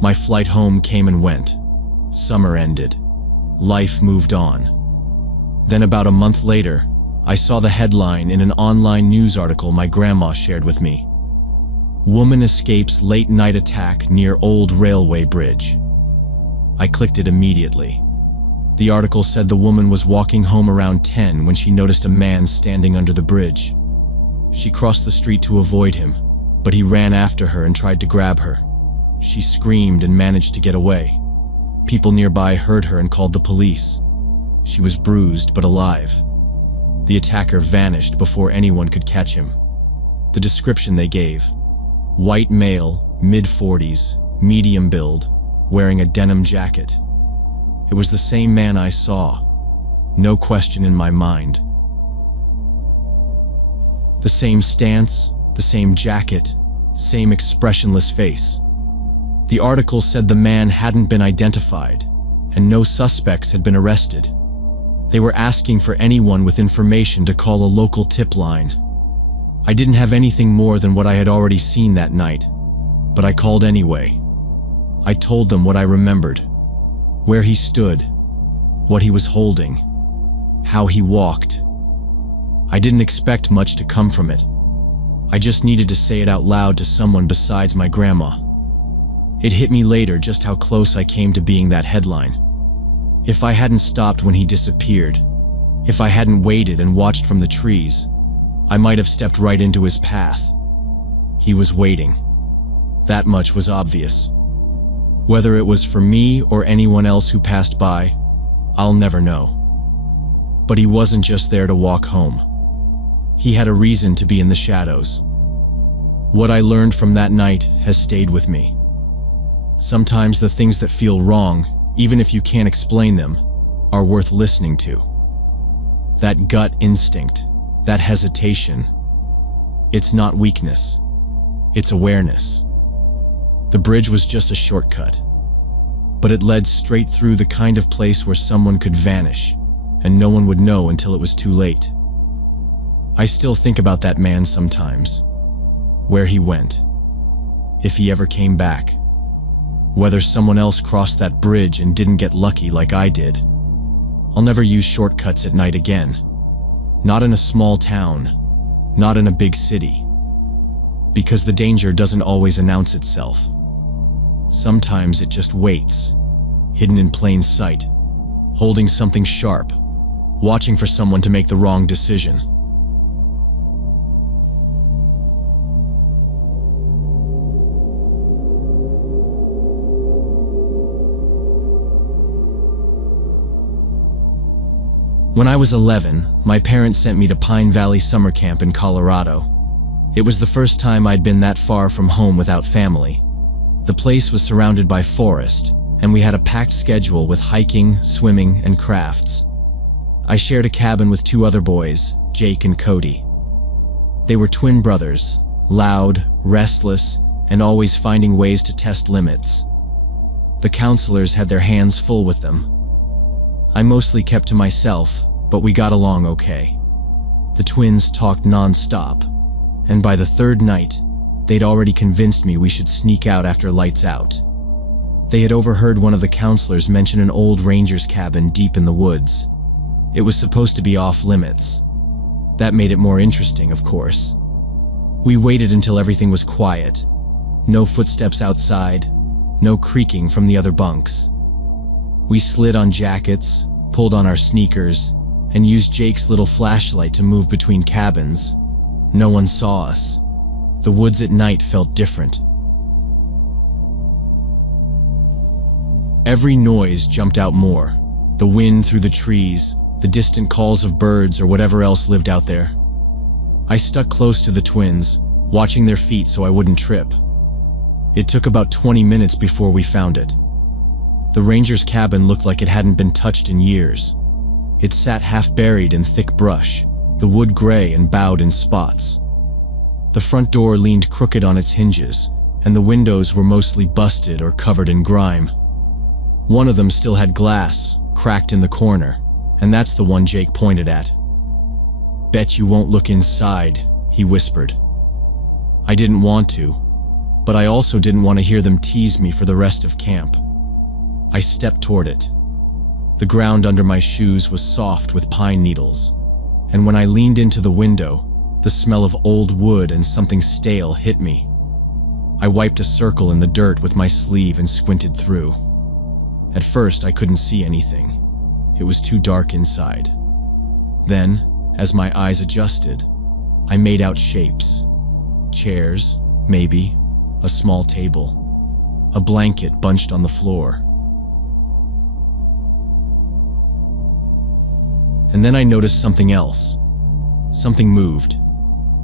My flight home came and went. Summer ended. Life moved on. Then about a month later, I saw the headline in an online news article my grandma shared with me. Woman escapes late night attack near old railway bridge. I clicked it immediately. The article said the woman was walking home around 10 when she noticed a man standing under the bridge. She crossed the street to avoid him, but he ran after her and tried to grab her. She screamed and managed to get away. People nearby heard her and called the police. She was bruised but alive. The attacker vanished before anyone could catch him. The description they gave: white male, mid-40s, medium build, wearing a denim jacket. It was the same man I saw. No question in my mind. The same stance, the same jacket, same expressionless face. The article said the man hadn't been identified, and no suspects had been arrested. They were asking for anyone with information to call a local tip line. I didn't have anything more than what I had already seen that night, but I called anyway. I told them what I remembered, where he stood, what he was holding, how he walked. I didn't expect much to come from it. I just needed to say it out loud to someone besides my grandma. It hit me later just how close I came to being that headline. If I hadn't stopped when he disappeared, if I hadn't waited and watched from the trees, I might have stepped right into his path. He was waiting. That much was obvious. Whether it was for me or anyone else who passed by, I'll never know. But he wasn't just there to walk home. He had a reason to be in the shadows. What I learned from that night has stayed with me. Sometimes the things that feel wrong, even if you can't explain them, are worth listening to. That gut instinct, that hesitation, it's not weakness, it's awareness. The bridge was just a shortcut, but it led straight through the kind of place where someone could vanish, and no one would know until it was too late. I still think about that man sometimes. Where he went. If he ever came back. Whether someone else crossed that bridge and didn't get lucky like I did. I'll never use shortcuts at night again. Not in a small town. Not in a big city. Because the danger doesn't always announce itself. Sometimes it just waits, hidden in plain sight, holding something sharp, watching for someone to make the wrong decision. When I was 11, my parents sent me to Pine Valley Summer Camp in Colorado. It was the first time I'd been that far from home without family. The place was surrounded by forest, and we had a packed schedule with hiking, swimming, and crafts. I shared a cabin with 2 other boys, Jake and Cody. They were twin brothers, loud, restless, and always finding ways to test limits. The counselors had their hands full with them. I mostly kept to myself, but we got along okay. The twins talked non-stop, and by the 3rd night, they'd already convinced me we should sneak out after lights out. They had overheard one of the counselors mention an old ranger's cabin deep in the woods. It was supposed to be off limits. That made it more interesting, of course. We waited until everything was quiet. No footsteps outside, no creaking from the other bunks. We slid on jackets, pulled on our sneakers, and used Jake's little flashlight to move between cabins. No one saw us. The woods at night felt different. Every noise jumped out more. The wind through the trees, the distant calls of birds or whatever else lived out there. I stuck close to the twins, watching their feet so I wouldn't trip. It took about 20 minutes before we found it. The ranger's cabin looked like it hadn't been touched in years. It sat half buried in thick brush, the wood gray and bowed in spots. The front door leaned crooked on its hinges, and the windows were mostly busted or covered in grime. One of them still had glass, cracked in the corner, and that's the one Jake pointed at. "Bet you won't look inside," he whispered. I didn't want to, but I also didn't want to hear them tease me for the rest of camp. I stepped toward it. The ground under my shoes was soft with pine needles, and when I leaned into the window, the smell of old wood and something stale hit me. I wiped a circle in the dirt with my sleeve and squinted through. At first, I couldn't see anything. It was too dark inside. Then, as my eyes adjusted, I made out shapes. Chairs, maybe, a small table, a blanket bunched on the floor. And then I noticed something else. Something moved.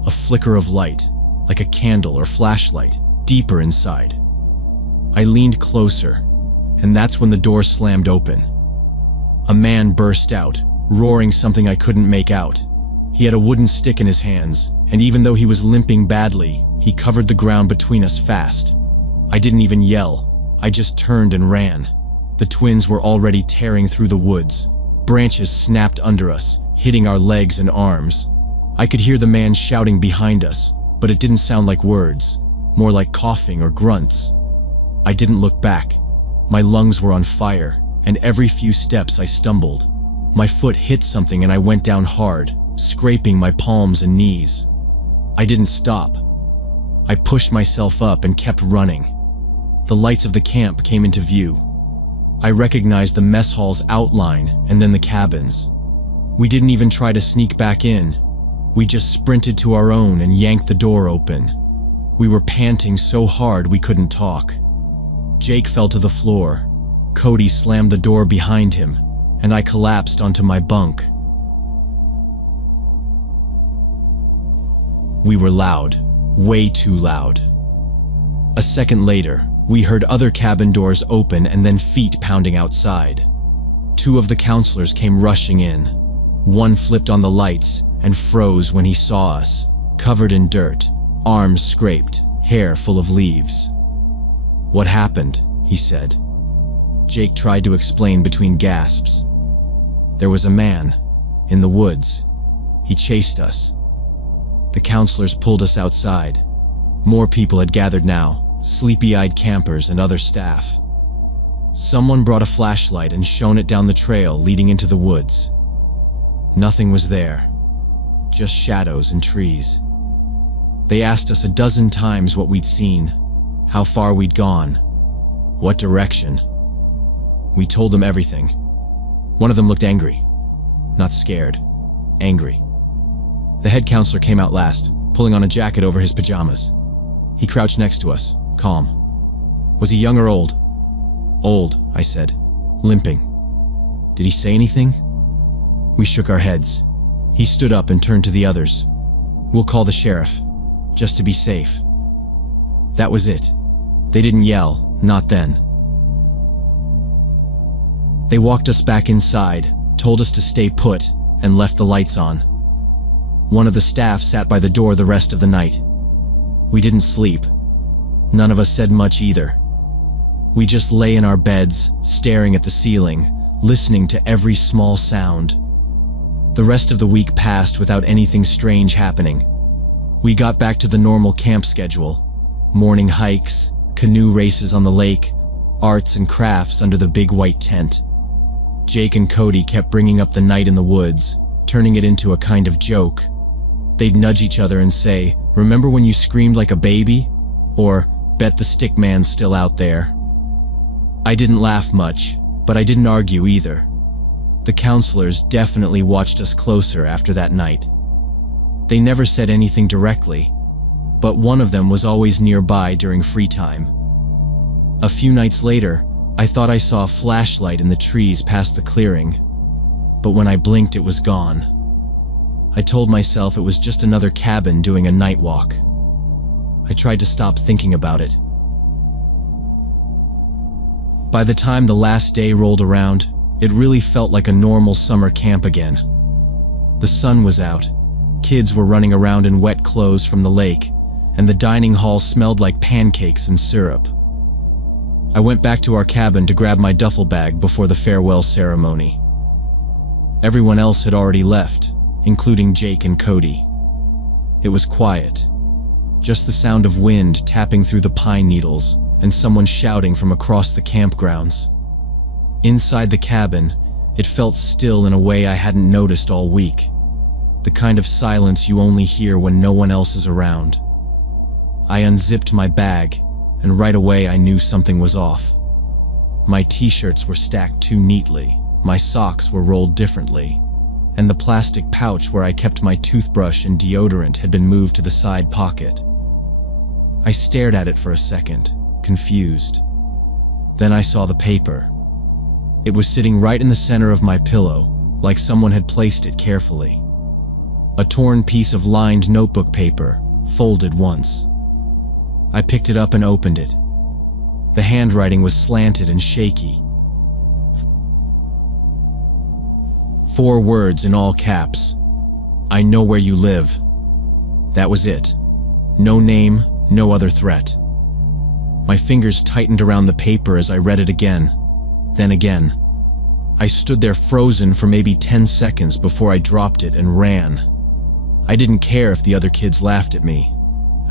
A flicker of light, like a candle or flashlight, deeper inside. I leaned closer, and that's when the door slammed open. A man burst out, roaring something I couldn't make out. He had a wooden stick in his hands, and even though he was limping badly, he covered the ground between us fast. I didn't even yell. I just turned and ran. The twins were already tearing through the woods. Branches snapped under us, hitting our legs and arms. I could hear the man shouting behind us, but it didn't sound like words, more like coughing or grunts. I didn't look back. My lungs were on fire, and every few steps I stumbled. My foot hit something and I went down hard, scraping my palms and knees. I didn't stop. I pushed myself up and kept running. The lights of the camp came into view. I recognized the mess hall's outline and then the cabins. We didn't even try to sneak back in. We just sprinted to our own and yanked the door open. We were panting so hard we couldn't talk. Jake fell to the floor. Cody slammed the door behind him, and I collapsed onto my bunk. We were loud, way too loud. A second later, we heard other cabin doors open and then feet pounding outside. 2 of the counselors came rushing in. One flipped on the lights and froze when he saw us, covered in dirt, arms scraped, hair full of leaves. "What happened?" he said. Jake tried to explain between gasps. "There was a man, in the woods. He chased us. The counselors pulled us outside. More people had gathered now, sleepy-eyed campers and other staff. Someone brought a flashlight and shone it down the trail leading into the woods. Nothing was there, just shadows and trees. They asked us a dozen times what we'd seen, how far we'd gone, what direction. We told them everything. One of them looked angry. Not scared, angry. The head counselor came out last, pulling on a jacket over his pajamas. He crouched next to us, calm. Was he young or old? Old, I said, limping. Did he say anything? We shook our heads. He stood up and turned to the others. We'll call the sheriff, just to be safe. That was it. They didn't yell, not then. They walked us back inside, told us to stay put, and left the lights on. One of the staff sat by the door the rest of the night. We didn't sleep. None of us said much either. We just lay in our beds, staring at the ceiling, listening to every small sound. The rest of the week passed without anything strange happening. We got back to the normal camp schedule. Morning hikes, canoe races on the lake, arts and crafts under the big white tent. Jake and Cody kept bringing up the night in the woods, turning it into a kind of joke. They'd nudge each other and say, "Remember when you screamed like a baby?" Or, "Bet the stick man's still out there." I didn't laugh much, but I didn't argue either. The counselors definitely watched us closer after that night. They never said anything directly, but one of them was always nearby during free time. A few nights later, I thought I saw a flashlight in the trees past the clearing, but when I blinked it was gone. I told myself it was just another cabin doing a night walk. I tried to stop thinking about it. By the time the last day rolled around, it really felt like a normal summer camp again. The sun was out, kids were running around in wet clothes from the lake, and the dining hall smelled like pancakes and syrup. I went back to our cabin to grab my duffel bag before the farewell ceremony. Everyone else had already left, including Jake and Cody. It was quiet, just the sound of wind tapping through the pine needles and someone shouting from across the campgrounds. Inside the cabin, it felt still in a way I hadn't noticed all week. The kind of silence you only hear when no one else is around. I unzipped my bag, and right away I knew something was off. My t-shirts were stacked too neatly, my socks were rolled differently, and the plastic pouch where I kept my toothbrush and deodorant had been moved to the side pocket. I stared at it for a second, confused. Then I saw the paper. It was sitting right in the center of my pillow, like someone had placed it carefully. A torn piece of lined notebook paper, folded once. I picked it up and opened it. The handwriting was slanted and shaky. 4 words in all caps. "I know where you live." That was it. No name, no other threat. My fingers tightened around the paper as I read it again, then again. I stood there frozen for maybe 10 seconds before I dropped it and ran. I didn't care if the other kids laughed at me.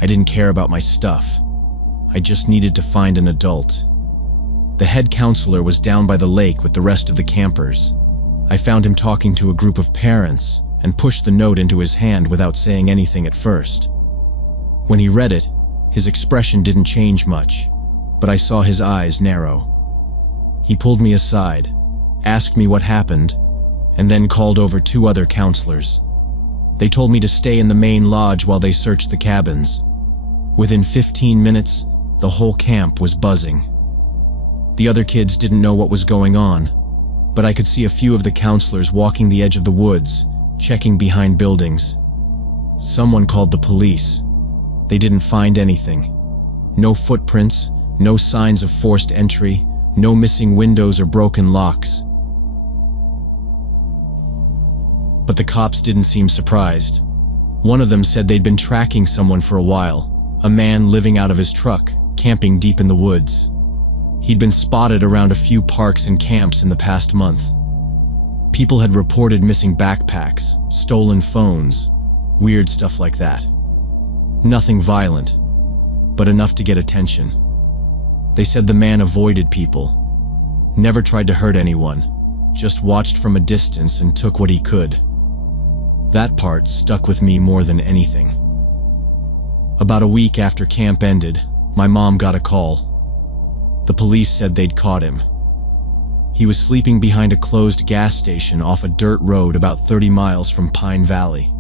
I didn't care about my stuff. I just needed to find an adult. The head counselor was down by the lake with the rest of the campers. I found him talking to a group of parents and pushed the note into his hand without saying anything at first. When he read it, his expression didn't change much, but I saw his eyes narrow. He pulled me aside, asked me what happened, and then called over 2 other counselors. They told me to stay in the main lodge while they searched the cabins. Within 15 minutes, the whole camp was buzzing. The other kids didn't know what was going on, but I could see a few of the counselors walking the edge of the woods, checking behind buildings. Someone called the police. They didn't find anything. No footprints, no signs of forced entry, no missing windows or broken locks. But the cops didn't seem surprised. One of them said they'd been tracking someone for a while, a man living out of his truck, camping deep in the woods. He'd been spotted around a few parks and camps in the past month. People had reported missing backpacks, stolen phones, Weird stuff like that. Nothing violent, but enough to get attention. They said the man avoided people, never tried to hurt anyone, just watched from a distance and took what he could. That part stuck with me more than anything. About a week after camp ended, my mom got a call. The police said they'd caught him. He was sleeping behind a closed gas station off a dirt road about 30 miles from Pine Valley.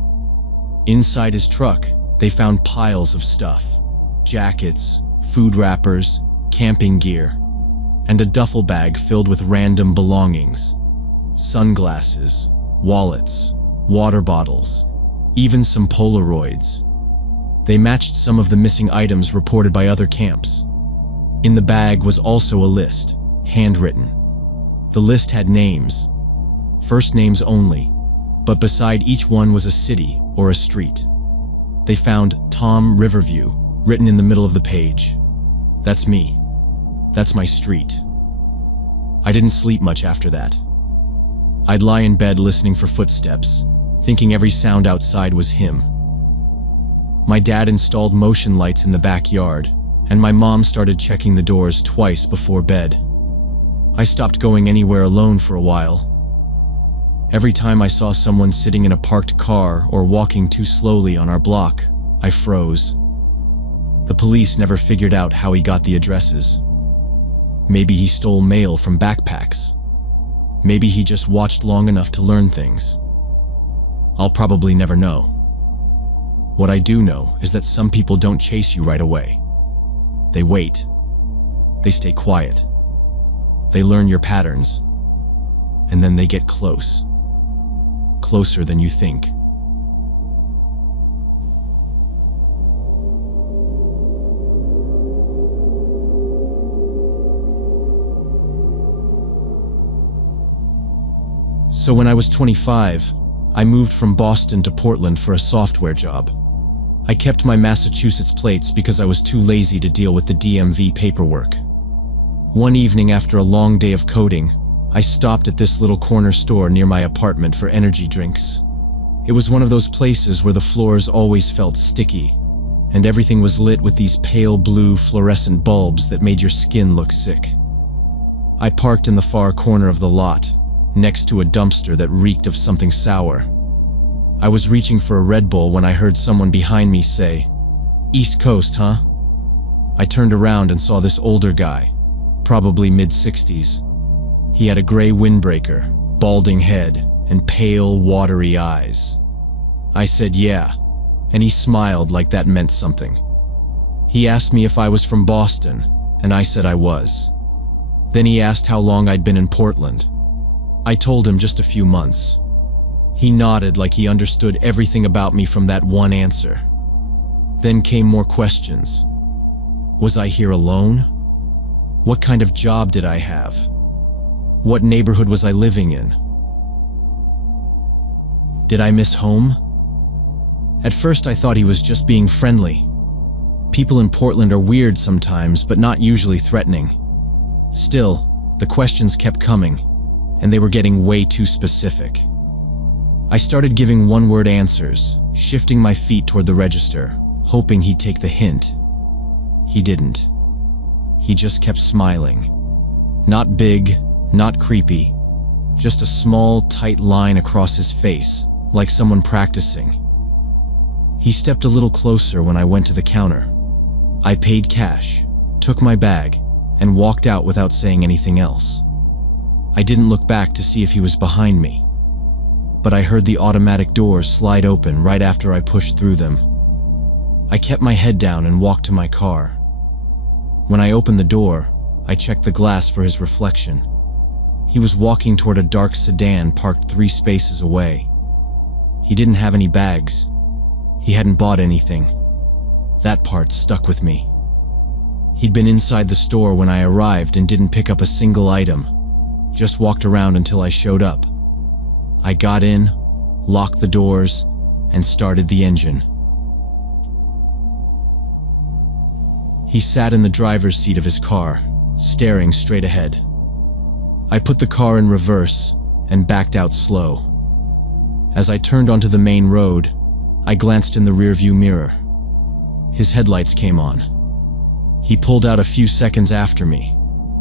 Inside his truck, they found piles of stuff: jackets, food wrappers, camping gear, and a duffel bag filled with random belongings: sunglasses, wallets, water bottles, even some Polaroids. They matched some of the missing items reported by other camps. In the bag was also a list, handwritten. The list had names, first names only, but beside each one was a city or a street. They found Tom Riverview written in the middle of the page. That's me. That's my street. I didn't sleep much after that. I'd lie in bed listening for footsteps, thinking every sound outside was him. My dad installed motion lights in the backyard, and my mom started checking the doors twice before bed. I stopped going anywhere alone for a while. Every time I saw someone sitting in a parked car or walking too slowly on our block, I froze. The police never figured out how he got the addresses. Maybe he stole mail from backpacks. Maybe he just watched long enough to learn things. I'll probably never know. What I do know is that some people don't chase you right away. They wait. They stay quiet. They learn your patterns. And then they get close. Closer than you think. So when I was 25, I moved from Boston to Portland for a software job. I kept my Massachusetts plates because I was too lazy to deal with the DMV paperwork. One evening after a long day of coding, I stopped at this little corner store near my apartment for energy drinks. It was one of those places where the floors always felt sticky, and everything was lit with these pale blue fluorescent bulbs that made your skin look sick. I parked in the far corner of the lot, next to a dumpster that reeked of something sour. I was reaching for a Red Bull when I heard someone behind me say, "East Coast, huh?" I turned around and saw this older guy, probably mid-60s. He had a gray windbreaker, balding head, and pale, watery eyes. I said yeah, and he smiled like that meant something. He asked me if I was from Boston, and I said I was. Then he asked how long I'd been in Portland. I told him just a few months. He nodded like he understood everything about me from that one answer. Then came more questions. Was I here alone? What kind of job did I have? What neighborhood was I living in? Did I miss home? At first I thought he was just being friendly. People in Portland are weird sometimes, but not usually threatening. Still, the questions kept coming, and they were getting way too specific. I started giving one-word answers, shifting my feet toward the register, hoping he'd take the hint. He didn't. He just kept smiling. Not big, not creepy, just a small, tight line across his face, like someone practicing. He stepped a little closer when I went to the counter. I paid cash, took my bag, and walked out without saying anything else. I didn't look back to see if he was behind me, but I heard the automatic doors slide open right after I pushed through them. I kept my head down and walked to my car. When I opened the door, I checked the glass for his reflection. He was walking toward a dark sedan parked 3 spaces away. He didn't have any bags. He hadn't bought anything. That part stuck with me. He'd been inside the store when I arrived and didn't pick up a single item, just walked around until I showed up. I got in, locked the doors, and started the engine. He sat in the driver's seat of his car, staring straight ahead. I put the car in reverse and backed out slow. As I turned onto the main road, I glanced in the rearview mirror. His headlights came on. He pulled out a few seconds after me.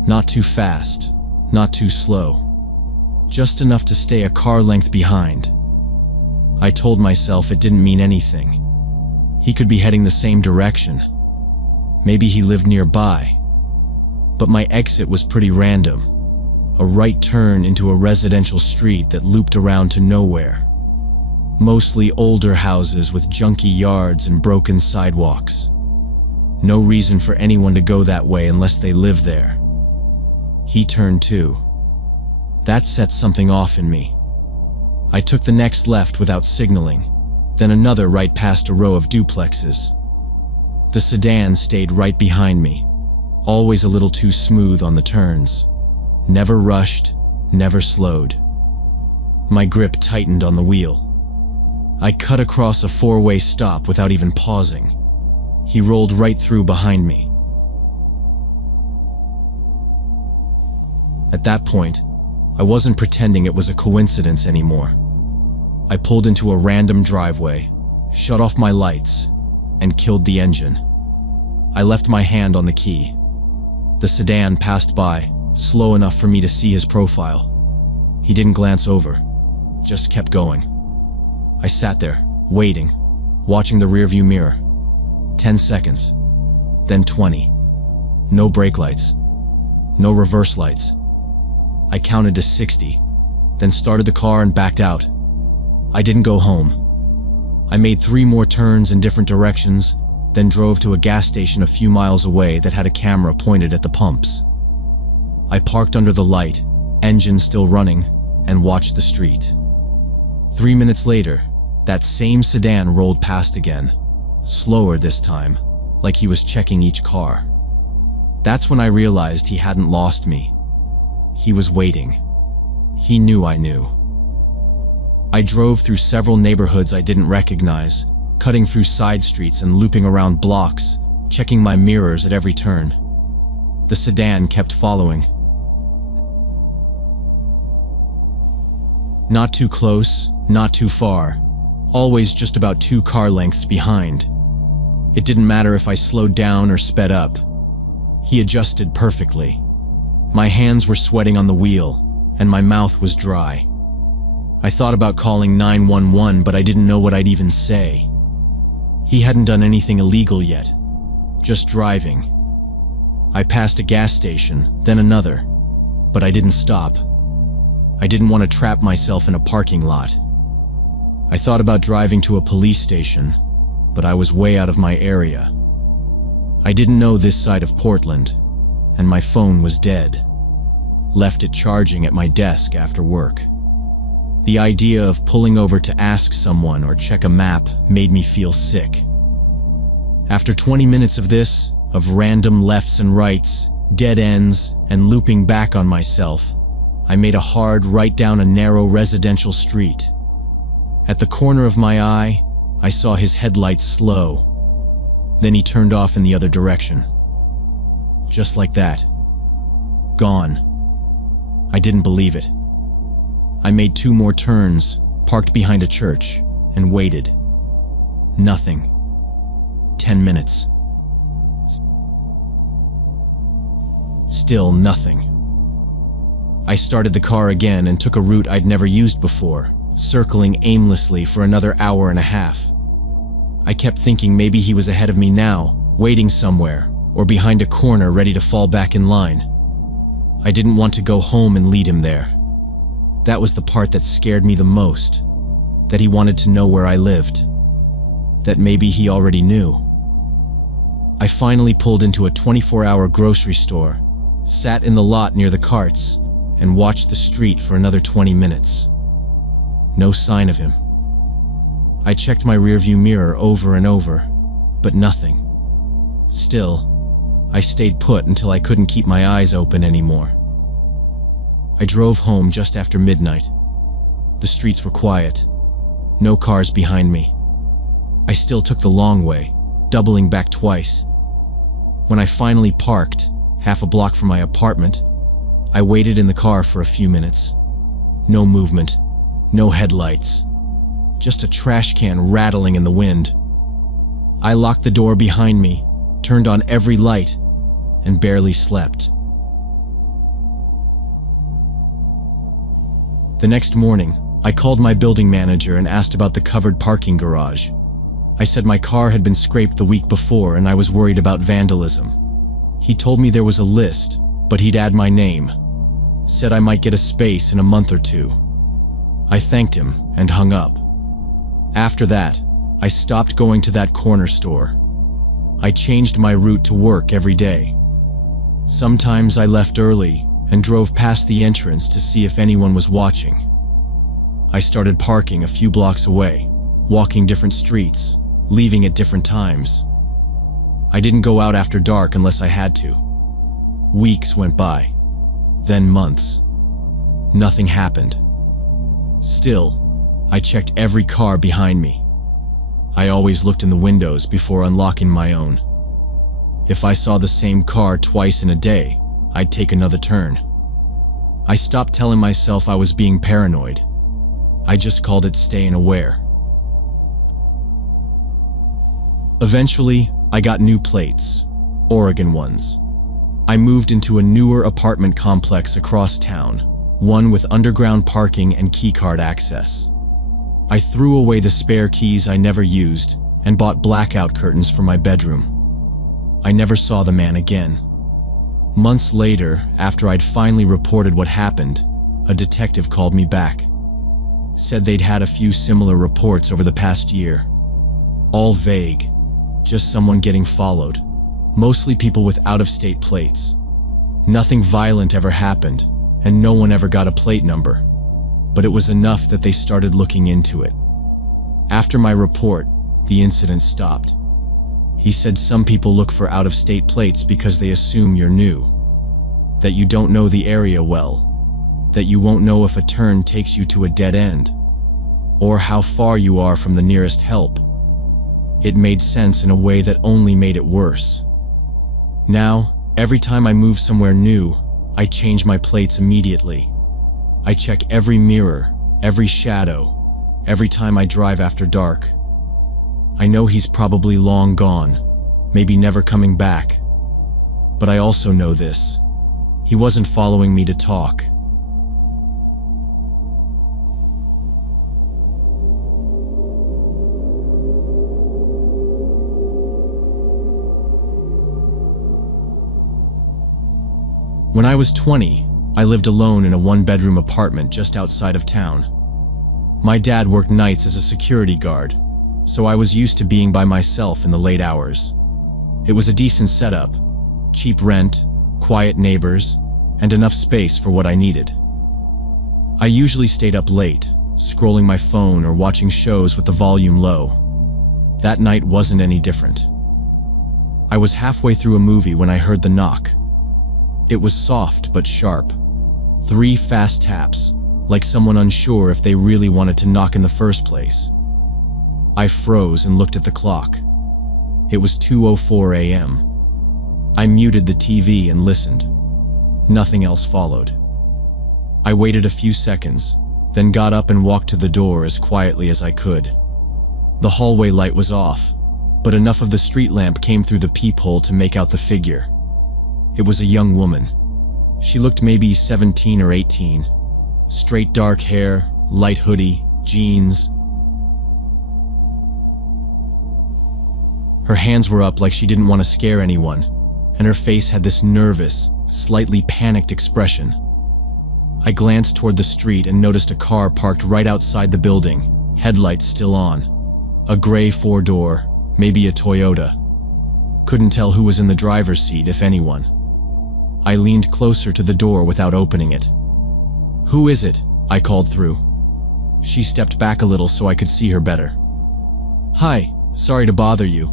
Not too fast, not too slow. Just enough to stay a car length behind. I told myself it didn't mean anything. He could be heading the same direction. Maybe he lived nearby. But my exit was pretty random. A right turn into a residential street that looped around to nowhere. Mostly older houses with junky yards and broken sidewalks. No reason for anyone to go that way unless they live there. He turned too. That set something off in me. I took the next left without signaling, then another right past a row of duplexes. The sedan stayed right behind me, always a little too smooth on the turns. Never rushed, never slowed. My grip tightened on the wheel. I cut across a four-way stop without even pausing. He rolled right through behind me. At that point, I wasn't pretending it was a coincidence anymore. I pulled into a random driveway, shut off my lights, and killed the engine. I left my hand on the key. The sedan passed by, slow enough for me to see his profile. He didn't glance over, just kept going. I sat there, waiting, watching the rearview mirror. 10 seconds, then 20. No brake lights, no reverse lights. I counted to 60, then started the car and backed out. I didn't go home. I made 3 more turns in different directions, then drove to a gas station a few miles away that had a camera pointed at the pumps. I parked under the light, engine still running, and watched the street. 3 minutes later, that same sedan rolled past again, slower this time, like he was checking each car. That's when I realized he hadn't lost me. He was waiting. He knew I knew. I drove through several neighborhoods I didn't recognize, cutting through side streets and looping around blocks, checking my mirrors at every turn. The sedan kept following. Not too close, not too far, always just about 2 car lengths behind. It didn't matter if I slowed down or sped up. He adjusted perfectly. My hands were sweating on the wheel, and my mouth was dry. I thought about calling 911, but I didn't know what I'd even say. He hadn't done anything illegal yet, just driving. I passed a gas station, then another, but I didn't stop. I didn't want to trap myself in a parking lot. I thought about driving to a police station, but I was way out of my area. I didn't know this side of Portland, and my phone was dead. Left it charging at my desk after work. The idea of pulling over to ask someone or check a map made me feel sick. After 20 minutes of this, of random lefts and rights, dead ends, and looping back on myself, I made a hard right down a narrow residential street. At the corner of my eye, I saw his headlights slow. Then he turned off in the other direction. Just like that. Gone. I didn't believe it. I made 2 more turns, parked behind a church, and waited. Nothing. 10 minutes. Still nothing. I started the car again and took a route I'd never used before, circling aimlessly for another hour and a half. I kept thinking maybe he was ahead of me now, waiting somewhere, or behind a corner ready to fall back in line. I didn't want to go home and lead him there. That was the part that scared me the most, that he wanted to know where I lived, that maybe he already knew. I finally pulled into a 24-hour grocery store, sat in the lot near the carts, and watched the street for another 20 minutes. No sign of him. I checked my rearview mirror over and over, but nothing. Still, I stayed put until I couldn't keep my eyes open anymore. I drove home just after midnight. The streets were quiet. No cars behind me. I still took the long way, doubling back twice. When I finally parked, half a block from my apartment, I waited in the car for a few minutes. No movement, no headlights, just a trash can rattling in the wind. I locked the door behind me, turned on every light, and barely slept. The next morning, I called my building manager and asked about the covered parking garage. I said my car had been scraped the week before and I was worried about vandalism. He told me there was a list, but he'd add my name. Said I might get a space in a month or two. I thanked him and hung up. After that, I stopped going to that corner store. I changed my route to work every day. Sometimes I left early and drove past the entrance to see if anyone was watching. I started parking a few blocks away, walking different streets, leaving at different times. I didn't go out after dark unless I had to. Weeks went by, then months. Nothing happened. Still, I checked every car behind me. I always looked in the windows before unlocking my own. If I saw the same car twice in a day, I'd take another turn. I stopped telling myself I was being paranoid. I just called it staying aware. Eventually, I got new plates, Oregon ones. I moved into a newer apartment complex across town, one with underground parking and keycard access. I threw away the spare keys I never used and bought blackout curtains for my bedroom. I never saw the man again. Months later, after I'd finally reported what happened, a detective called me back. Said they'd had a few similar reports over the past year. All vague, just someone getting followed, mostly people with out-of-state plates. Nothing violent ever happened, and no one ever got a plate number. But it was enough that they started looking into it. After my report, the incident stopped. He said some people look for out-of-state plates because they assume you're new, that you don't know the area well, that you won't know if a turn takes you to a dead end, or how far you are from the nearest help. It made sense in a way that only made it worse. Now, every time I move somewhere new, I change my plates immediately. I check every mirror, every shadow, every time I drive after dark. I know he's probably long gone, maybe never coming back. But I also know this: he wasn't following me to talk. When I was 20, I lived alone in a one-bedroom apartment just outside of town. My dad worked nights as a security guard, so I was used to being by myself in the late hours. It was a decent setup, cheap rent, quiet neighbors, and enough space for what I needed. I usually stayed up late, scrolling my phone or watching shows with the volume low. That night wasn't any different. I was halfway through a movie when I heard the knock. It was soft but sharp. 3 fast taps, like someone unsure if they really wanted to knock in the first place. I froze and looked at the clock. It was 2:04 a.m. I muted the TV and listened. Nothing else followed. I waited a few seconds, then got up and walked to the door as quietly as I could. The hallway light was off, but enough of the street lamp came through the peephole to make out the figure. It was a young woman. She looked maybe 17 or 18. Straight dark hair, light hoodie, jeans. Her hands were up like she didn't want to scare anyone, and her face had this nervous, slightly panicked expression. I glanced toward the street and noticed a car parked right outside the building, headlights still on. A gray 4-door, maybe a Toyota. Couldn't tell who was in the driver's seat, if anyone. I leaned closer to the door without opening it. "Who is it?" I called through. She stepped back a little so I could see her better. "Hi, sorry to bother you.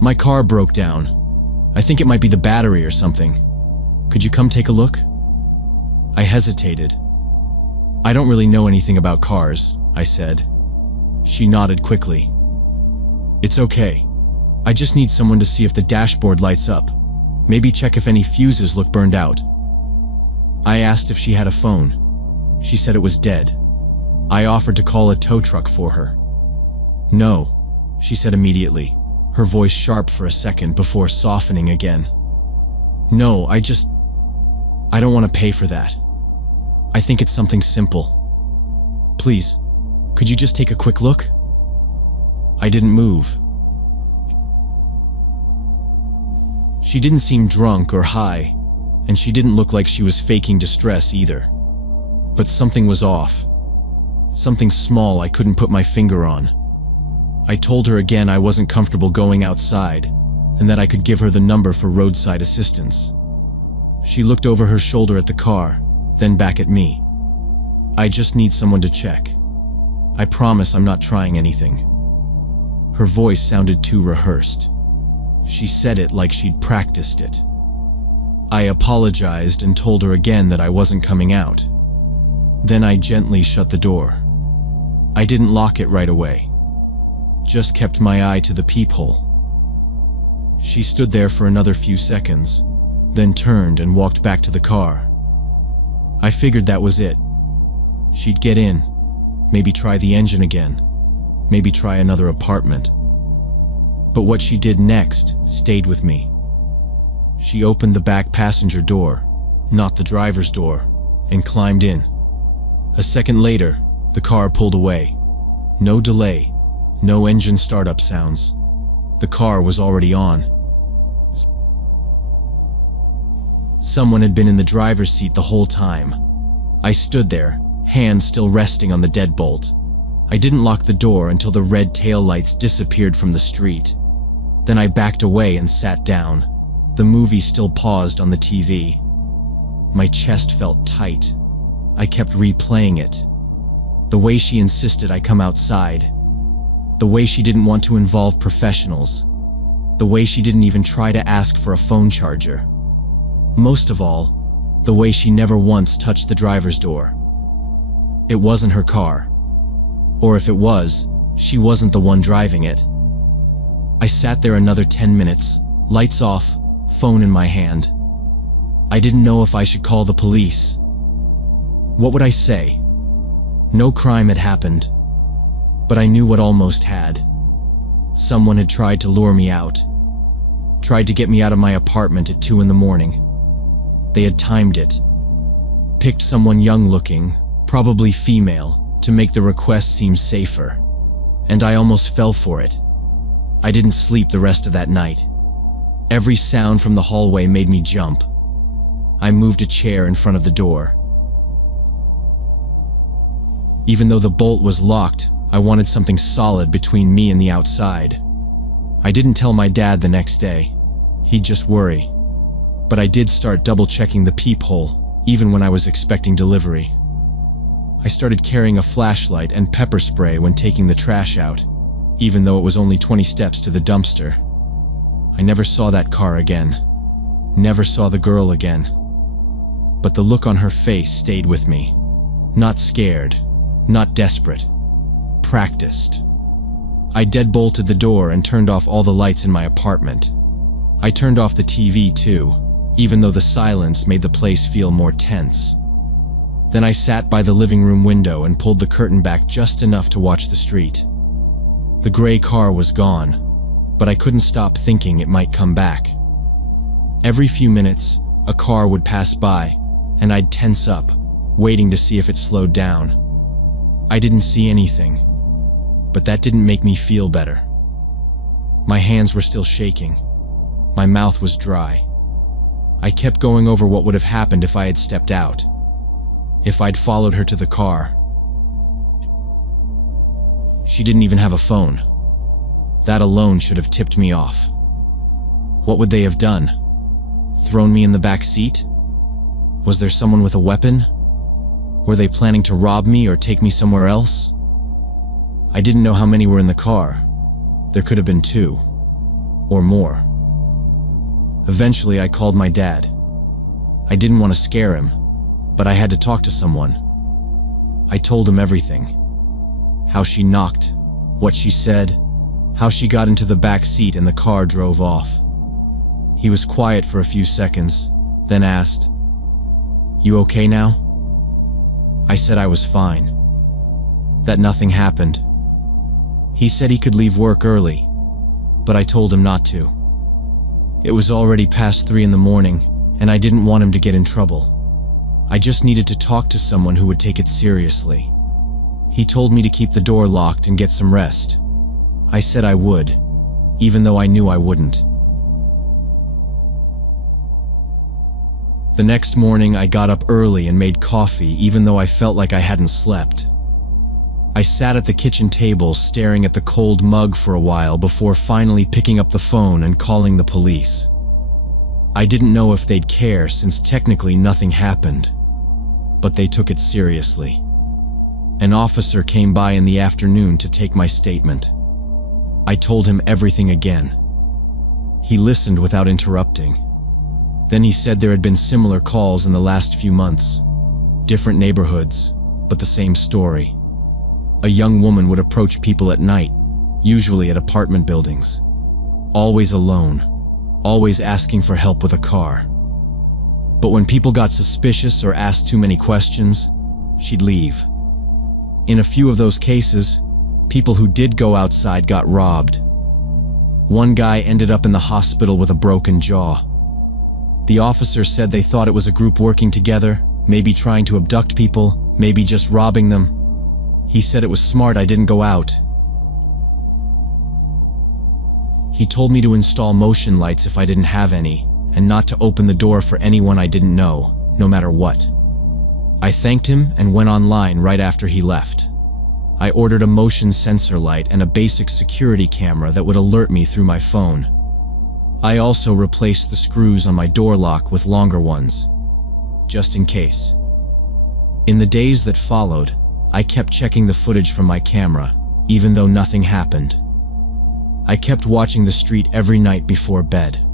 My car broke down. I think it might be the battery or something. Could you come take a look?" I hesitated. "I don't really know anything about cars," I said. She nodded quickly. "It's okay. I just need someone to see if the dashboard lights up. Maybe check if any fuses look burned out." I asked if she had a phone. She said it was dead. I offered to call a tow truck for her. "No," she said immediately, her voice sharp for a second before softening again. "No, I don't want to pay for that. I think it's something simple. Please, could you just take a quick look?" I didn't move. She didn't seem drunk or high, and she didn't look like she was faking distress either. But something was off. Something small I couldn't put my finger on. I told her again I wasn't comfortable going outside, and that I could give her the number for roadside assistance. She looked over her shoulder at the car, then back at me. "I just need someone to check. I promise I'm not trying anything." Her voice sounded too rehearsed. She said it like she'd practiced it. I apologized and told her again that I wasn't coming out. Then I gently shut the door. I didn't lock it right away. Just kept my eye to the peephole. She stood there for another few seconds, then turned and walked back to the car. I figured that was it. She'd get in, maybe try the engine again, maybe try another apartment. But what she did next stayed with me. She opened the back passenger door, not the driver's door, and climbed in. A second later, the car pulled away. No delay, no engine startup sounds. The car was already on. Someone had been in the driver's seat the whole time. I stood there, hands still resting on the deadbolt. I didn't lock the door until the red taillights disappeared from the street. Then I backed away and sat down. The movie still paused on the TV. My chest felt tight. I kept replaying it. The way she insisted I come outside. The way she didn't want to involve professionals. The way she didn't even try to ask for a phone charger. Most of all, the way she never once touched the driver's door. It wasn't her car. Or if it was, she wasn't the one driving it. I sat there another 10 minutes, lights off, phone in my hand. I didn't know if I should call the police. What would I say? No crime had happened, but I knew what almost had. Someone had tried to lure me out, tried to get me out of my apartment at 2 in the morning. They had timed it, picked someone young-looking, probably female, to make the request seem safer, and I almost fell for it. I didn't sleep the rest of that night. Every sound from the hallway made me jump. I moved a chair in front of the door. Even though the bolt was locked, I wanted something solid between me and the outside. I didn't tell my dad the next day. He'd just worry. But I did start double-checking the peephole, even when I was expecting delivery. I started carrying a flashlight and pepper spray when taking the trash out, even though it was only 20 steps to the dumpster. I never saw that car again. Never saw the girl again. But the look on her face stayed with me. Not scared, not desperate. Practiced. I deadbolted the door and turned off all the lights in my apartment. I turned off the TV too, even though the silence made the place feel more tense. Then I sat by the living room window and pulled the curtain back just enough to watch the street. The gray car was gone, but I couldn't stop thinking it might come back. Every few minutes, a car would pass by, and I'd tense up, waiting to see if it slowed down. I didn't see anything, but that didn't make me feel better. My hands were still shaking. My mouth was dry. I kept going over what would have happened if I had stepped out, if I'd followed her to the car. She didn't even have a phone. That alone should have tipped me off. What would they have done? Thrown me in the back seat? Was there someone with a weapon? Were they planning to rob me or take me somewhere else? I didn't know how many were in the car. There could have been 2. Or more. Eventually, I called my dad. I didn't want to scare him, but I had to talk to someone. I told him everything. How she knocked, what she said, how she got into the back seat and the car drove off. He was quiet for a few seconds, then asked, "You okay now?" I said I was fine, that nothing happened. He said he could leave work early, but I told him not to. It was already past 3 in the morning, and I didn't want him to get in trouble. I just needed to talk to someone who would take it seriously. He told me to keep the door locked and get some rest. I said I would, even though I knew I wouldn't. The next morning, I got up early and made coffee, even though I felt like I hadn't slept. I sat at the kitchen table staring at the cold mug for a while before finally picking up the phone and calling the police. I didn't know if they'd care since technically nothing happened, but they took it seriously. An officer came by in the afternoon to take my statement. I told him everything again. He listened without interrupting. Then he said there had been similar calls in the last few months. Different neighborhoods, but the same story. A young woman would approach people at night, usually at apartment buildings. Always alone, always asking for help with a car. But when people got suspicious or asked too many questions, she'd leave. In a few of those cases, people who did go outside got robbed. One guy ended up in the hospital with a broken jaw. The officers said they thought it was a group working together, maybe trying to abduct people, maybe just robbing them. He said it was smart I didn't go out. He told me to install motion lights if I didn't have any, and not to open the door for anyone I didn't know, no matter what. I thanked him and went online right after he left. I ordered a motion sensor light and a basic security camera that would alert me through my phone. I also replaced the screws on my door lock with longer ones, just in case. In the days that followed, I kept checking the footage from my camera, even though nothing happened. I kept watching the street every night before bed.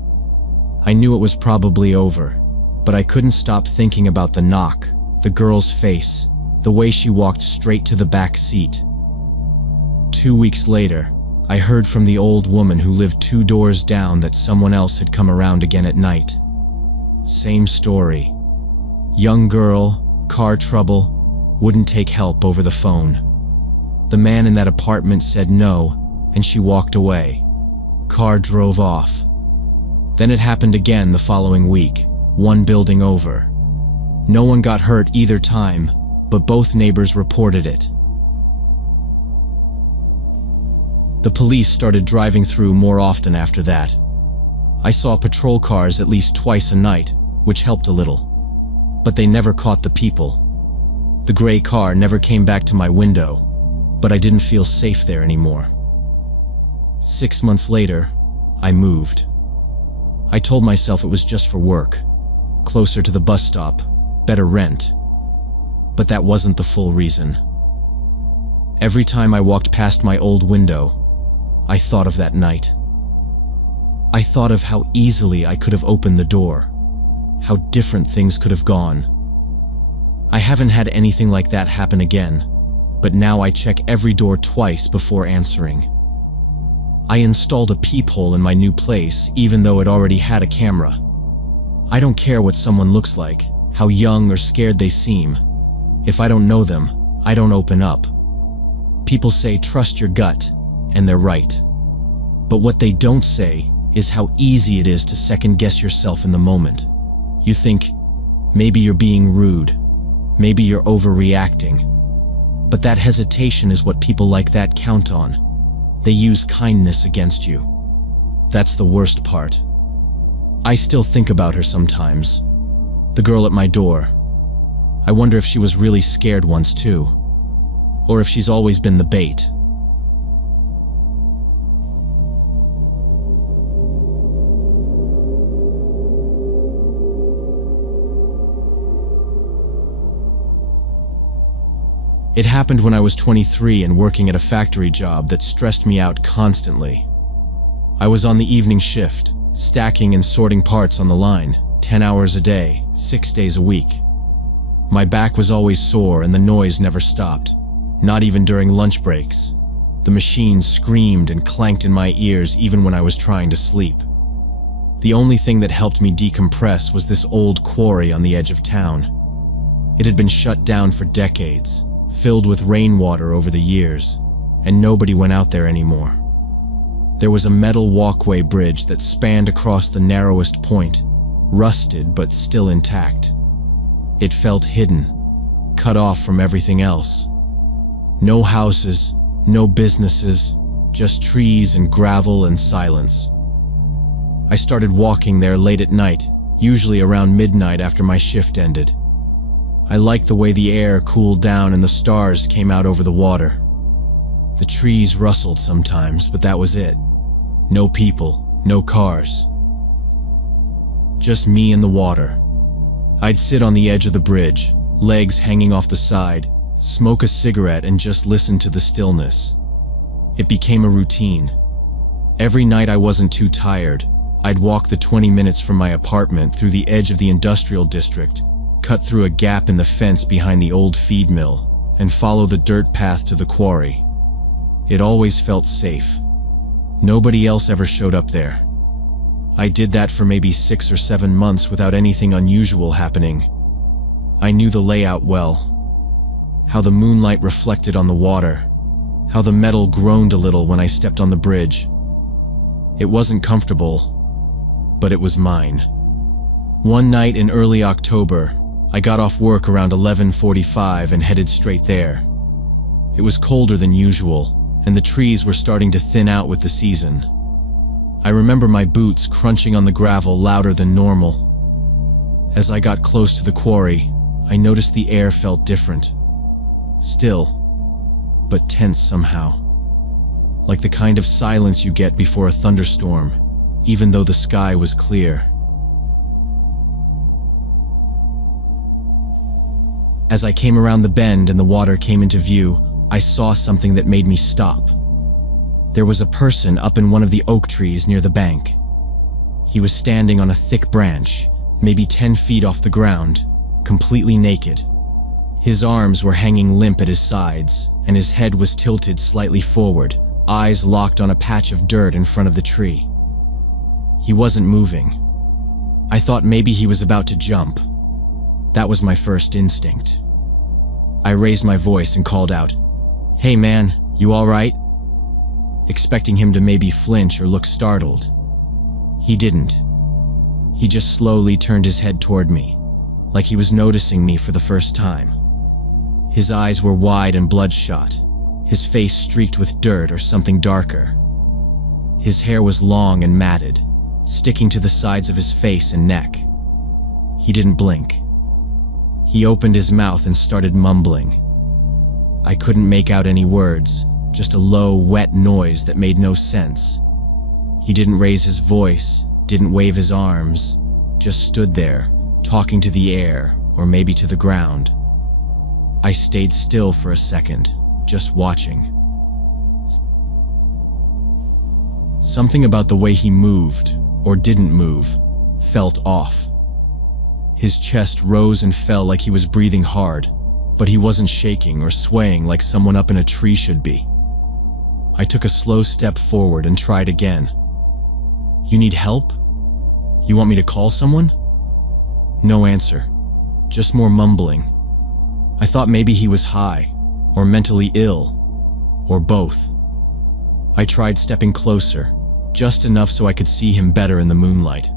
I knew it was probably over, but I couldn't stop thinking about the knock, the girl's face, the way she walked straight to the back seat. 2 weeks later, I heard from the old woman who lived 2 doors down that someone else had come around again at night. Same story. Young girl, car trouble, wouldn't take help over the phone. The man in that apartment said no, and she walked away. Car drove off. Then it happened again the following week, 1 building over. No one got hurt either time, but both neighbors reported it. The police started driving through more often after that. I saw patrol cars at least twice a night, which helped a little. But they never caught the people. The gray car never came back to my window, but I didn't feel safe there anymore. 6 months later, I moved. I told myself it was just for work, closer to the bus stop, better rent. But that wasn't the full reason. Every time I walked past my old window, I thought of that night. I thought of how easily I could have opened the door, how different things could have gone. I haven't had anything like that happen again, but now I check every door twice before answering. I installed a peephole in my new place, even though it already had a camera. I don't care what someone looks like, how young or scared they seem. If I don't know them, I don't open up. People say trust your gut, and they're right. But what they don't say is how easy it is to second-guess yourself in the moment. You think, maybe you're being rude, maybe you're overreacting. But that hesitation is what people like that count on. They use kindness against you. That's the worst part. I still think about her sometimes. The girl at my door. I wonder if she was really scared once too, or if she's always been the bait. It happened when I was 23 and working at a factory job that stressed me out constantly. I was on the evening shift, stacking and sorting parts on the line, 10 hours a day, 6 days a week. My back was always sore and the noise never stopped, not even during lunch breaks. The machines screamed and clanked in my ears even when I was trying to sleep. The only thing that helped me decompress was this old quarry on the edge of town. It had been shut down for decades, filled with rainwater over the years. and nobody went out there anymore. There was a metal walkway bridge that spanned across the narrowest point, rusted but still intact. It felt hidden, cut off from everything else. No houses, no businesses, just trees and gravel and silence. I started walking there late at night, usually around midnight after my shift ended. I liked the way the air cooled down and the stars came out over the water. The trees rustled sometimes, but that was it. No people, no cars. Just me and the water. I'd sit on the edge of the bridge, legs hanging off the side, smoke a cigarette and just listen to the stillness. It became a routine. Every night I wasn't too tired, I'd walk the 20 minutes from my apartment through the edge of the industrial district, cut through a gap in the fence behind the old feed mill, and follow the dirt path to the quarry. It always felt safe. Nobody else ever showed up there. I did that for maybe 6 or 7 months without anything unusual happening. I knew the layout well. How the moonlight reflected on the water. How the metal groaned a little when I stepped on the bridge. It wasn't comfortable, but it was mine. One night in early October, I got off work around 11:45 and headed straight there. It was colder than usual, and the trees were starting to thin out with the season. I remember my boots crunching on the gravel louder than normal. As I got close to the quarry, I noticed the air felt different. Still, but tense somehow. Like the kind of silence you get before a thunderstorm, even though the sky was clear. As I came around the bend and the water came into view, I saw something that made me stop. There was a person up in one of the oak trees near the bank. He was standing on a thick branch, maybe 10 feet off the ground, completely naked. His arms were hanging limp at his sides, and his head was tilted slightly forward, eyes locked on a patch of dirt in front of the tree. He wasn't moving. I thought maybe he was about to jump. That was my first instinct. I raised my voice and called out, "Hey man, you all right?" Expecting him to maybe flinch or look startled. He didn't. He just slowly turned his head toward me, like he was noticing me for the first time. His eyes were wide and bloodshot, his face streaked with dirt or something darker. His hair was long and matted, sticking to the sides of his face and neck. He didn't blink. He opened his mouth and started mumbling. I couldn't make out any words, just a low, wet noise that made no sense. He didn't raise his voice, didn't wave his arms, just stood there, talking to the air, or maybe to the ground. I stayed still for a second, just watching. Something about the way he moved, or didn't move, felt off. His chest rose and fell like he was breathing hard, but he wasn't shaking or swaying like someone up in a tree should be. I took a slow step forward and tried again. "You need help? You want me to call someone?" No answer, just more mumbling. I thought maybe he was high, or mentally ill, or both. I tried stepping closer, just enough so I could see him better in the moonlight.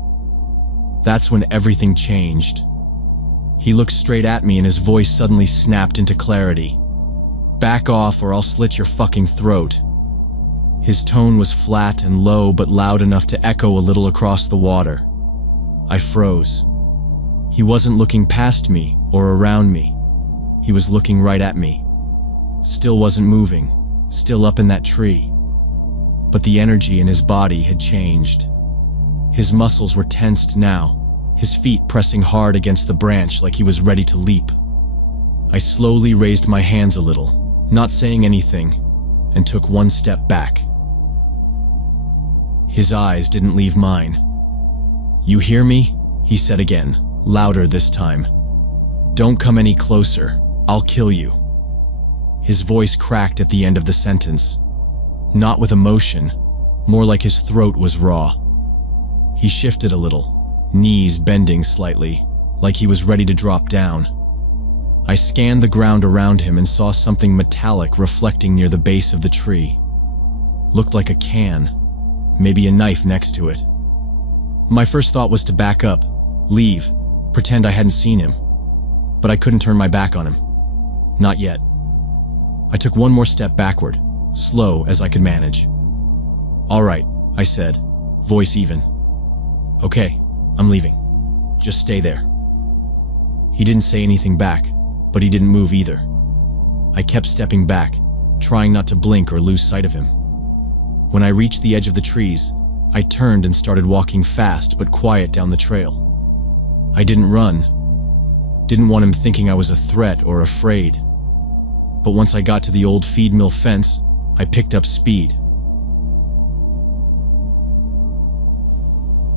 That's when everything changed. He looked straight at me and his voice suddenly snapped into clarity. "Back off or I'll slit your fucking throat." His tone was flat and low but loud enough to echo a little across the water. I froze. He wasn't looking past me or around me. He was looking right at me. Still wasn't moving, still up in that tree. But the energy in his body had changed. His muscles were tensed now, his feet pressing hard against the branch like he was ready to leap. I slowly raised my hands a little, not saying anything, and took one step back. His eyes didn't leave mine. "You hear me?" he said again, louder this time. "Don't come any closer. I'll kill you." His voice cracked at the end of the sentence. Not with emotion, more like his throat was raw. He shifted a little, knees bending slightly, like he was ready to drop down. I scanned the ground around him and saw something metallic reflecting near the base of the tree. Looked like a can, maybe a knife next to it. My first thought was to back up, leave, pretend I hadn't seen him. But I couldn't turn my back on him. Not yet. I took one more step backward, slow as I could manage. "All right," I said, voice even. "Okay, I'm leaving. Just stay there." He didn't say anything back, but he didn't move either. I kept stepping back, trying not to blink or lose sight of him. When I reached the edge of the trees, I turned and started walking fast but quiet down the trail. I didn't run. Didn't want him thinking I was a threat or afraid. But once I got to the old feed mill fence, I picked up speed.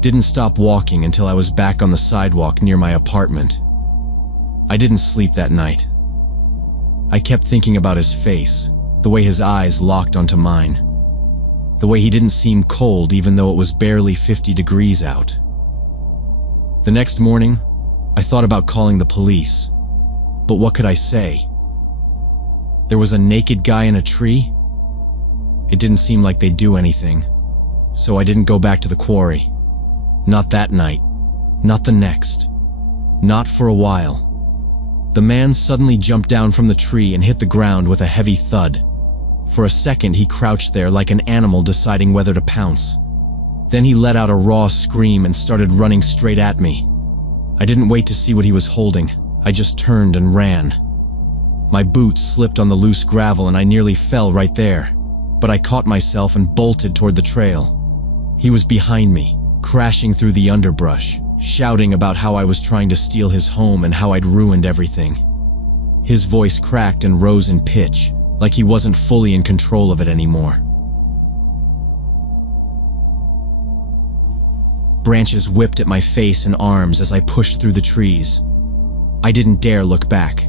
Didn't stop walking until I was back on the sidewalk near my apartment. I didn't sleep that night. I kept thinking about his face, the way his eyes locked onto mine. The way he didn't seem cold even though it was barely 50 degrees out. The next morning, I thought about calling the police. But what could I say? There was a naked guy in a tree? It didn't seem like they'd do anything, so I didn't go back to the quarry. Not that night. Not the next. Not for a while. The man suddenly jumped down from the tree and hit the ground with a heavy thud. For a second, he crouched there like an animal deciding whether to pounce. Then he let out a raw scream and started running straight at me. I didn't wait to see what he was holding. I just turned and ran. My boots slipped on the loose gravel and I nearly fell right there. But I caught myself and bolted toward the trail. He was behind me, crashing through the underbrush, shouting about how I was trying to steal his home and how I'd ruined everything. His voice cracked and rose in pitch, like he wasn't fully in control of it anymore. Branches whipped at my face and arms as I pushed through the trees. I didn't dare look back.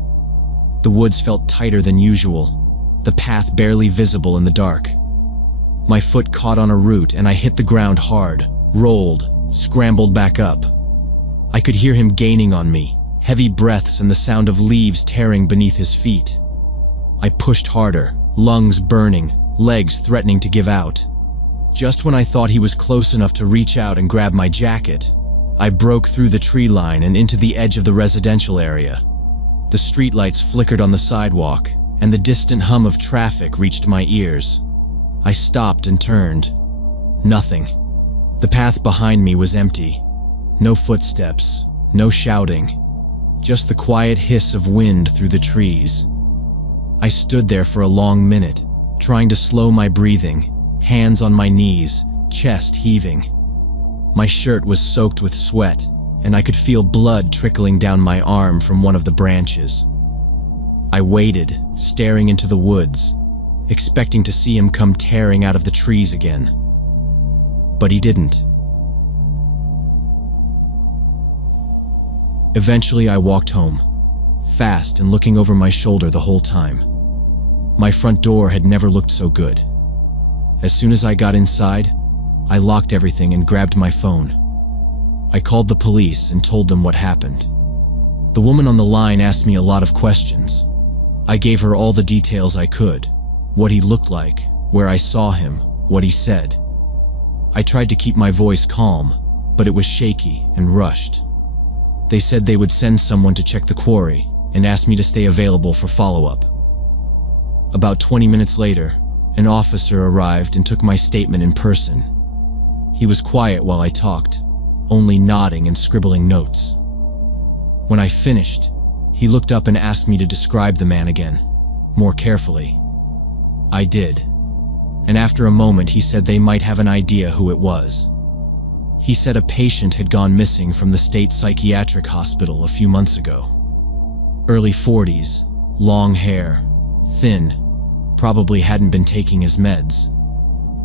The woods felt tighter than usual, the path barely visible in the dark. My foot caught on a root and I hit the ground hard, rolled, scrambled back up. I could hear him gaining on me, heavy breaths and the sound of leaves tearing beneath his feet. I pushed harder, lungs burning, legs threatening to give out. Just when I thought he was close enough to reach out and grab my jacket, I broke through the tree line and into the edge of the residential area. The streetlights flickered on the sidewalk, and the distant hum of traffic reached my ears. I stopped and turned. Nothing. The path behind me was empty. No footsteps, no shouting, just the quiet hiss of wind through the trees. I stood there for a long minute, trying to slow my breathing, hands on my knees, chest heaving. My shirt was soaked with sweat, and I could feel blood trickling down my arm from one of the branches. I waited, staring into the woods, expecting to see him come tearing out of the trees again. But he didn't. Eventually, I walked home, fast and looking over my shoulder the whole time. My front door had never looked so good. As soon as I got inside, I locked everything and grabbed my phone. I called the police and told them what happened. The woman on the line asked me a lot of questions. I gave her all the details I could, what he looked like, where I saw him, what he said. I tried to keep my voice calm, but it was shaky and rushed. They said they would send someone to check the quarry and asked me to stay available for follow-up. About 20 minutes later, an officer arrived and took my statement in person. He was quiet while I talked, only nodding and scribbling notes. When I finished, he looked up and asked me to describe the man again, more carefully. I did, and after a moment he said they might have an idea who it was. He said a patient had gone missing from the state psychiatric hospital a few months ago. Early 40s, long hair, thin, probably hadn't been taking his meds.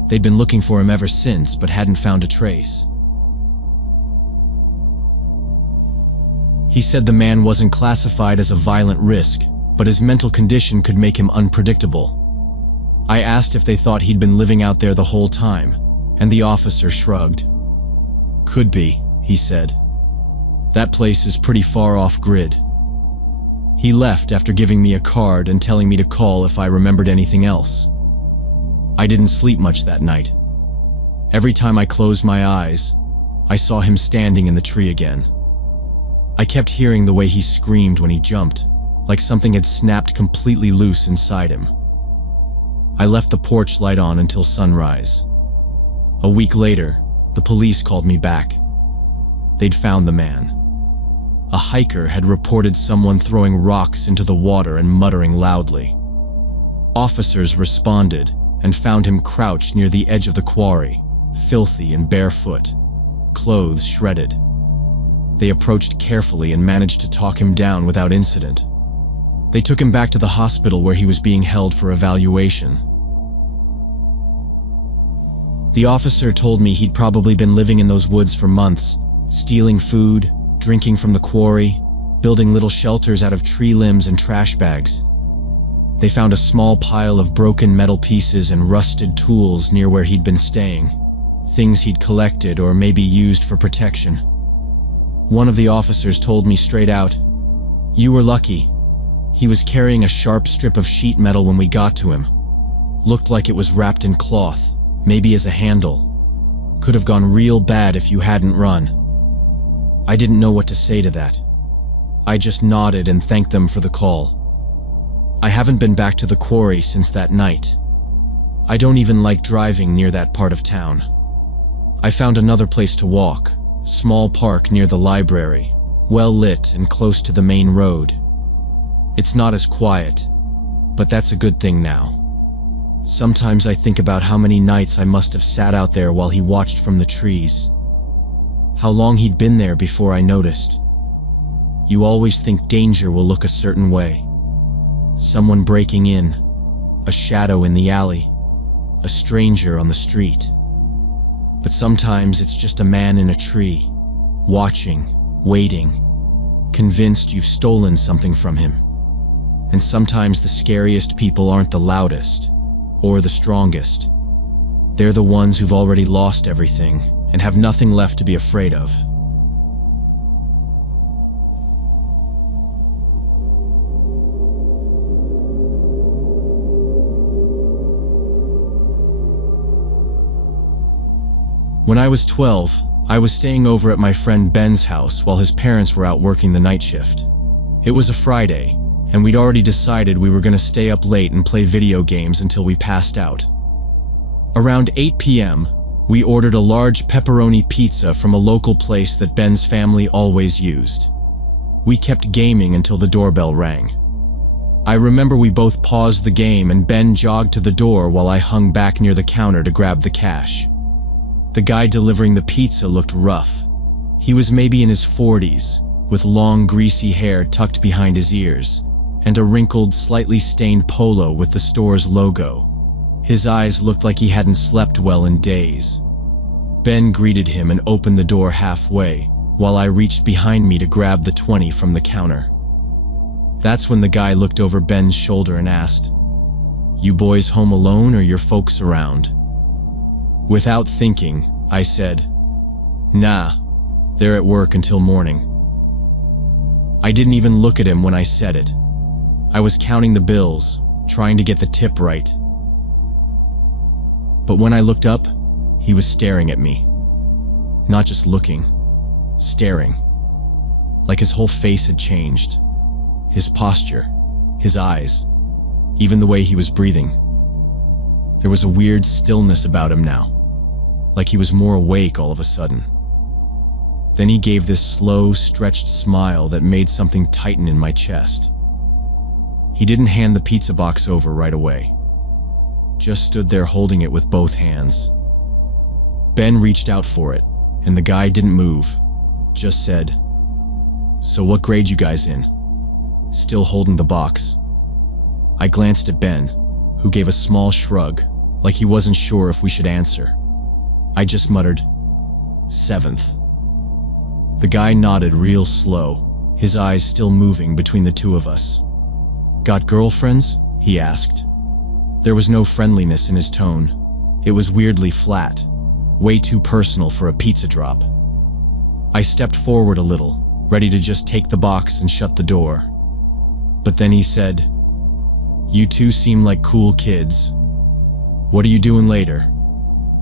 They'd been looking for him ever since, but hadn't found a trace. He said the man wasn't classified as a violent risk, but his mental condition could make him unpredictable. I asked if they thought he'd been living out there the whole time, and the officer shrugged. "Could be," he said. "That place is pretty far off grid." He left after giving me a card and telling me to call if I remembered anything else. I didn't sleep much that night. Every time I closed my eyes, I saw him standing in the tree again. I kept hearing the way he screamed when he jumped, like something had snapped completely loose inside him. I left the porch light on until sunrise. A week later, the police called me back. They'd found the man. A hiker had reported someone throwing rocks into the water and muttering loudly. Officers responded and found him crouched near the edge of the quarry, filthy and barefoot, clothes shredded. They approached carefully and managed to talk him down without incident. They took him back to the hospital where he was being held for evaluation. The officer told me he'd probably been living in those woods for months, stealing food, drinking from the quarry, building little shelters out of tree limbs and trash bags. They found a small pile of broken metal pieces and rusted tools near where he'd been staying, things he'd collected or maybe used for protection. One of the officers told me straight out, "You were lucky. He was carrying a sharp strip of sheet metal when we got to him. Looked like it was wrapped in cloth, maybe as a handle. Could have gone real bad if you hadn't run." I didn't know what to say to that. I just nodded and thanked them for the call. I haven't been back to the quarry since that night. I don't even like driving near that part of town. I found another place to walk, small park near the library, well lit and close to the main road. It's not as quiet, but that's a good thing now. Sometimes I think about how many nights I must have sat out there while he watched from the trees. How long he'd been there before I noticed. You always think danger will look a certain way. Someone breaking in, a shadow in the alley, a stranger on the street. But sometimes it's just a man in a tree, watching, waiting, convinced you've stolen something from him. And sometimes the scariest people aren't the loudest or the strongest. They're the ones who've already lost everything and have nothing left to be afraid of. When I was 12, I was staying over at my friend Ben's house while his parents were out working the night shift. It was a Friday, and we'd already decided we were going to stay up late and play video games until we passed out. Around 8 p.m., we ordered a large pepperoni pizza from a local place that Ben's family always used. We kept gaming until the doorbell rang. I remember we both paused the game and Ben jogged to the door while I hung back near the counter to grab the cash. The guy delivering the pizza looked rough. He was maybe in his 40s, with long greasy hair tucked behind his ears, and a wrinkled, slightly stained polo with the store's logo. His eyes looked like he hadn't slept well in days. Ben greeted him and opened the door halfway, while I reached behind me to grab the 20 from the counter. That's when the guy looked over Ben's shoulder and asked, "You boys home alone or your folks around?" Without thinking, I said, "Nah, they're at work until morning." I didn't even look at him when I said it. I was counting the bills, trying to get the tip right. But when I looked up, he was staring at me. Not just looking, staring. Like his whole face had changed. His posture, his eyes, even the way he was breathing. There was a weird stillness about him now, like he was more awake all of a sudden. Then he gave this slow, stretched smile that made something tighten in my chest. He didn't hand the pizza box over right away. Just stood there holding it with both hands. Ben reached out for it, and the guy didn't move, just said, "So what grade you guys in?" Still holding the box. I glanced at Ben, who gave a small shrug, like he wasn't sure if we should answer. I just muttered, "7th." The guy nodded real slow, his eyes still moving between the two of us. "Got girlfriends?" he asked. There was no friendliness in his tone. It was weirdly flat, way too personal for a pizza drop. I stepped forward a little, ready to just take the box and shut the door. But then he said, "You two seem like cool kids. What are you doing later?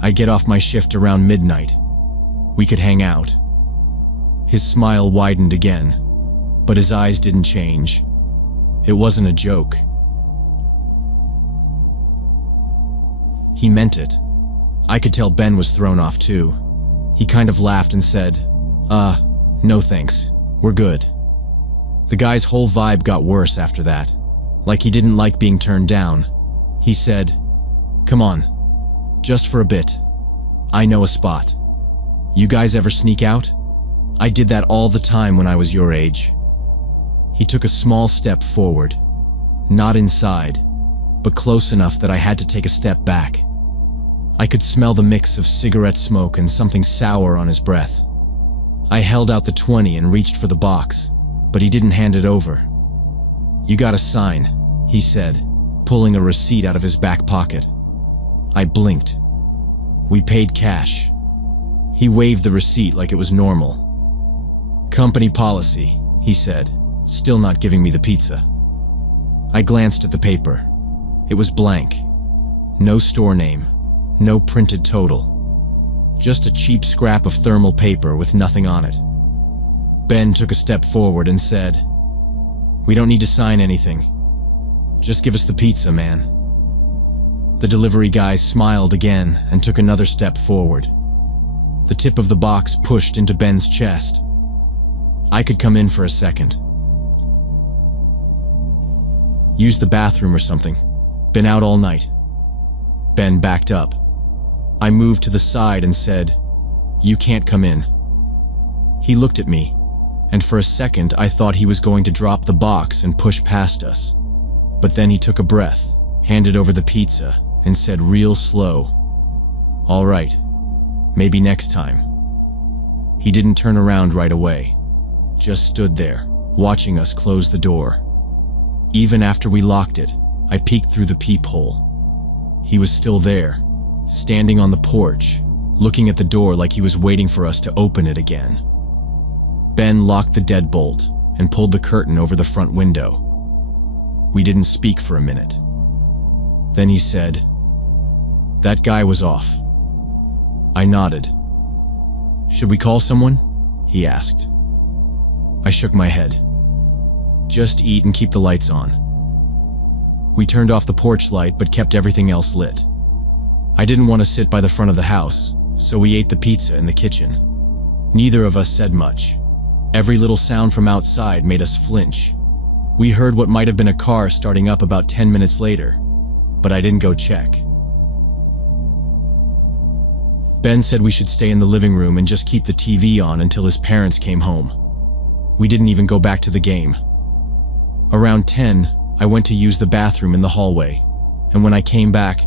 I get off my shift around midnight. We could hang out." His smile widened again, but his eyes didn't change. It wasn't a joke. He meant it. I could tell Ben was thrown off too. He kind of laughed and said, no thanks, we're good." The guy's whole vibe got worse after that, like he didn't like being turned down. He said, "Come on, just for a bit. I know a spot. You guys ever sneak out? I did that all the time when I was your age." He took a small step forward, not inside, but close enough that I had to take a step back. I could smell the mix of cigarette smoke and something sour on his breath. I held out the 20 and reached for the box, but he didn't hand it over. "You gotta sign," he said, pulling a receipt out of his back pocket. I blinked. We paid cash. He waved the receipt like it was normal. "Company policy," he said, still not giving me the pizza. I glanced at the paper. It was blank. No store name, no printed total. Just a cheap scrap of thermal paper with nothing on it. Ben took a step forward and said, "We don't need to sign anything. Just give us the pizza, man." The delivery guy smiled again and took another step forward. The tip of the box pushed into Ben's chest. I could come in for a second. "Use the bathroom or something. Been out all night." Ben backed up. I moved to the side and said, "You can't come in." He looked at me, and for a second I thought he was going to drop the box and push past us. But then he took a breath, handed over the pizza, and said real slow, "All right, maybe next time." He didn't turn around right away, just stood there, watching us close the door. Even after we locked it, I peeked through the peephole. He was still there, standing on the porch, looking at the door like he was waiting for us to open it again. Ben locked the deadbolt and pulled the curtain over the front window. We didn't speak for a minute. Then he said, "That guy was off." I nodded. "Should we call someone?" he asked. I shook my head. "Just eat and keep the lights on." We turned off the porch light but kept everything else lit. I didn't want to sit by the front of the house, so we ate the pizza in the kitchen. Neither of us said much. Every little sound from outside made us flinch. We heard what might have been a car starting up about 10 minutes later, but I didn't go check. Ben said we should stay in the living room and just keep the TV on until his parents came home. We didn't even go back to the game. Around 10, I went to use the bathroom in the hallway, and when I came back,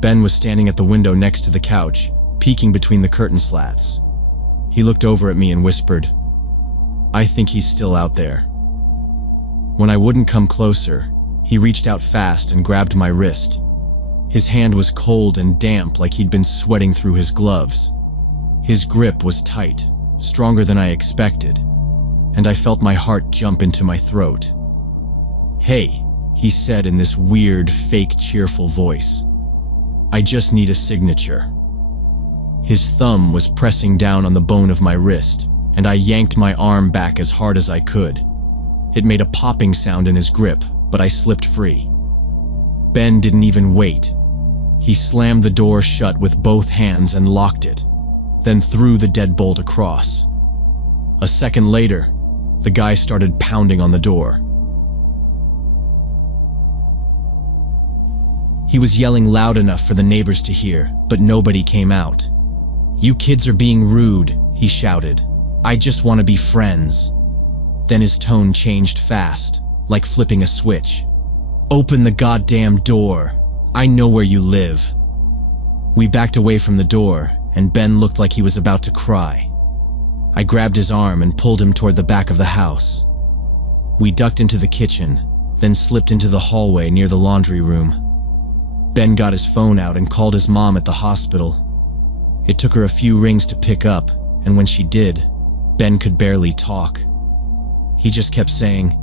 Ben was standing at the window next to the couch, peeking between the curtain slats. He looked over at me and whispered, "I think he's still out there." When I wouldn't come closer, he reached out fast and grabbed my wrist. His hand was cold and damp like he'd been sweating through his gloves. His grip was tight, stronger than I expected, and I felt my heart jump into my throat. "Hey," he said in this weird, fake cheerful voice. "I just need a signature." His thumb was pressing down on the bone of my wrist, and I yanked my arm back as hard as I could. It made a popping sound in his grip, but I slipped free. Ben didn't even wait. He slammed the door shut with both hands and locked it, then threw the deadbolt across. A second later, the guy started pounding on the door. He was yelling loud enough for the neighbors to hear, but nobody came out. "You kids are being rude," he shouted. "I just want to be friends." Then his tone changed fast, like flipping a switch. "Open the goddamn door. I know where you live." We backed away from the door, and Ben looked like he was about to cry. I grabbed his arm and pulled him toward the back of the house. We ducked into the kitchen, then slipped into the hallway near the laundry room. Ben got his phone out and called his mom at the hospital. It took her a few rings to pick up, and when she did, Ben could barely talk. He just kept saying,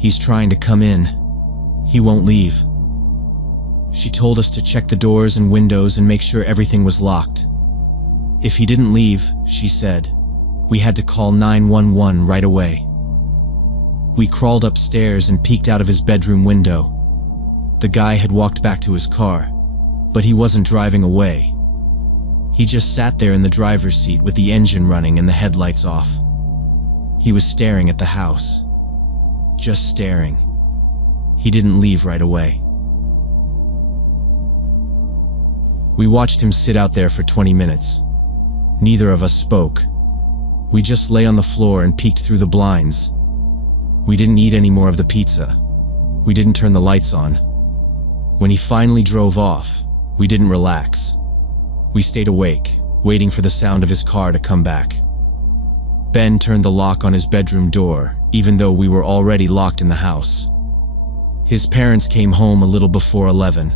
He's trying to come in. He won't leave." She told us to check the doors and windows and make sure everything was locked. If he didn't leave, she said, we had to call 911 right away. We crawled upstairs and peeked out of his bedroom window. The guy had walked back to his car, but he wasn't driving away. He just sat there in the driver's seat with the engine running and the headlights off. He was staring at the house. Just staring. He didn't leave right away. We watched him sit out there for 20 minutes. Neither of us spoke. We just lay on the floor and peeked through the blinds. We didn't eat any more of the pizza. We didn't turn the lights on. When he finally drove off, we didn't relax. We stayed awake, waiting for the sound of his car to come back. Ben turned the lock on his bedroom door, even though we were already locked in the house. His parents came home a little before 11.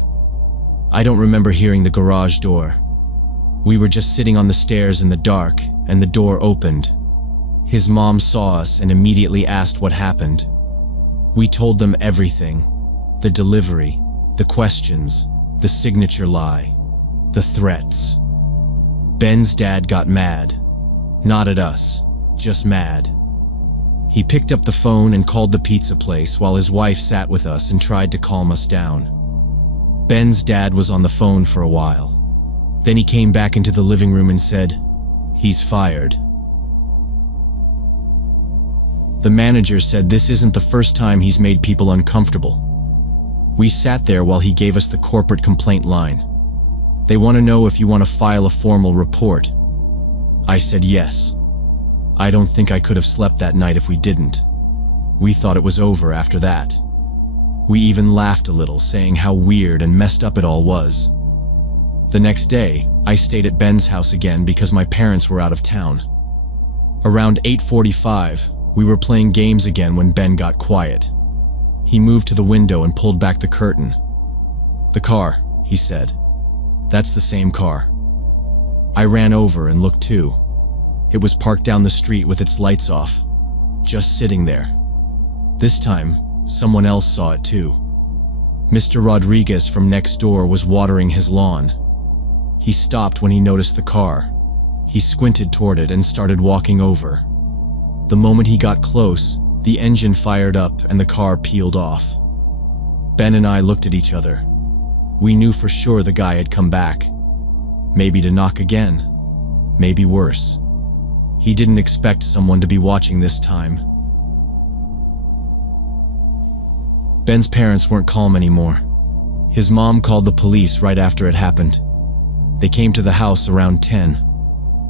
I don't remember hearing the garage door. We were just sitting on the stairs in the dark, and the door opened. His mom saw us and immediately asked what happened. We told them everything. The delivery, the questions, the signature lie, the threats. Ben's dad got mad. Not at us, just mad. He picked up the phone and called the pizza place while his wife sat with us and tried to calm us down. Ben's dad was on the phone for a while. Then he came back into the living room and said, "He's fired." The manager said this isn't the first time he's made people uncomfortable. We sat there while he gave us the corporate complaint line. "They want to know if you want to file a formal report." I said yes. I don't think I could have slept that night if we didn't. We thought it was over after that. We even laughed a little, saying how weird and messed up it all was. The next day, I stayed at Ben's house again because my parents were out of town. Around 8:45, we were playing games again when Ben got quiet. He moved to the window and pulled back the curtain. "The car," he said. "That's the same car." I ran over and looked too. It was parked down the street with its lights off, just sitting there. This time, someone else saw it too. Mr. Rodriguez from next door was watering his lawn. He stopped when he noticed the car. He squinted toward it and started walking over. The moment he got close, the engine fired up and the car peeled off. Ben and I looked at each other. We knew for sure the guy had come back. Maybe to knock again. Maybe worse. He didn't expect someone to be watching this time. Ben's parents weren't calm anymore. His mom called the police right after it happened. They came to the house around 10.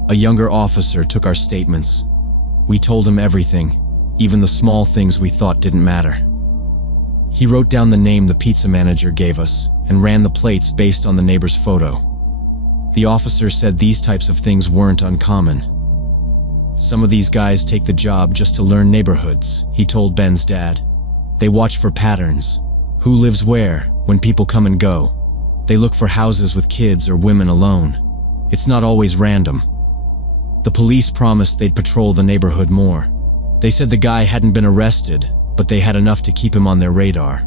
A younger officer took our statements. We told him everything, even the small things we thought didn't matter. He wrote down the name the pizza manager gave us and ran the plates based on the neighbor's photo. The officer said these types of things weren't uncommon. "Some of these guys take the job just to learn neighborhoods," he told Ben's dad. "They watch for patterns. Who lives where, when people come and go. They look for houses with kids or women alone. It's not always random." The police promised they'd patrol the neighborhood more. They said the guy hadn't been arrested, but they had enough to keep him on their radar.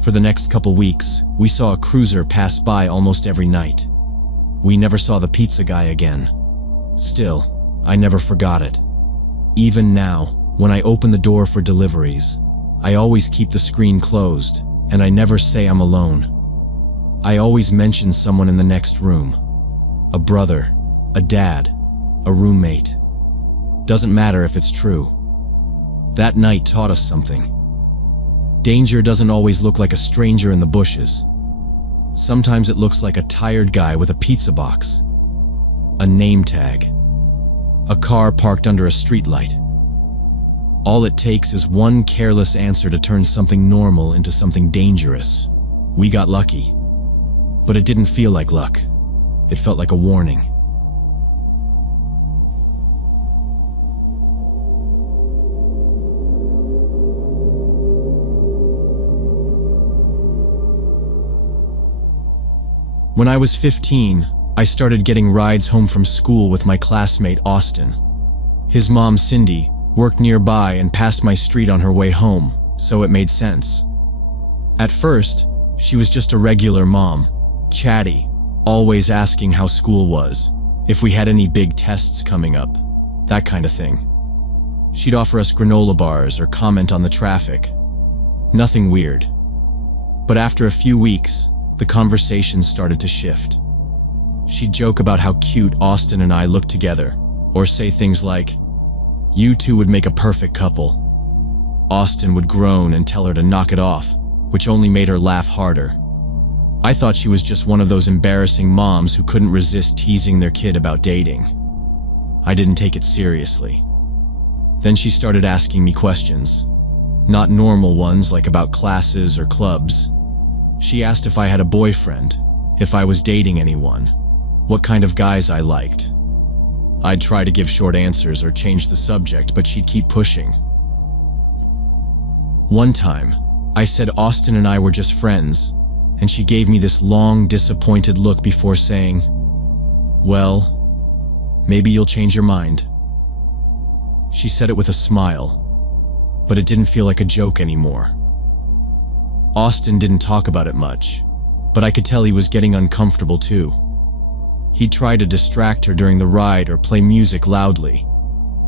For the next couple weeks, we saw a cruiser pass by almost every night. We never saw the pizza guy again. Still, I never forgot it. Even now, when I open the door for deliveries, I always keep the screen closed, and I never say I'm alone. I always mention someone in the next room. A brother, a dad, a roommate. Doesn't matter if it's true. That night taught us something. Danger doesn't always look like a stranger in the bushes. Sometimes it looks like a tired guy with a pizza box. A name tag. A car parked under a streetlight. All it takes is one careless answer to turn something normal into something dangerous. We got lucky. But it didn't feel like luck. It felt like a warning. When I was 15, I started getting rides home from school with my classmate Austin. His mom, Cindy, worked nearby and passed my street on her way home, so it made sense. At first, she was just a regular mom, chatty, always asking how school was, if we had any big tests coming up, that kind of thing. She'd offer us granola bars or comment on the traffic. Nothing weird. But after a few weeks, the conversation started to shift. She'd joke about how cute Austin and I looked together, or say things like, "You two would make a perfect couple." Austin would groan and tell her to knock it off, which only made her laugh harder. I thought she was just one of those embarrassing moms who couldn't resist teasing their kid about dating. I didn't take it seriously. Then she started asking me questions. Not normal ones like about classes or clubs. She asked if I had a boyfriend, if I was dating anyone, what kind of guys I liked. I'd try to give short answers or change the subject, but she'd keep pushing. One time, I said Austin and I were just friends, and she gave me this long, disappointed look before saying, "Well, maybe you'll change your mind." She said it with a smile, but it didn't feel like a joke anymore. Austin didn't talk about it much, but I could tell he was getting uncomfortable too. He'd try to distract her during the ride or play music loudly,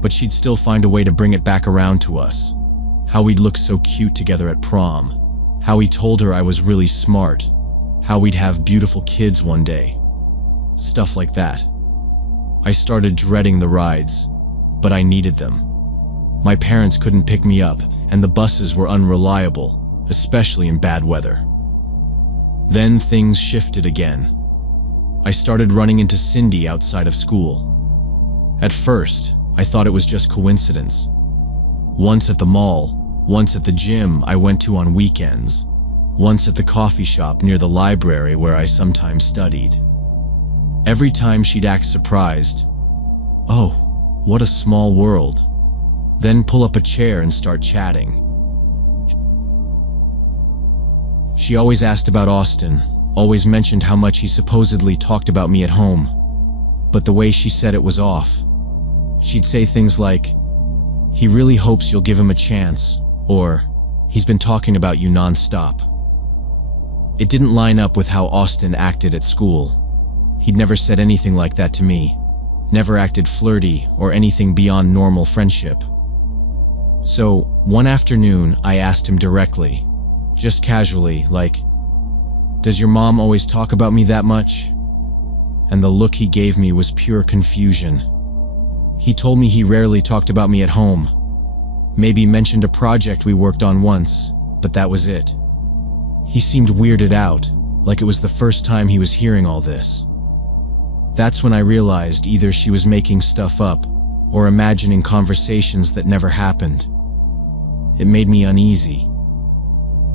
but she'd still find a way to bring it back around to us. How we'd look so cute together at prom, how he told her I was really smart, how we'd have beautiful kids one day. Stuff like that. I started dreading the rides, but I needed them. My parents couldn't pick me up, and the buses were unreliable, especially in bad weather. Then things shifted again. I started running into Cindy outside of school. At first, I thought it was just coincidence. Once at the mall, once at the gym I went to on weekends, once at the coffee shop near the library where I sometimes studied. Every time she'd act surprised. "Oh, what a small world." Then pull up a chair and start chatting. She always asked about Austin, always mentioned how much he supposedly talked about me at home. But the way she said it was off. She'd say things like, "He really hopes you'll give him a chance," or, "He's been talking about you non-stop." It didn't line up with how Austin acted at school. He'd never said anything like that to me, never acted flirty or anything beyond normal friendship. So, one afternoon I asked him directly, just casually, like, "Does your mom always talk about me that much?" And the look he gave me was pure confusion. He told me he rarely talked about me at home. Maybe mentioned a project we worked on once, but that was it. He seemed weirded out, like it was the first time he was hearing all this. That's when I realized either she was making stuff up or imagining conversations that never happened. It made me uneasy.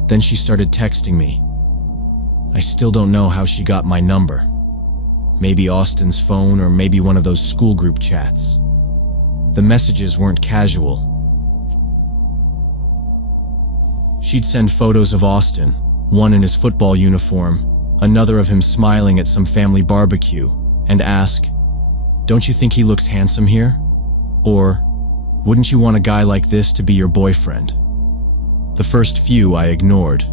Then she started texting me. I still don't know how she got my number. Maybe Austin's phone or maybe one of those school group chats. The messages weren't casual. She'd send photos of Austin, one in his football uniform, another of him smiling at some family barbecue, and ask, "Don't you think he looks handsome here?" Or, "Wouldn't you want a guy like this to be your boyfriend?" The first few I ignored.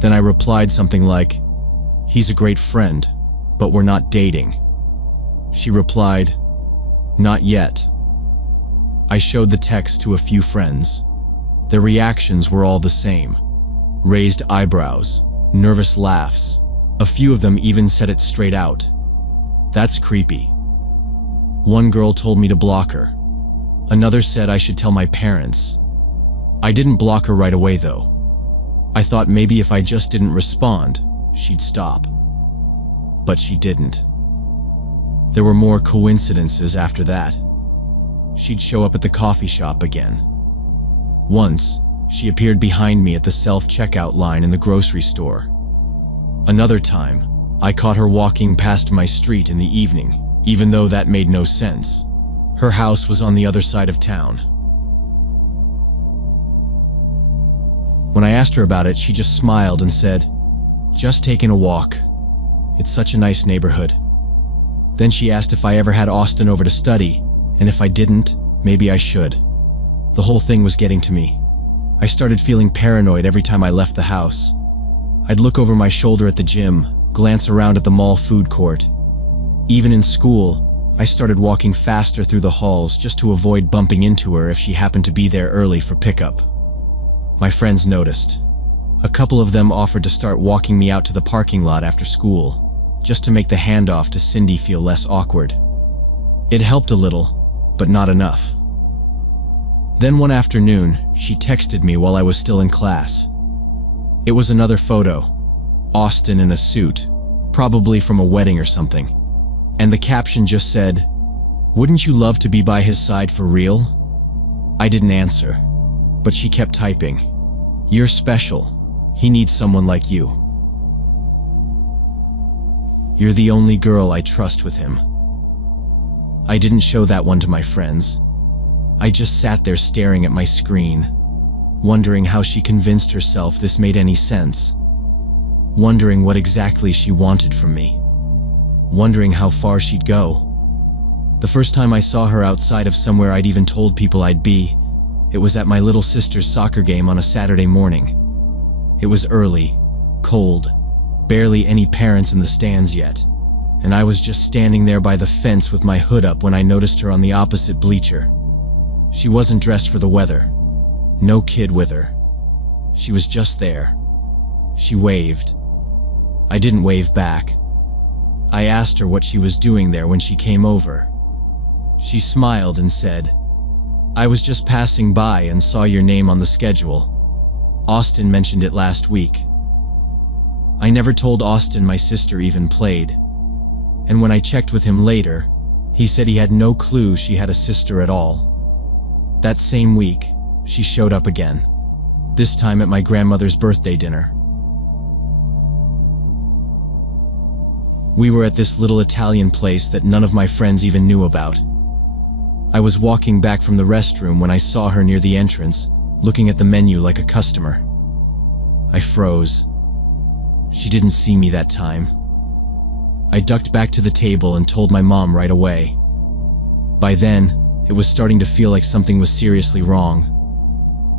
Then I replied something like, "He's a great friend, but we're not dating." She replied, "Not yet." I showed the text to a few friends. Their reactions were all the same. Raised eyebrows, nervous laughs. A few of them even said it straight out. "That's creepy." One girl told me to block her. Another said I should tell my parents. I didn't block her right away though. I thought maybe if I just didn't respond, she'd stop. But she didn't. There were more coincidences after that. She'd show up at the coffee shop again. Once, she appeared behind me at the self-checkout line in the grocery store. Another time, I caught her walking past my street in the evening, even though that made no sense. Her house was on the other side of town. When I asked her about it, she just smiled and said, "Just taking a walk. It's such a nice neighborhood." Then she asked if I ever had Austin over to study, and if I didn't, maybe I should. The whole thing was getting to me. I started feeling paranoid every time I left the house. I'd look over my shoulder at the gym, glance around at the mall food court. Even in school, I started walking faster through the halls just to avoid bumping into her if she happened to be there early for pickup. My friends noticed. A couple of them offered to start walking me out to the parking lot after school, just to make the handoff to Cindy feel less awkward. It helped a little, but not enough. Then one afternoon, she texted me while I was still in class. It was another photo, Austin in a suit, probably from a wedding or something. And the caption just said, "Wouldn't you love to be by his side for real?" I didn't answer, but she kept typing, "You're special. He needs someone like you. You're the only girl I trust with him." I didn't show that one to my friends. I just sat there staring at my screen, wondering how she convinced herself this made any sense, wondering what exactly she wanted from me, wondering how far she'd go. The first time I saw her outside of somewhere I'd even told people I'd be, it was at my little sister's soccer game on a Saturday morning. It was early, cold, barely any parents in the stands yet, and I was just standing there by the fence with my hood up when I noticed her on the opposite bleacher. She wasn't dressed for the weather. No kid with her. She was just there. She waved. I didn't wave back. I asked her what she was doing there when she came over. She smiled and said, "I was just passing by and saw your name on the schedule. Austin mentioned it last week." I never told Austin my sister even played, and when I checked with him later, he said he had no clue she had a sister at all. That same week, she showed up again, this time at my grandmother's birthday dinner. We were at this little Italian place that none of my friends even knew about. I was walking back from the restroom when I saw her near the entrance, looking at the menu like a customer. I froze. She didn't see me that time. I ducked back to the table and told my mom right away. By then, it was starting to feel like something was seriously wrong.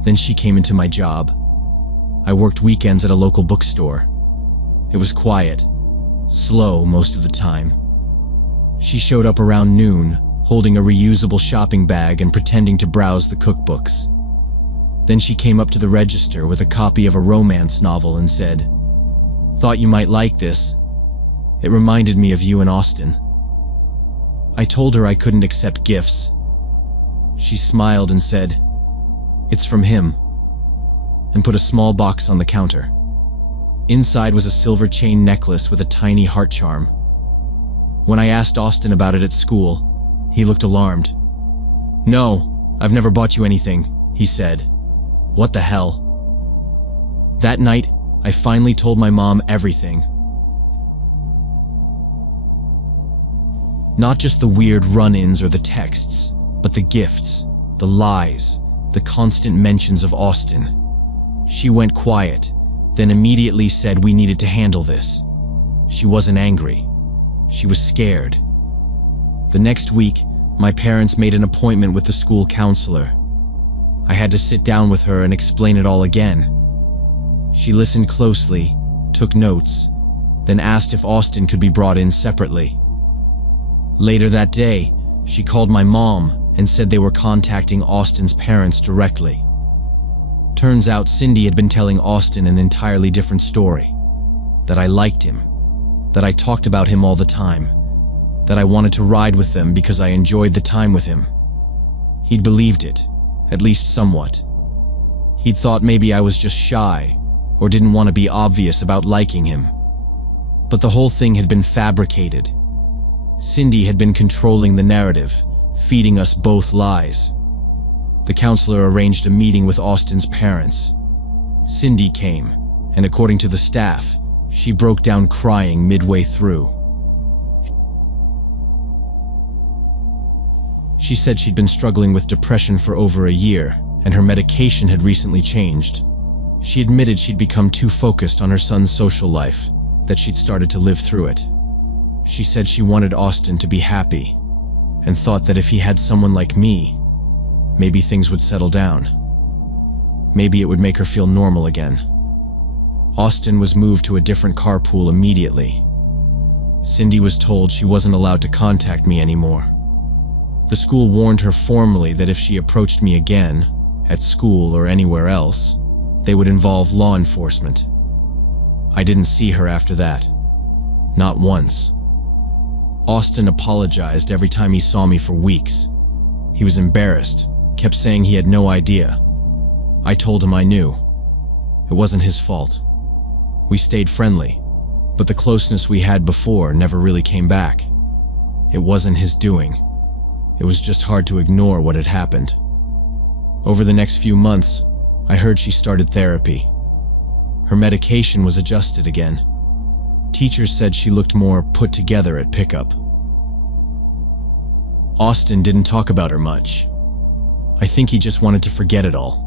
Then she came into my job. I worked weekends at a local bookstore. It was quiet, slow most of the time. She showed up around noon, holding a reusable shopping bag and pretending to browse the cookbooks. Then she came up to the register with a copy of a romance novel and said, "Thought you might like this. It reminded me of you and Austin." I told her I couldn't accept gifts. She smiled and said, "It's from him," and put a small box on the counter. Inside was a silver chain necklace with a tiny heart charm. When I asked Austin about it at school, he looked alarmed. "No, I've never bought you anything," he said. What the hell? That night, I finally told my mom everything. Not just the weird run-ins or the texts, but the gifts, the lies, the constant mentions of Austin. She went quiet, then immediately said we needed to handle this. She wasn't angry. She was scared. The next week, my parents made an appointment with the school counselor. I had to sit down with her and explain it all again. She listened closely, took notes, then asked if Austin could be brought in separately. Later that day, she called my mom and said they were contacting Austin's parents directly. Turns out Cindy had been telling Austin an entirely different story. That I liked him. That I talked about him all the time. That I wanted to ride with them because I enjoyed the time with him. He'd believed it, at least somewhat. He'd thought maybe I was just shy, or didn't want to be obvious about liking him. But the whole thing had been fabricated. Cindy had been controlling the narrative, feeding us both lies. The counselor arranged a meeting with Austin's parents. Cindy came, and according to the staff, she broke down crying midway through. She said she'd been struggling with depression for over a year, and her medication had recently changed. She admitted she'd become too focused on her son's social life, that she'd started to live through it. She said she wanted Austin to be happy, and thought that if he had someone like me, maybe things would settle down. Maybe it would make her feel normal again. Austin was moved to a different carpool immediately. Cindy was told she wasn't allowed to contact me anymore. The school warned her formally that if she approached me again, at school or anywhere else, they would involve law enforcement. I didn't see her after that. Not once. Austin apologized every time he saw me for weeks. He was embarrassed, kept saying he had no idea. I told him I knew. It wasn't his fault. We stayed friendly, but the closeness we had before never really came back. It wasn't his doing. It was just hard to ignore what had happened. Over the next few months, I heard she started therapy. Her medication was adjusted again. Teachers said she looked more put together at pickup. Austin didn't talk about her much. I think he just wanted to forget it all.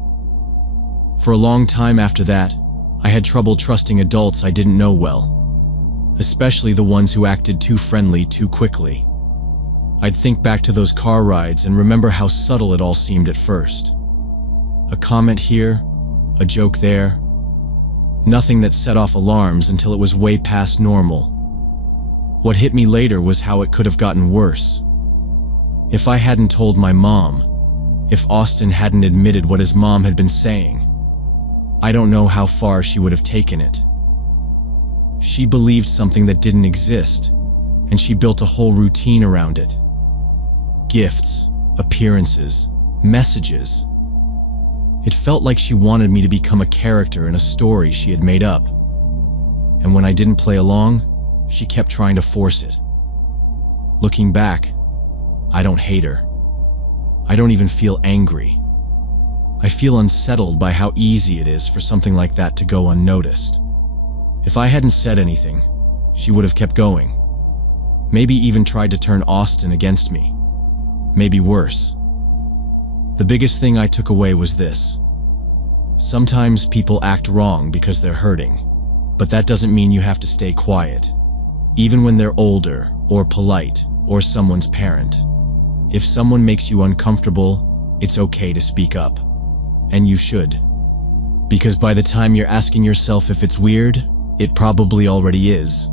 For a long time after that, I had trouble trusting adults I didn't know well, especially the ones who acted too friendly too quickly. I'd think back to those car rides and remember how subtle it all seemed at first. A comment here, a joke there. Nothing that set off alarms until it was way past normal. What hit me later was how it could have gotten worse. If I hadn't told my mom, if Austin hadn't admitted what his mom had been saying, I don't know how far she would have taken it. She believed something that didn't exist, and she built a whole routine around it. Gifts, appearances, messages. It felt like she wanted me to become a character in a story she had made up. And when I didn't play along, she kept trying to force it. Looking back, I don't hate her. I don't even feel angry. I feel unsettled by how easy it is for something like that to go unnoticed. If I hadn't said anything, she would have kept going. Maybe even tried to turn Austin against me. Maybe worse. The biggest thing I took away was this. Sometimes people act wrong because they're hurting, but that doesn't mean you have to stay quiet, even when they're older or polite or someone's parent. If someone makes you uncomfortable, it's okay to speak up. And you should. Because by the time you're asking yourself if it's weird, it probably already is.